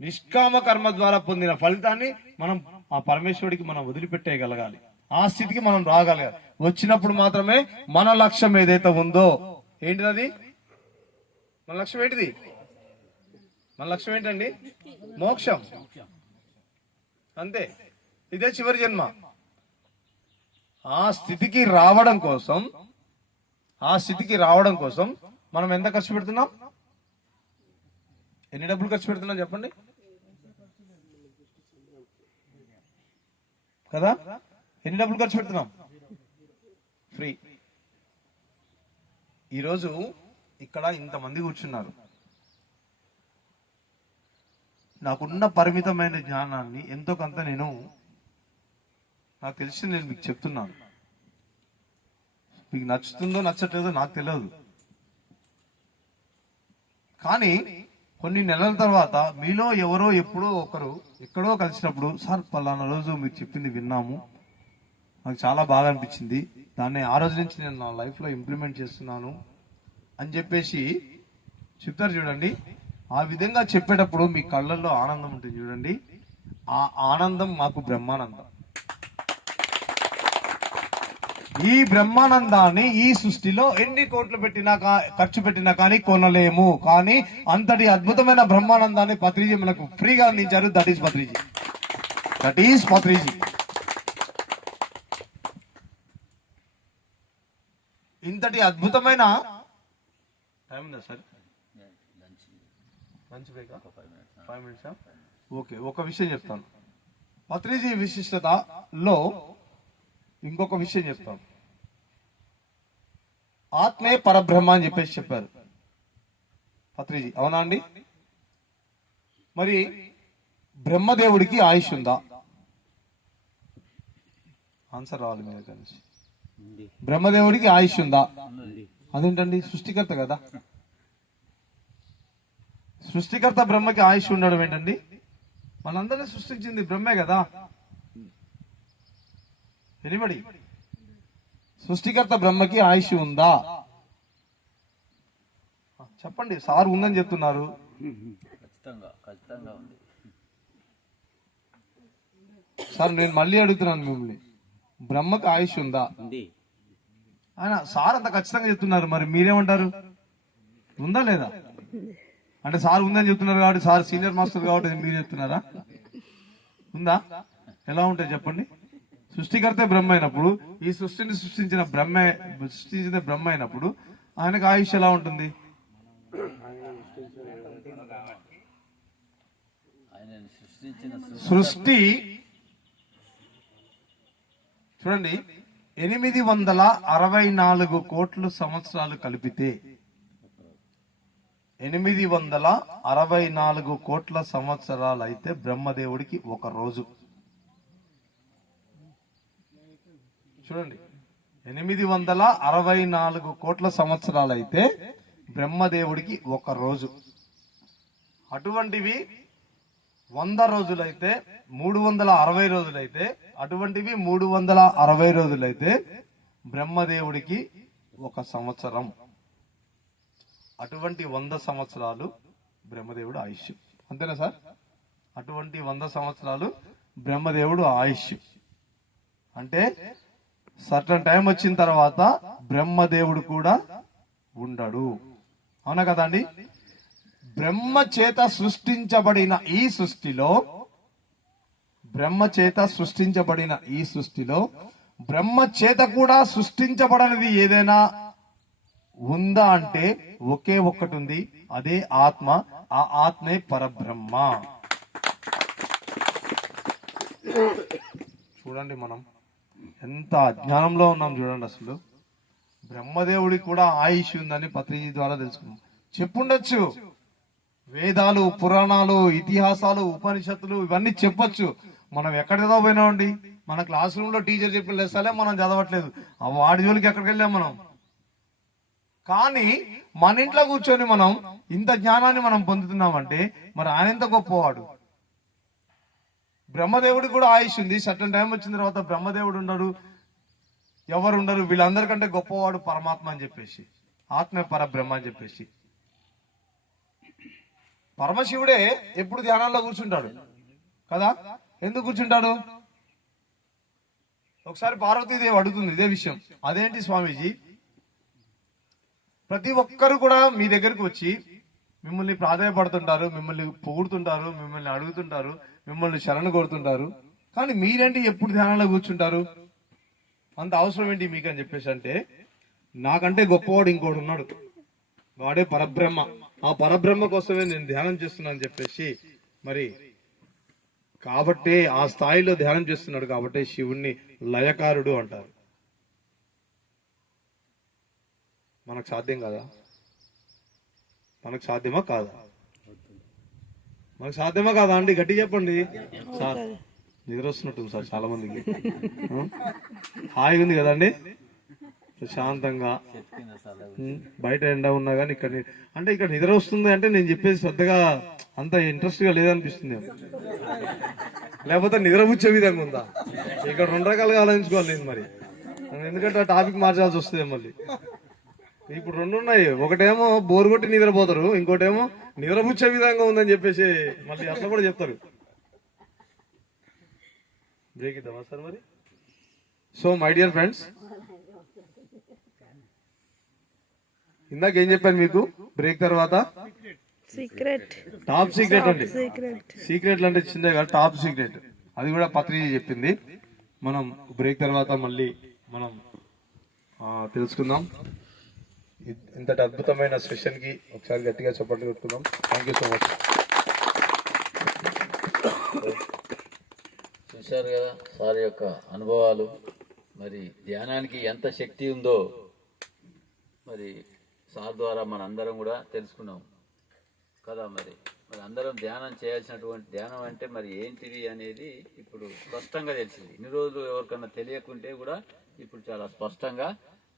నిష్కామ కర్మ ద్వారా పొందిన ఫలితాన్ని మనం ఆ పరమేశ్వరుడికి మనం వదిలిపెట్టేయగలగాలి. ఆ స్థితికి మనం రాగలగాలి. వచ్చినప్పుడు మాత్రమే మన లక్ష్యం ఏదైతే ఉందో, ఏంటిది? మన లక్ష్యం ఏంటిది? మన లక్ష్యం ఏంటండి? మోక్షం. అంతే. ఇదే చివరి జన్మ. ఆ స్థితికి రావడం కోసం మనం ఎంత ఖర్చు పెడుతున్నాం? ఎన్ని డబ్బులు ఖర్చు పెడుతున్నాం చెప్పండి కదా? ఎన్ని డబ్బులు ఖర్చు పెడుతున్నాం? ఫ్రీ. ఈరోజు ఇక్కడ ఇంతమంది కూర్చున్నారు. నాకున్న పరిమితమైన జ్ఞానాన్ని ఎంతో కొంత నాకు తెలిసి నేను మీకు చెప్తున్నాను. మీకు నచ్చుతుందో నచ్చట్లేదో నాకు తెలియదు. కానీ కొన్ని నెలల తర్వాత మీలో ఎవరో ఎప్పుడో ఒకరు ఎక్కడో కలిసినప్పుడు, సార్ పలానా రోజు మీరు చెప్పింది విన్నాము, నాకు చాలా బాగా అనిపించింది, దాన్ని ఆ రోజు నుంచి నేను నా లైఫ్లో ఇంప్లిమెంట్ చేస్తున్నాను అని చెప్పేసి చెప్తారు చూడండి. ఆ విధంగా చెప్పేటప్పుడు మీ కళ్ళల్లో ఆనందం ఉంటుంది చూడండి. ఆ ఆనందం మాకు బ్రహ్మానందం. ఈ బ్రహ్మానందాన్ని ఈ సృష్టిలో ఎన్ని కోట్లు ఖర్చు పెట్టినా కానీ కొనలేము. కానీ అంతటి అద్భుతమైన బ్రహ్మానందాన్ని పత్రిజీ మనకు ఫ్రీగా అందించారు. That is Patriji. ఇంతటి అద్భుతమైన టైం ఉందా sir? Lunch break 5 minutes. Okay, ఒక విషయం చెప్తాను. పత్రిజీ విశిష్టతలో ఇంకొక విషయం చెప్తాను. ఆత్మే పరబ్రహ్మ అని చెప్పేసి చెప్పారు పత్రిజీ, అవునా అండి? మరి బ్రహ్మదేవుడికి ఆయుష్ ఉందా? ఆన్సర్ రావాలి మీ దగ్గర నుంచి. బ్రహ్మదేవుడికి ఆయుష్ ఉందా? అదేంటండి, సృష్టికర్త కదా. సృష్టికర్త బ్రహ్మకి ఆయుష్ ఉండడం ఏంటండి? మనందరినీ సృష్టించింది బ్రహ్మే కదా. ఎనిబడి, సృష్టికర్త బ్రహ్మకి ఆయుష్ ఉందా? చెప్పండి. సార్ ఉందని చెప్తున్నారు. ఖచ్చితంగా ఉంది సార్ నేను మళ్ళీ అడుగుతున్నాను మిమ్మల్ని, బ్రహ్మకి ఆయుష్ ఉందా? ఆయన సార్ అంత ఖచ్చితంగా చెప్తున్నారు, మరి మీరేమంటారు? ఉందా లేదా? అంటే సార్ ఉందని చెప్తున్నారు కాబట్టి, సార్ సీనియర్ మాస్టర్ కాబట్టి మీరు చెప్తున్నారా? ఉందా? ఎలా ఉంటుంది చెప్పండి. సృష్టికర్తే బ్రహ్మ అయినప్పుడు, ఈ సృష్టిని సృష్టించిన బ్రహ్మ అయినప్పుడు ఆయనకు ఆయుష్ ఎలా ఉంటుంది? సృష్టి చూడండి, 864 కోట్ల సంవత్సరాలు కలిపితే 864 కోట్ల సంవత్సరాలు అయితే బ్రహ్మదేవుడికి ఒక రోజు. చూడండి, 864 కోట్ల సంవత్సరాలు అయితే బ్రహ్మదేవుడికి ఒక రోజు. అటువంటివి 100 రోజులైతే 360 రోజులైతే, అటువంటివి 360 రోజులైతే బ్రహ్మదేవుడికి ఒక సంవత్సరం. అటువంటి 100 సంవత్సరాలు బ్రహ్మదేవుడు ఆయుష్. అంతేనా సార్? అటువంటి 100 సంవత్సరాలు బ్రహ్మదేవుడు ఆయుష్. అంటే సర్టన్ టైం వచ్చిన తర్వాత బ్రహ్మదేవుడు కూడా ఉండడు. అవునా కదా అండి? బ్రహ్మ చేత సృష్టించబడిన ఈ సృష్టిలో బ్రహ్మ చేత కూడా సృష్టించబడనిది ఏదైనా ఉందా అంటే ఒకే ఒక్కటి ఉంది, అదే ఆత్మ. ఆ ఆత్మే పరబ్రహ్మ. చూడండి, మనం ఎంత అజ్ఞానంలో ఉన్నాం చూడండి. అసలు బ్రహ్మదేవుడికి కూడా ఆయుష్ ఉందని పత్రిజీ ద్వారా తెలుసుకున్నాం. చెప్పుండొచ్చు, వేదాలు, పురాణాలు, ఇతిహాసాలు, ఉపనిషత్తులు ఇవన్నీ చెప్పొచ్చు. మనం ఎక్కడిదో పోయినామండి. మన క్లాస్ రూమ్ లో టీచర్ చెప్పిన లెస్సలే మనం చదవట్లేదు. వాడి జోలికి ఎక్కడికి వెళ్ళాం మనం. కానీ మన ఇంట్లో కూర్చొని మనం ఇంత జ్ఞానాన్ని మనం పొందుతున్నామంటే మరి ఆయన ఎంత గొప్పవాడు. బ్రహ్మదేవుడికి కూడా ఆయుష్ ఉంది. సర్టన్ టైం వచ్చిన తర్వాత బ్రహ్మదేవుడు ఉండడు, ఎవరు ఉండరు. వీళ్ళందరికంటే గొప్పవాడు పరమాత్మ అని చెప్పేసి, ఆత్మే పరబ్రహ్మ అని చెప్పేసి. పరమశివుడే ఎప్పుడు ధ్యానాల్లో కూర్చుంటాడు కదా. ఎందుకు కూర్చుంటాడు? ఒకసారి పార్వతీదేవి అడుగుతుంది ఇదే విషయం. అదేంటి స్వామీజీ, ప్రతి ఒక్కరు కూడా మీ దగ్గరకు వచ్చి మిమ్మల్ని ప్రాధాన్యపడుతుంటారు, మిమ్మల్ని పొగుడుతుంటారు, మిమ్మల్ని అడుగుతుంటారు, మిమ్మల్ని శరణు కోరుతుంటారు. కానీ మీరేంటి ఎప్పుడు ధ్యానంలో కూర్చుంటారు, అంత అవసరం ఏంటి మీకు అని చెప్పేసి అంటే, నాకంటే గొప్పవాడు ఇంకోడు ఉన్నాడు, వాడే పరబ్రహ్మ. ఆ పరబ్రహ్మ కోసమే నేను ధ్యానం చేస్తున్నాను అని చెప్పేసి, మరి కాబట్టి ఆ స్థాయిలో ధ్యానం చేస్తున్నాడు కాబట్టి శివుణ్ణి లయకారుడు అంటారు. మనకు సాధ్యం కాదా? మనకు సాధ్యమా కాదా? మనకు సాధ్యమా కాదా అండి? గట్టి చెప్పండి సార్. నిద్ర వస్తున్నట్టుంది సార్ చాలా మందికి. హాయిగా ఉంది కదండి, ప్రశాంతంగా. బయట ఎండ ఉన్నా కానీ ఇక్కడ అంటే ఇక్కడ నిద్ర వస్తుంది అంటే నేను చెప్పేది పెద్దగా అంత ఇంట్రెస్ట్ గా లేదనిపిస్తుంది. లేకపోతే నిద్రపుచ్చే విధంగా ఉందా? ఇక్కడ 2 రకాలుగా ఆలోచించుకోవాలి నేను మరి, ఎందుకంటే ఆ టాపిక్ మార్చాల్సి వస్తుంది మళ్ళీ. ఇప్పుడు 2 ఉన్నాయి, ఒకటేమో బోరు కొట్టి నిద్రపోతారు, ఇంకోటేమో నిద్రపుచ్చే విధంగా ఉందని చెప్పేసి మళ్ళీ అట్లా కూడా చెప్తారు. బ్రేక్ ఇద్దామా సార్ మరి? సో మై డియర్ ఫ్రెండ్స్, ఇందాక ఏం చెప్పాను మీకు బ్రేక్ తర్వాత? సీక్రెట్, టాప్ సీక్రెట్ అండి. సీక్రెట్లు అంటే చిన్నదే కాదు, టాప్ సీక్రెట్. అది కూడా పత్రిజీ చెప్పింది. మనం బ్రేక్ తర్వాత మళ్ళీ మనం తెలుసుకుందాం. ఇంతటి అద్భుతమైన సెషన్ కి ఒకసారి గట్టిగా చప్పట్లు కొట్టుకుందాం. Thank you so much. చూశారు కదా సార్ యొక్క అనుభవాలు. మరి ధ్యానానికి ఎంత శక్తి ఉందో మరి సార్ ద్వారా మనందరం కూడా తెలుసుకున్నాం కదా. మరి అందరం ధ్యానం చేయాల్సినటువంటి, ధ్యానం అంటే మరి ఏంటిది అనేది ఇప్పుడు స్పష్టంగా తెలిసింది. ఇన్ని రోజులు ఎవరికన్నా తెలియకుంటే కూడా ఇప్పుడు చాలా స్పష్టంగా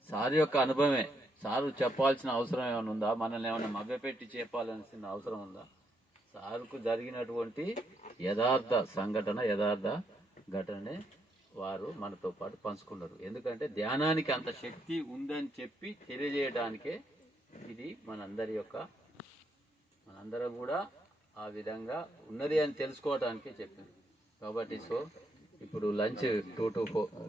సార్ యొక్క అనుభవమే. సారు చెప్పాల్సిన అవసరం ఏమైనా ఉందా? మనల్ని ఏమైనా మభ్యపెట్టి చెప్పాల్సిన అవసరం ఉందా? సారుకు జరిగినటువంటి యథార్థ సంఘటన, యథార్థ ఘటనే వారు మనతో పాటు పంచుకున్నారు. ఎందుకంటే ధ్యానానికి అంత శక్తి ఉందని చెప్పి తెలియజేయడానికే ఇది మనందరం కూడా ఆ విధంగా ఉన్నది అని తెలుసుకోవడానికే చెప్పింది. కాబట్టి సో ఇప్పుడు లంచ్ 2 to 4